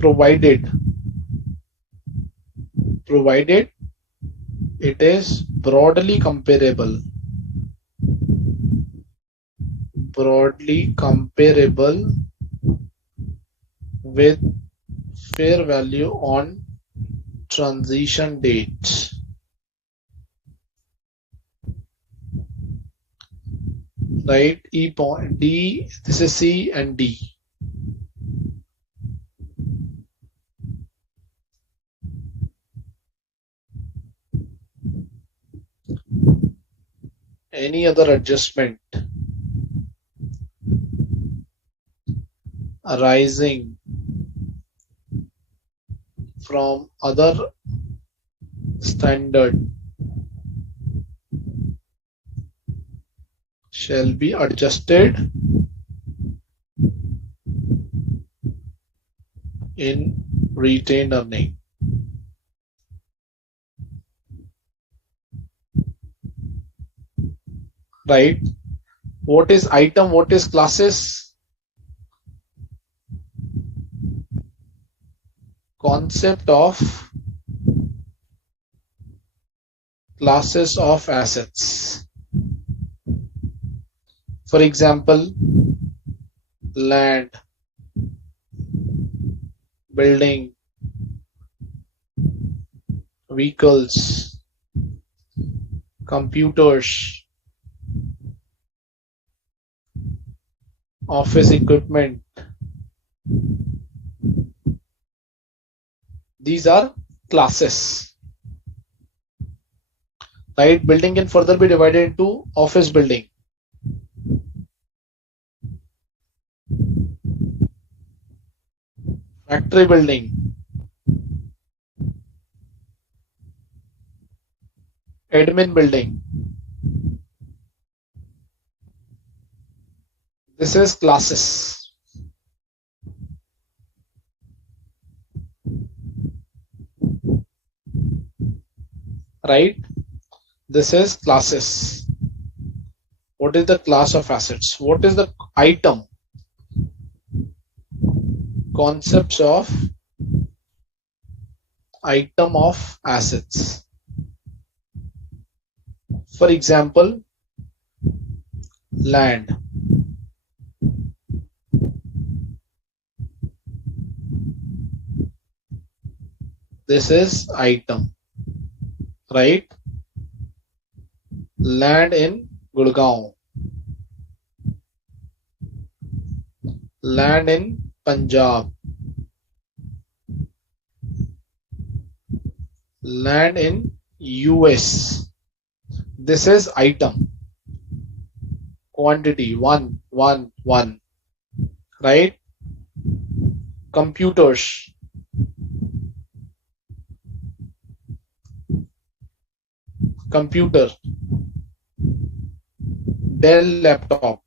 provided it is broadly comparable with fair value on transition date. Right? E point D, this is C and D. Any other adjustment arising from other standard shall be adjusted in retained earning. Right? What is item? What is classes? Concept of classes of assets. For example, land, building, vehicles, computers, office equipment. These are classes. Right? Building can further be divided into office building, factory building, admin building. This is classes. Right? This is classes. What is the class of assets? What is the item? Concepts of item of assets. For example, land. This is item. Right? Land in Gurgaon, land in Punjab, land in US. This is item. Quantity 1, 1, 1. Right? Computers. Computer. Dell laptop,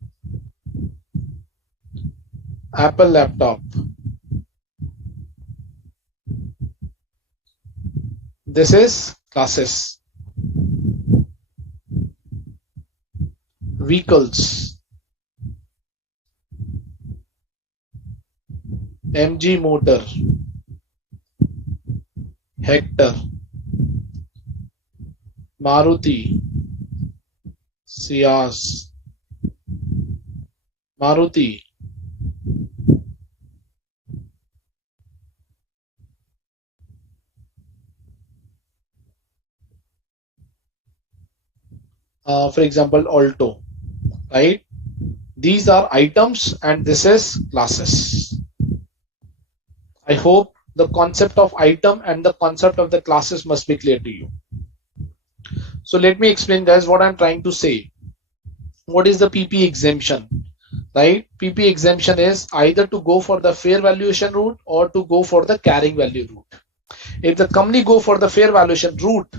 Apple laptop. This is classes. Vehicles, MG motor, Hector, Maruti, Ciaz, Maruti, for example, Alto. Right? These are items and this is classes. I hope the concept of item and the concept of the classes must be clear to you. So let me explain, guys, what I'm trying to say. What is the Ppe exemption? Right? Ppe exemption is either to go for the fair valuation route or to go for the carrying value route. If the company go for the fair valuation route,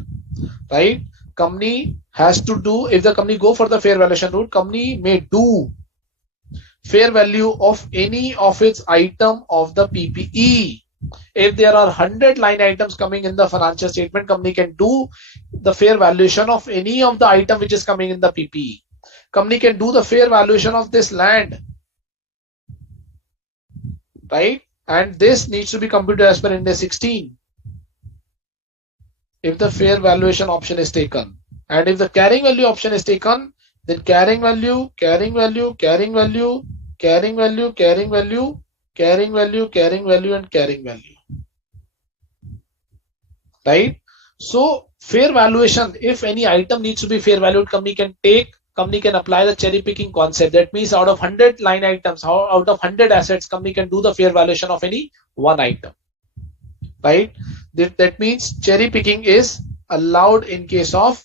right, company has to do, if the company go for the fair valuation route, company may do fair value of any of its item of the PPE. If there are 100 line items coming in the financial statement, company can do the fair valuation of any of the item which is coming in the PPE. Company can do the fair valuation of this land, right? And this needs to be computed as per Index 16. If the fair valuation option is taken, and if the carrying value option is taken, then carrying value, carrying value, carrying value, carrying value, carrying value, carrying value, carrying value, and carrying value. Right? So fair valuation, if any item needs to be fair valued, company can apply the cherry picking concept. That means out of 100 line items, out of 100 assets, company can do the fair valuation of any one item. Right? That means cherry picking is allowed in case of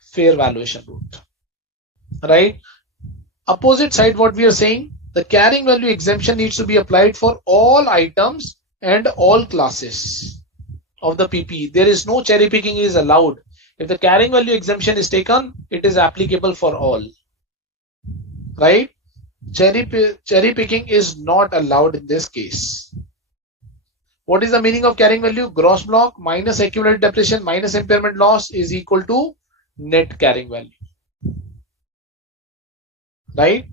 fair valuation route. Right? Opposite side, what we are saying, the carrying value exemption needs to be applied for all items and all classes of the PPE. There is no cherry picking is allowed. If the carrying value exemption is taken, it is applicable for all. Right? Cherry picking is not allowed in this case. What is the meaning of carrying value? Gross block minus accumulated depreciation minus impairment loss is equal to net carrying value. Right?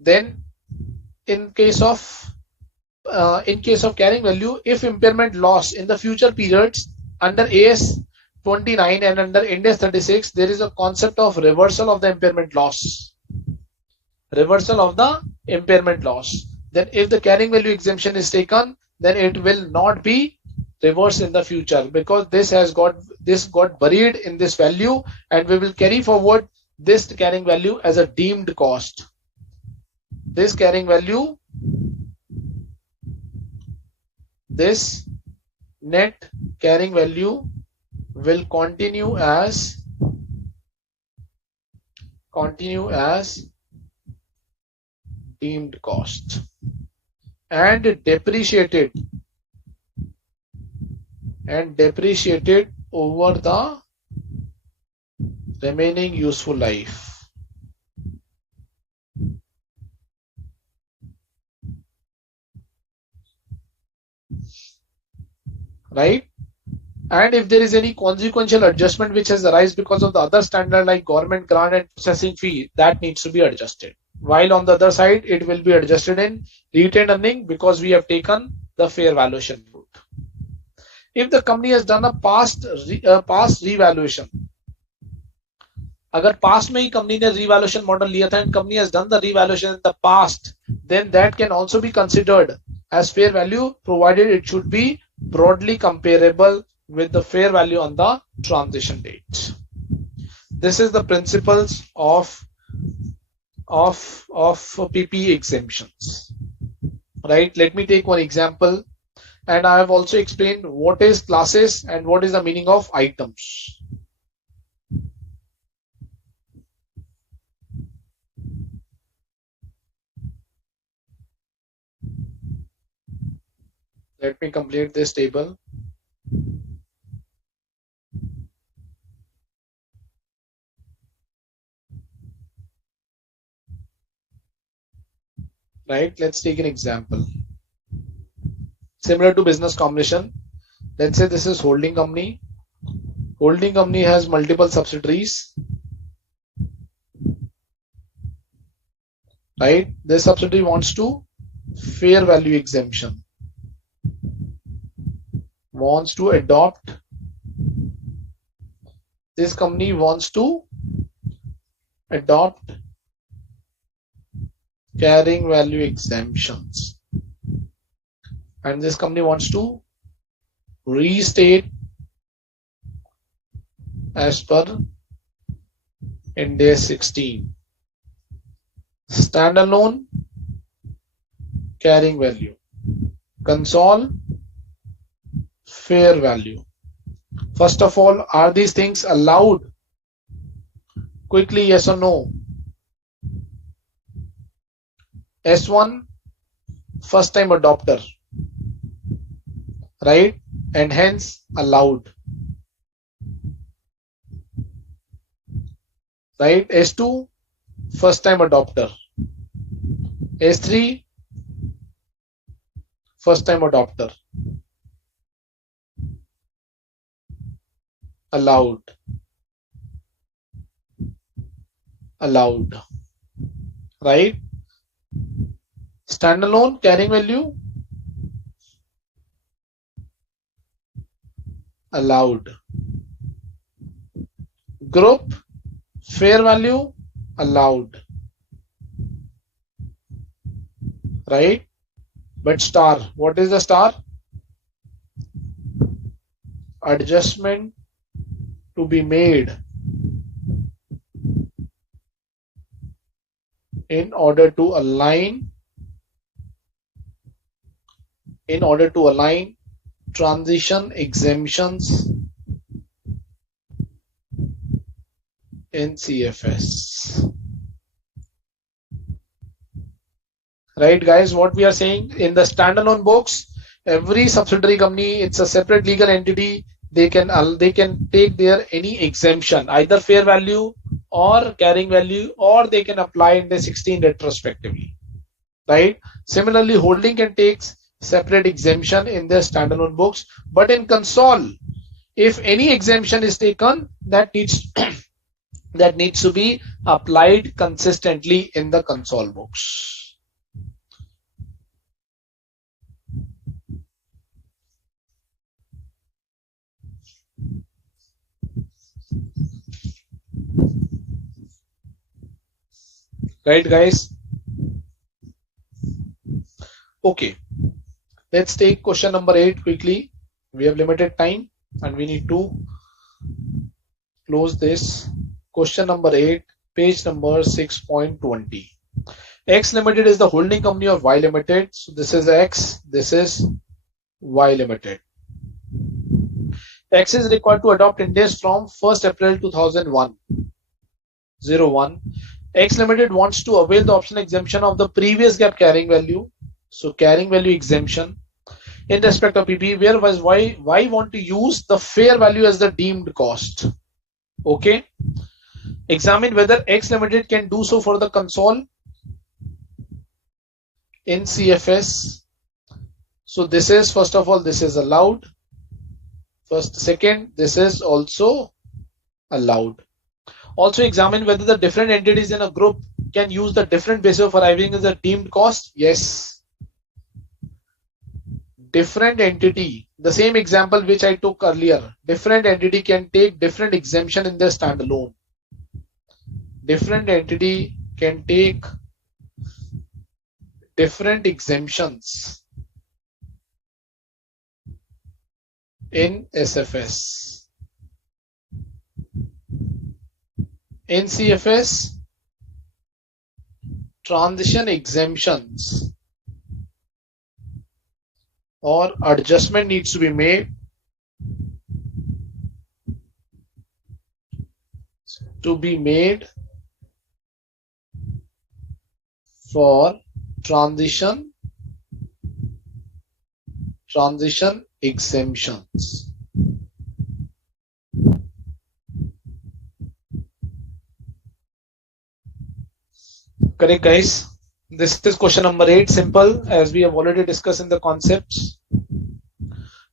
Then in case of carrying value, if impairment loss in the future periods under AS 29 and under Index 36, there is a concept of reversal of the impairment loss. Reversal of the impairment loss. Then if the carrying value exemption is taken, then it will not be reversed in the future, because this got buried in this value, and we will carry forward this carrying value as a deemed cost. This carrying value, this net carrying value will continue as deemed cost and depreciated over the remaining useful life. Right? And if there is any consequential adjustment which has arisen because of the other standard like government grant and processing fee, that needs to be adjusted. While on the other side, it will be adjusted in retained earning because we have taken the fair valuation route. If the company has done a past revaluation, अगर past में ही company ने revaluation model लिया था and company has done the revaluation in the past, then that can also be considered as fair value, provided it should be broadly comparable with the fair value on the transition date. This is the principles of Ppe exemptions. Right? Let me take one example, and I have also explained what is classes and what is the meaning of items. Let me complete this table. Right, let's take an example. Similar to business combination, let's say this is holding company. Holding company has multiple subsidiaries. Right, this subsidiary wants to fair value exemption. Wants to adopt. This company wants to adopt carrying value exemptions, and this company wants to restate as per Index 16. Standalone carrying value, consol fair value. First of all, are these things allowed? Quickly, yes or no? S1, first time adopter, right? And hence allowed. Right? S2, first time adopter. S3, first time adopter. Allowed. Allowed. Right? Standalone carrying value. Allowed. Group fair value. Allowed. Right? But star, what is the star? Adjustment to be made in order to align transition exemptions in CFS. Right, guys, what we are saying in the standalone books, every subsidiary company, it's a separate legal entity. They can take their any exemption, either fair value or carrying value, or they can apply in the 16 retrospectively. Right? Similarly, holding can take separate exemption in their standalone books, but in consol, if any exemption is taken, that needs that needs to be applied consistently in the consol books. Right, guys? Okay, let's take question number 8 quickly. We have limited time and we need to close this. Question number 8, page number 6.20. X Limited is the holding company of Y Limited. So this is X, this is Y Limited. X is required to adopt Ndas from 1st April 2001. X Limited wants to avail the optional exemption of the previous gap carrying value. So carrying value exemption in respect of PP, where was Y want to use the fair value as the deemed cost. Okay. Examine whether X Limited can do so for the consol in CFS. So this is, first of all, this is allowed. Second, this is also allowed. Also examine whether the different entities in a group can use the different basis of arriving as a deemed cost. Yes. Different entity, the same example which I took earlier, different entity can take different exemption in their standalone. Different entity can take different exemptions in SFS. In CFS, transition exemptions or adjustment needs to be made for transition exemptions. Correct, guys. This is question number 8, simple, as we have already discussed in the concepts.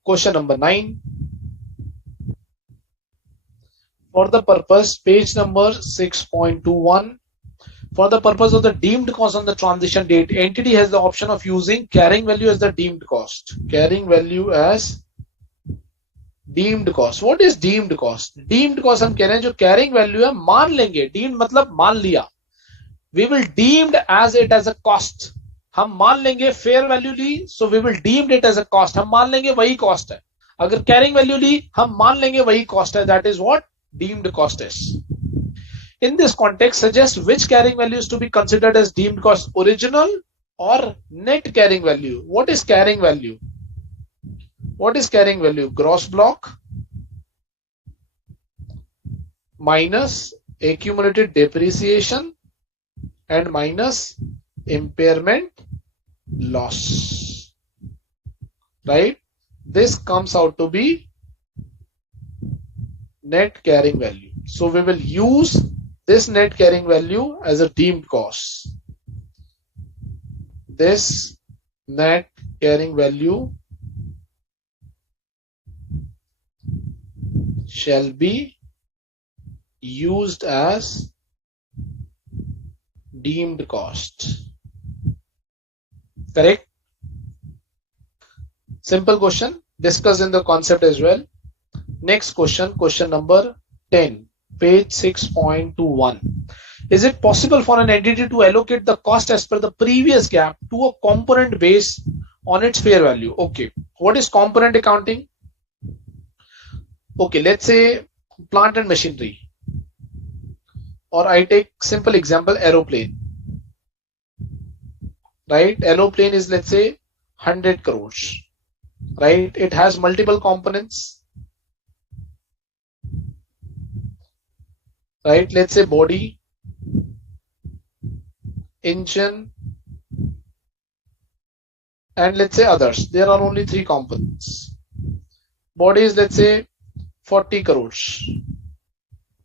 Question number 9. For the purpose, page number 6.21. For the purpose of the deemed cost on the transition date, entity has the option of using carrying value as the deemed cost. Carrying value as deemed cost. What is deemed cost? Deemed cost हम कह रहे हैं जो carrying value है मान लेंगे. Deemed मतलब मान लिया. We will deemed as it as a cost. हम मान लेंगे fair value Lee, so we will deemed it as a cost. हम मान लेंगे वही cost है. अगर carrying value ली, हम मान लेंगे वही cost है. That is what deemed cost is. In this context, suggest which carrying value is to be considered as deemed cost, original or net carrying value. What is carrying value? What is carrying value? Gross block minus accumulated depreciation and minus impairment loss. Right? This comes out to be net carrying value. So we will use this net carrying value as a deemed cost. This net carrying value shall be used as deemed cost. Correct? Simple question discussed in the concept as well. Next question, question number 10, page 6.21. Is it possible for an entity to allocate the cost as per the previous gap to a component based on its fair value? Okay, what is component accounting? Okay, let's say plant and machinery, or I take simple example, aeroplane. Right, aeroplane is, let's say, 100 crores. Right, it has multiple components. Right, let's say body, engine, and let's say others. There are only 3 components. Body is, let's say, 40 crores.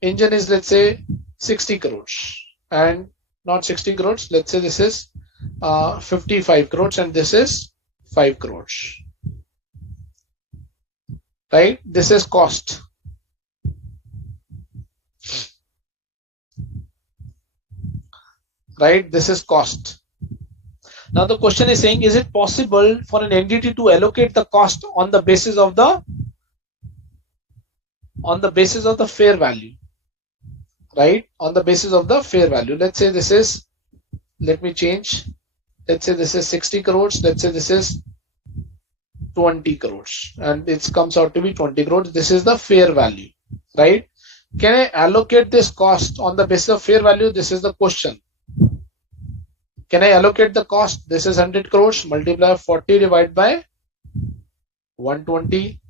Engine is, let's say, 60 crores. And not 60 crores, let's say this is 55 crores and this is 5 crores. Right, this is cost. Right, this is cost. Now the question is saying, is it possible for an entity to allocate the cost on the basis of the fair value? Right, on the basis of the fair value. Let's say this is, let me change, let's say this is 60 crores, let's say this is 20 crores, and it comes out to be 20 crores. This is the fair value. Right, can I allocate this cost on the basis of fair value? This is the question. Can I allocate the cost? This is 100 crores, multiply 40 divided by 120.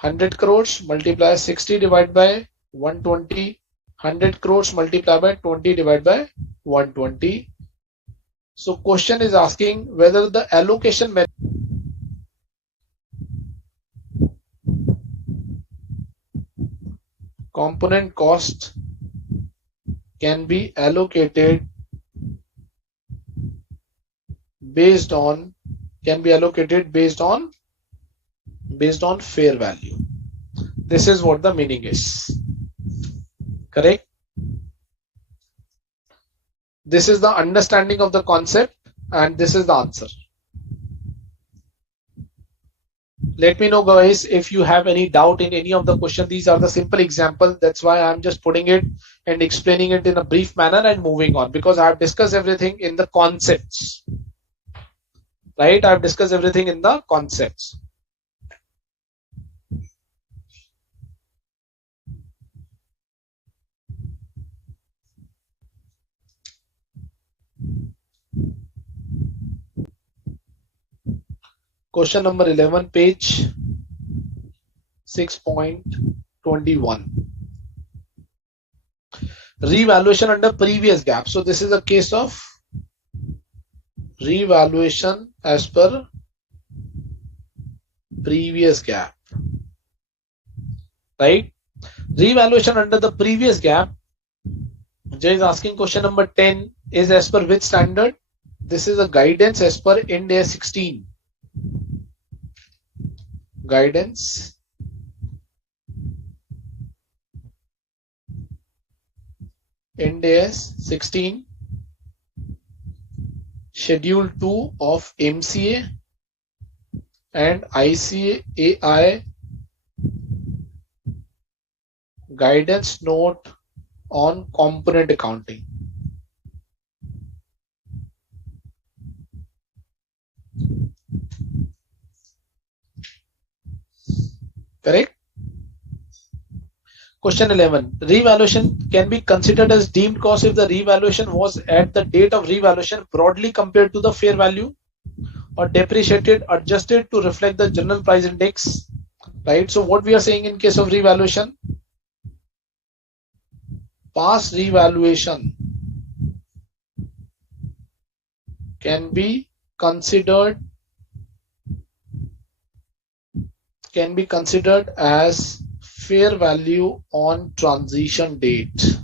100 crores multiply 60 divided by 120. 100 crores multiply by 20 divided by 120. So question is asking whether the allocation method component cost can be allocated based on fair value. This is what the meaning is. Correct? This is the understanding of the concept and this is the answer. Let me know, guys, if you have any doubt in any of the question. These are the simple examples. That's why I'm just putting it and explaining it in a brief manner and moving on, because I have discussed everything in the concepts. Right? I've discussed everything in the concepts. Question number 11, page 6.21. Revaluation under previous gap. So this is a case of revaluation as per previous gap. Right? Revaluation under the previous gap. Jay is asking question number 10 is as per which standard? This is a guidance as per Ndas 16. Guidance Ndas 16, Schedule 2 of MCA and ICAI guidance note on component accounting. Correct? Question 11. Revaluation can be considered as deemed cost if the revaluation was at the date of revaluation broadly compared to the fair value or depreciated, adjusted to reflect the general price index. Right? So what we are saying in case of revaluation, past revaluation can be considered as fair value on transition date.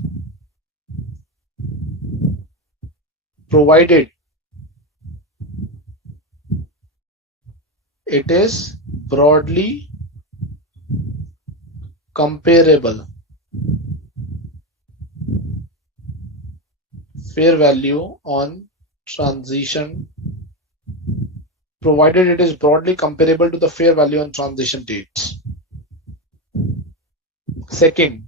provided it is broadly comparable fair value on transition, provided it is broadly comparable to the fair value on transition dates. Second,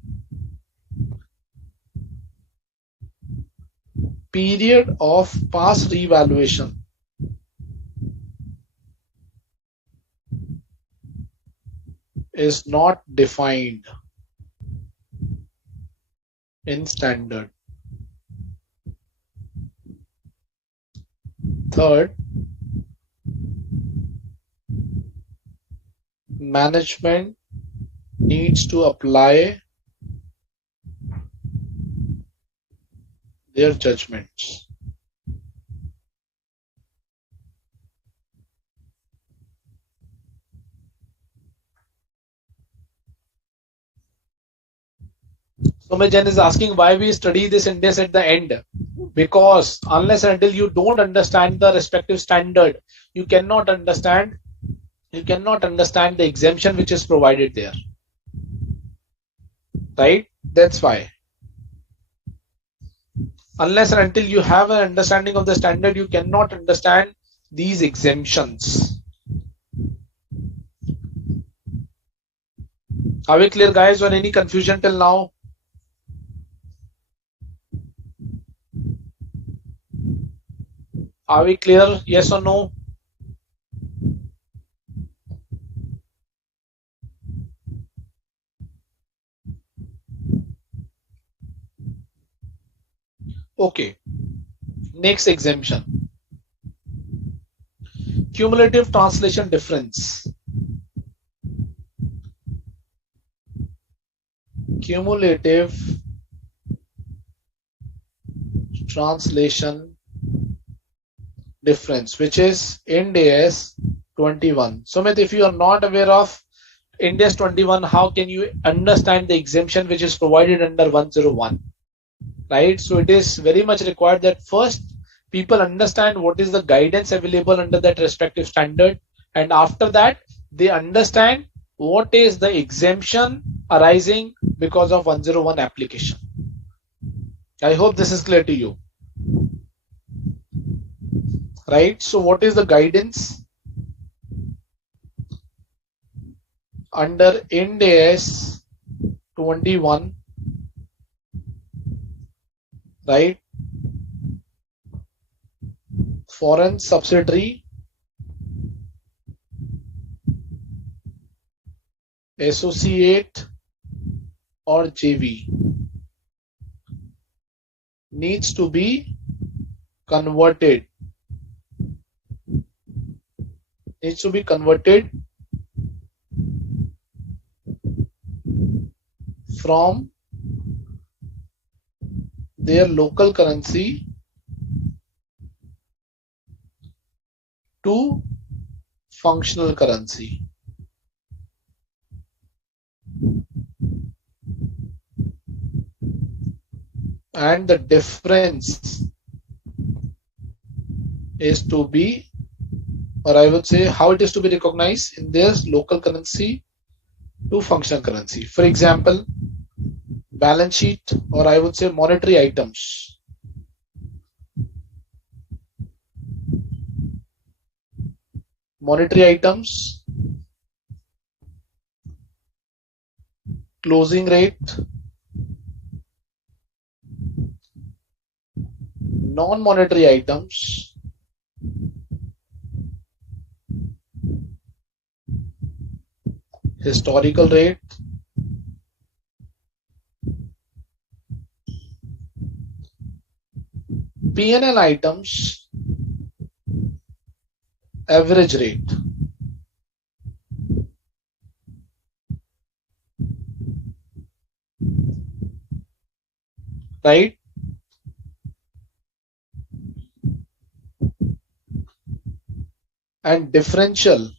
period of past revaluation is not defined in standard. Third, management needs to apply their judgments. So Jen is asking why we study this index at the end. Because unless and until you don't understand the respective standard, you cannot understand the exemption which is provided there. Right? That's why. Unless and until you have an understanding of the standard, you cannot understand these exemptions. Are we clear, guys, or any confusion till now? Are we clear? Yes or no? Okay. Next exemption. Cumulative translation difference. Cumulative translation difference, which is Ndas 21. Sumit, if you are not aware of Ndas 21, how can you understand the exemption which is provided under 101? Right? So it is very much required that first people understand what is the guidance available under that respective standard, and after that they understand what is the exemption arising because of 101 application. I hope this is clear to you. Right? So what is the guidance under Ndas 21? Right? Foreign subsidiary, associate or JV needs to be converted. From their local currency to functional currency. And the difference is to be, or I would say how it is to be recognized in their local currency to functional currency. For example, balance sheet, or I would say monetary items. Monetary items, closing rate, non-monetary items, historical rate, P&L items, average rate. Right? And differential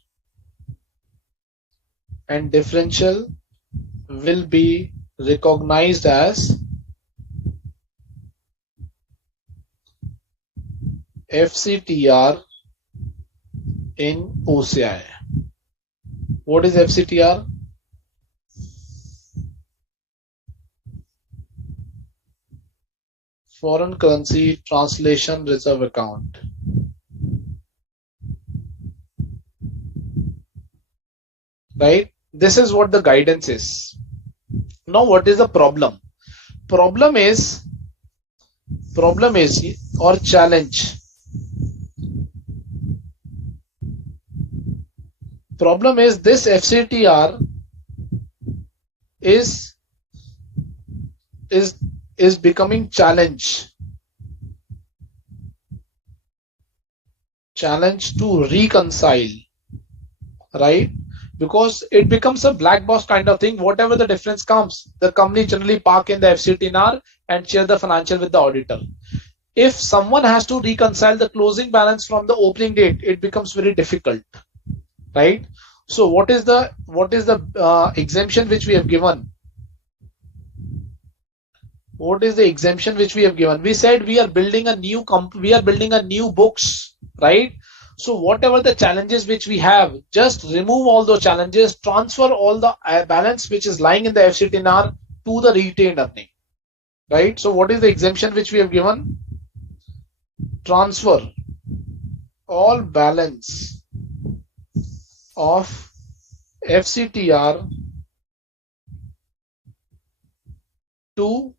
will be recognized as FCTR in OCI. What is FCTR? Foreign Currency Translation Reserve Account. Right? This is what the guidance is. Now what is the problem? Problem is or challenge. Problem is this FCTR is becoming challenge to reconcile, right? Because it becomes a black box kind of thing. Whatever the difference comes, the company generally park in the FCTR and share the financial with the auditor. If someone has to reconcile the closing balance from the opening date, it becomes very difficult, right? So what is the exemption which we have given? What is the exemption which we have given? We said we are building a new books, right? So whatever the challenges which we have, just remove all those challenges, transfer all the balance which is lying in the FCTR to the retained earning, right? So what is the exemption which we have given? Transfer all balance of FCTR to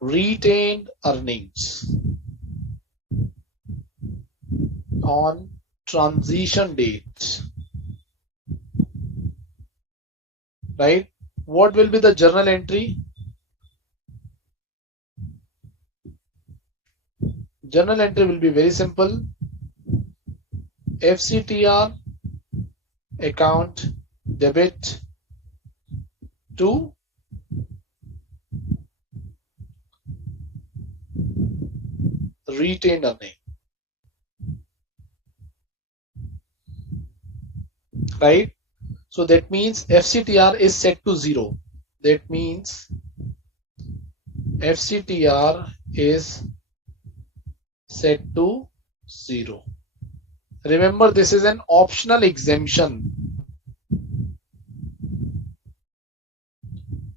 retained earnings on transition dates, right? What will be the journal entry? Journal entry will be very simple. FCTR account debit to retained earning, right? So that means FCTR is set to 0. That means FCTR is set to 0. Remember, this is an optional exemption.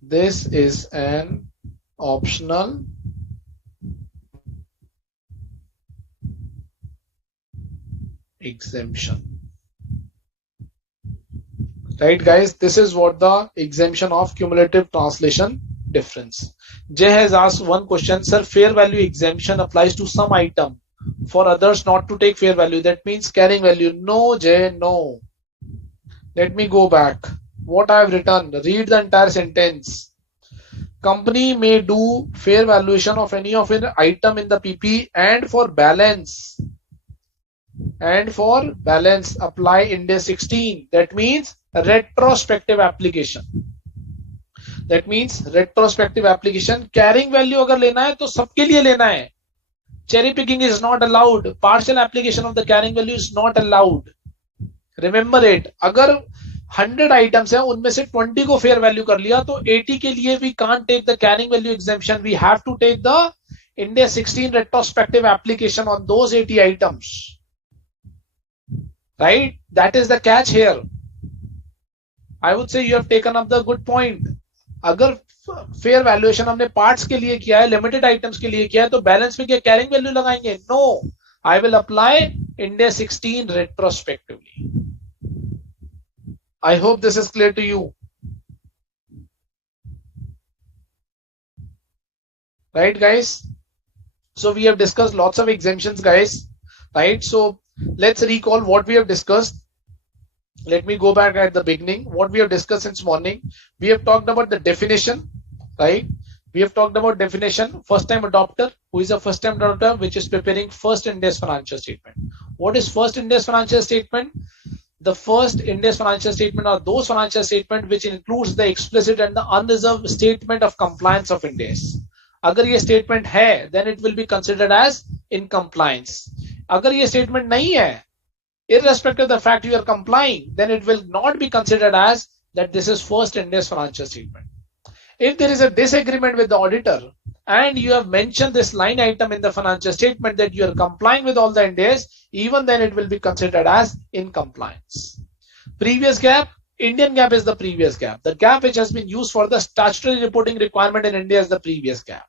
This is an optional exemption. Right, guys? This is what the exemption of cumulative translation difference. Jay has asked one question, sir, fair value exemption applies to some item, for others not to take fair value. That means carrying value. No, Jay, no. Let me go back. What I have written, read the entire sentence. Company may do fair valuation of any of an item in the PP and for balance apply Ndas 16. That means retrospective application. That means retrospective application. Carrying value अगर लेना है तो सबके लिए लेना है. Cherry picking is not allowed. Partial application of the carrying value is not allowed. Remember it. अगर 100 items है उनमें से 20 को fair value कर लिया तो 80 के लिए we can't take the carrying value exemption. We have to take the Ndas 16 retrospective application on those 80 items. Right? That is the catch here. I would say you have taken up the good point. अगर fair valuation हमने parts के लिए किया है, limited items के लिए किया है, तो बैलेंस में क्या कैरिंग वैल्यू लगाएंगे? No, I will apply Ndas 16 retrospectively. I hope this is clear to you. Right, guys? So we have discussed lots of exemptions, guys. Right? So let's recall what we have discussed. Let me go back at the beginning. What we have discussed since morning. We have talked about the definition, right? We have talked about definition. First time adopter. Who is a first time adopter? Which is preparing first Ndas financial statement. What is first Ndas financial statement? The first Ndas financial statement are those financial statement which includes the explicit and the unreserved statement of compliance of Ndas. अगर ये statement है, then it will be considered as in compliance. अगर ये statement नहीं है, irrespective of the fact you are complying, then it will not be considered as that this is first Ndas financial statement. If there is a disagreement with the auditor, and you have mentioned this line item in the financial statement that you are complying with all the Ndas, even then it will be considered as in compliance. Previous gap, Indian gap is the previous gap. The gap which has been used for the statutory reporting requirement in India is the previous gap,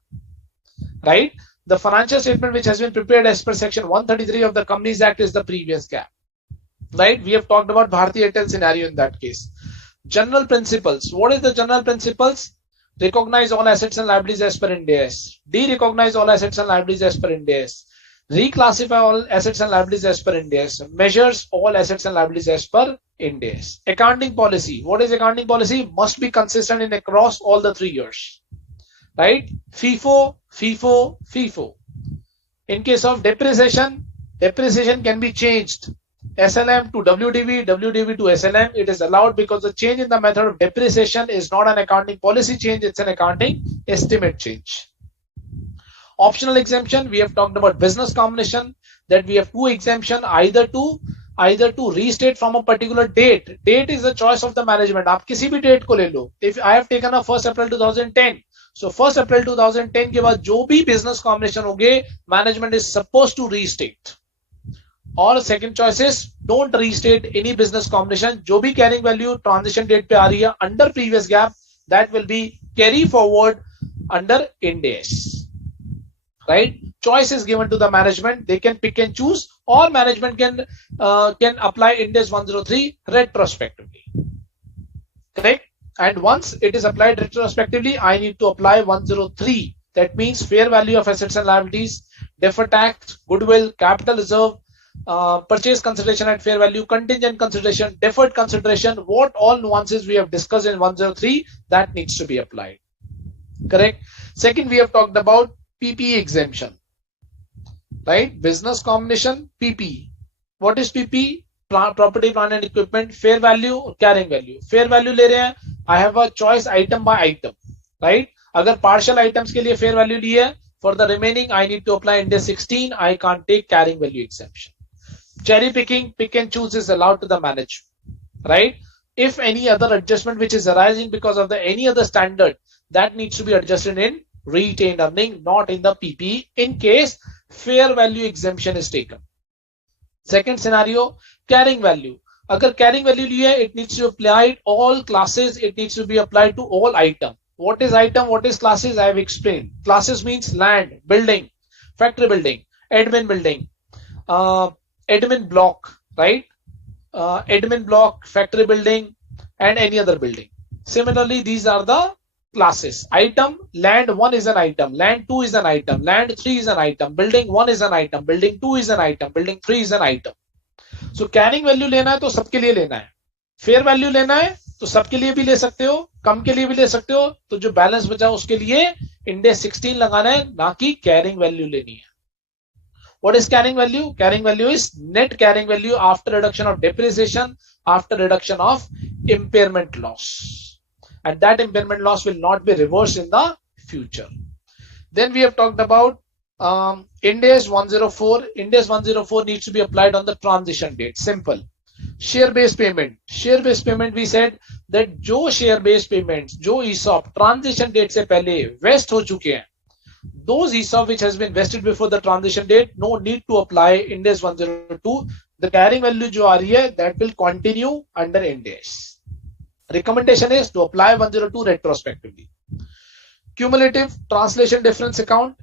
right? The financial statement which has been prepared as per section 133 of the Companies Act is the previous gap, right? We have talked about Bharti Airtel scenario in that case. General principles. What is the general principles? Recognize all assets and liabilities as per Ndas. De-recognize all assets and liabilities as per Ndas. Reclassify all assets and liabilities as per Ndas. Measures all assets and liabilities as per Ndas. Accounting policy. What is accounting policy? Must be consistent in across all the 3 years. Right? FIFO, FIFO, FIFO. In case of depreciation, depreciation can be changed. SLM to WDV, WDV to SLM. It is allowed because the change in the method of depreciation is not an accounting policy change, it's an accounting estimate change. Optional exemption, we have talked about business combination, that we have 2 exemption, either to restate from a particular date. Date is the choice of the management. आप किसी भी date को ले लो. If I have taken a 1st April 2010, so 1st April 2010 के बाद जो भी business combination होंगे, management is supposed to restate. Or second choice is don't restate any business combination. जो भी carrying value transition date पे आ रही है under previous gap, that will be carry forward under Ndas. Right? Choice is given to the management. They can pick and choose, or management can apply Ndas 103 retrospectively. Correct? And once it is applied retrospectively, I need to apply 103. That means fair value of assets and liabilities, deferred tax, goodwill, capital reserve, purchase consideration at fair value, contingent consideration, deferred consideration, what all nuances we have discussed in 103, that needs to be applied. Correct? Second, we have talked about Ppe exemption. Right? Business combination, Ppe. What is Ppe? Property, plant and equipment, fair value or carrying value. Fair value ले रहे हैं, I have a choice item by item. Right? अगर partial items के लिए fair value ली है, for the remaining I need to apply Ndas 16, I can't take carrying value exemption. Cherry picking, pick and choose is allowed to the management, right? If any other adjustment which is arising because of any other standard, that needs to be adjusted in retained earning, not in the Ppe, in case fair value exemption is taken. Second scenario, carrying value. Agar carrying value liya, it needs to be applied all classes, it needs to be applied to all item. What is item? What is classes? I have explained. Classes means land, building, factory building, admin building, admin block, right? Admin block, factory building, and any other building. Similarly, these are the classes. Item, land 1 is an item, land 2 is an item, land 3 is an item, building 1 is an item, building 2 is an item, building 3 is an item. So carrying value लेना है तो सबके लिए लेना है. Fair value लेना है तो सबके लिए भी ले सकते हो, कम के लिए भी ले सकते हो. तो जो बैलेंस बचा उसके लिए Ndas 16 लगाना है, ना कि carrying value लेनी है. What is carrying value? Carrying value is net carrying value after reduction of depreciation, after reduction of impairment loss. And that impairment loss will not be reversed in the future. Then we have talked about Ndas 104. Ndas 104 needs to be applied on the transition date. Simple. Share-based payment. Share-based payment, we said that जो share-based payments, जो ESOP transition date से पहले vest हो चुके हैं, those ESOP which has been vested before the transition date, no need to apply Ndas 102. The carrying value जो आ रही है, that will continue under Ndas. Recommendation is to apply 102 retrospectively. Cumulative translation difference account.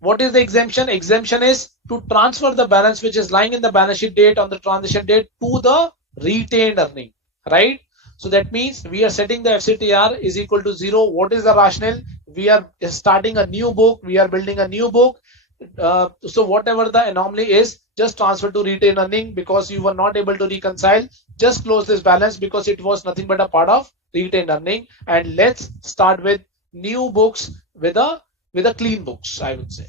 What is the exemption? Exemption is to transfer the balance which is lying in the balance sheet date on the transition date to the retained earning, right? So that means we are setting the FCTR is equal to 0. What is the rationale? We are starting a new book. We are building a new book. So whatever the anomaly is, just transfer to retained earning because you were not able to reconcile. Just close this balance because it was nothing but a part of retained earning. And let's start with new books with a clean books, I would say.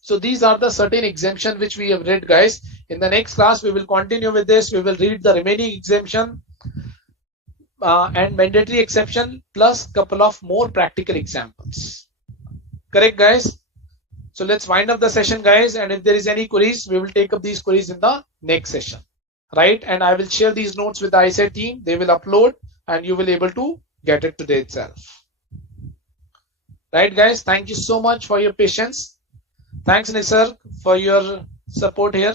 So these are the certain exemption which we have read, guys. In the next class, we will continue with this. We will read the remaining exemption and mandatory exception plus couple of more practical examples. Correct, guys? So let's wind up the session, guys. And if there is any queries, we will take up these queries in the next session, right? And I will share these notes with the ISET team. They will upload and you will be able to get it today itself. Right, guys? Thank you so much for your patience. Thanks, Nisar, for your support here.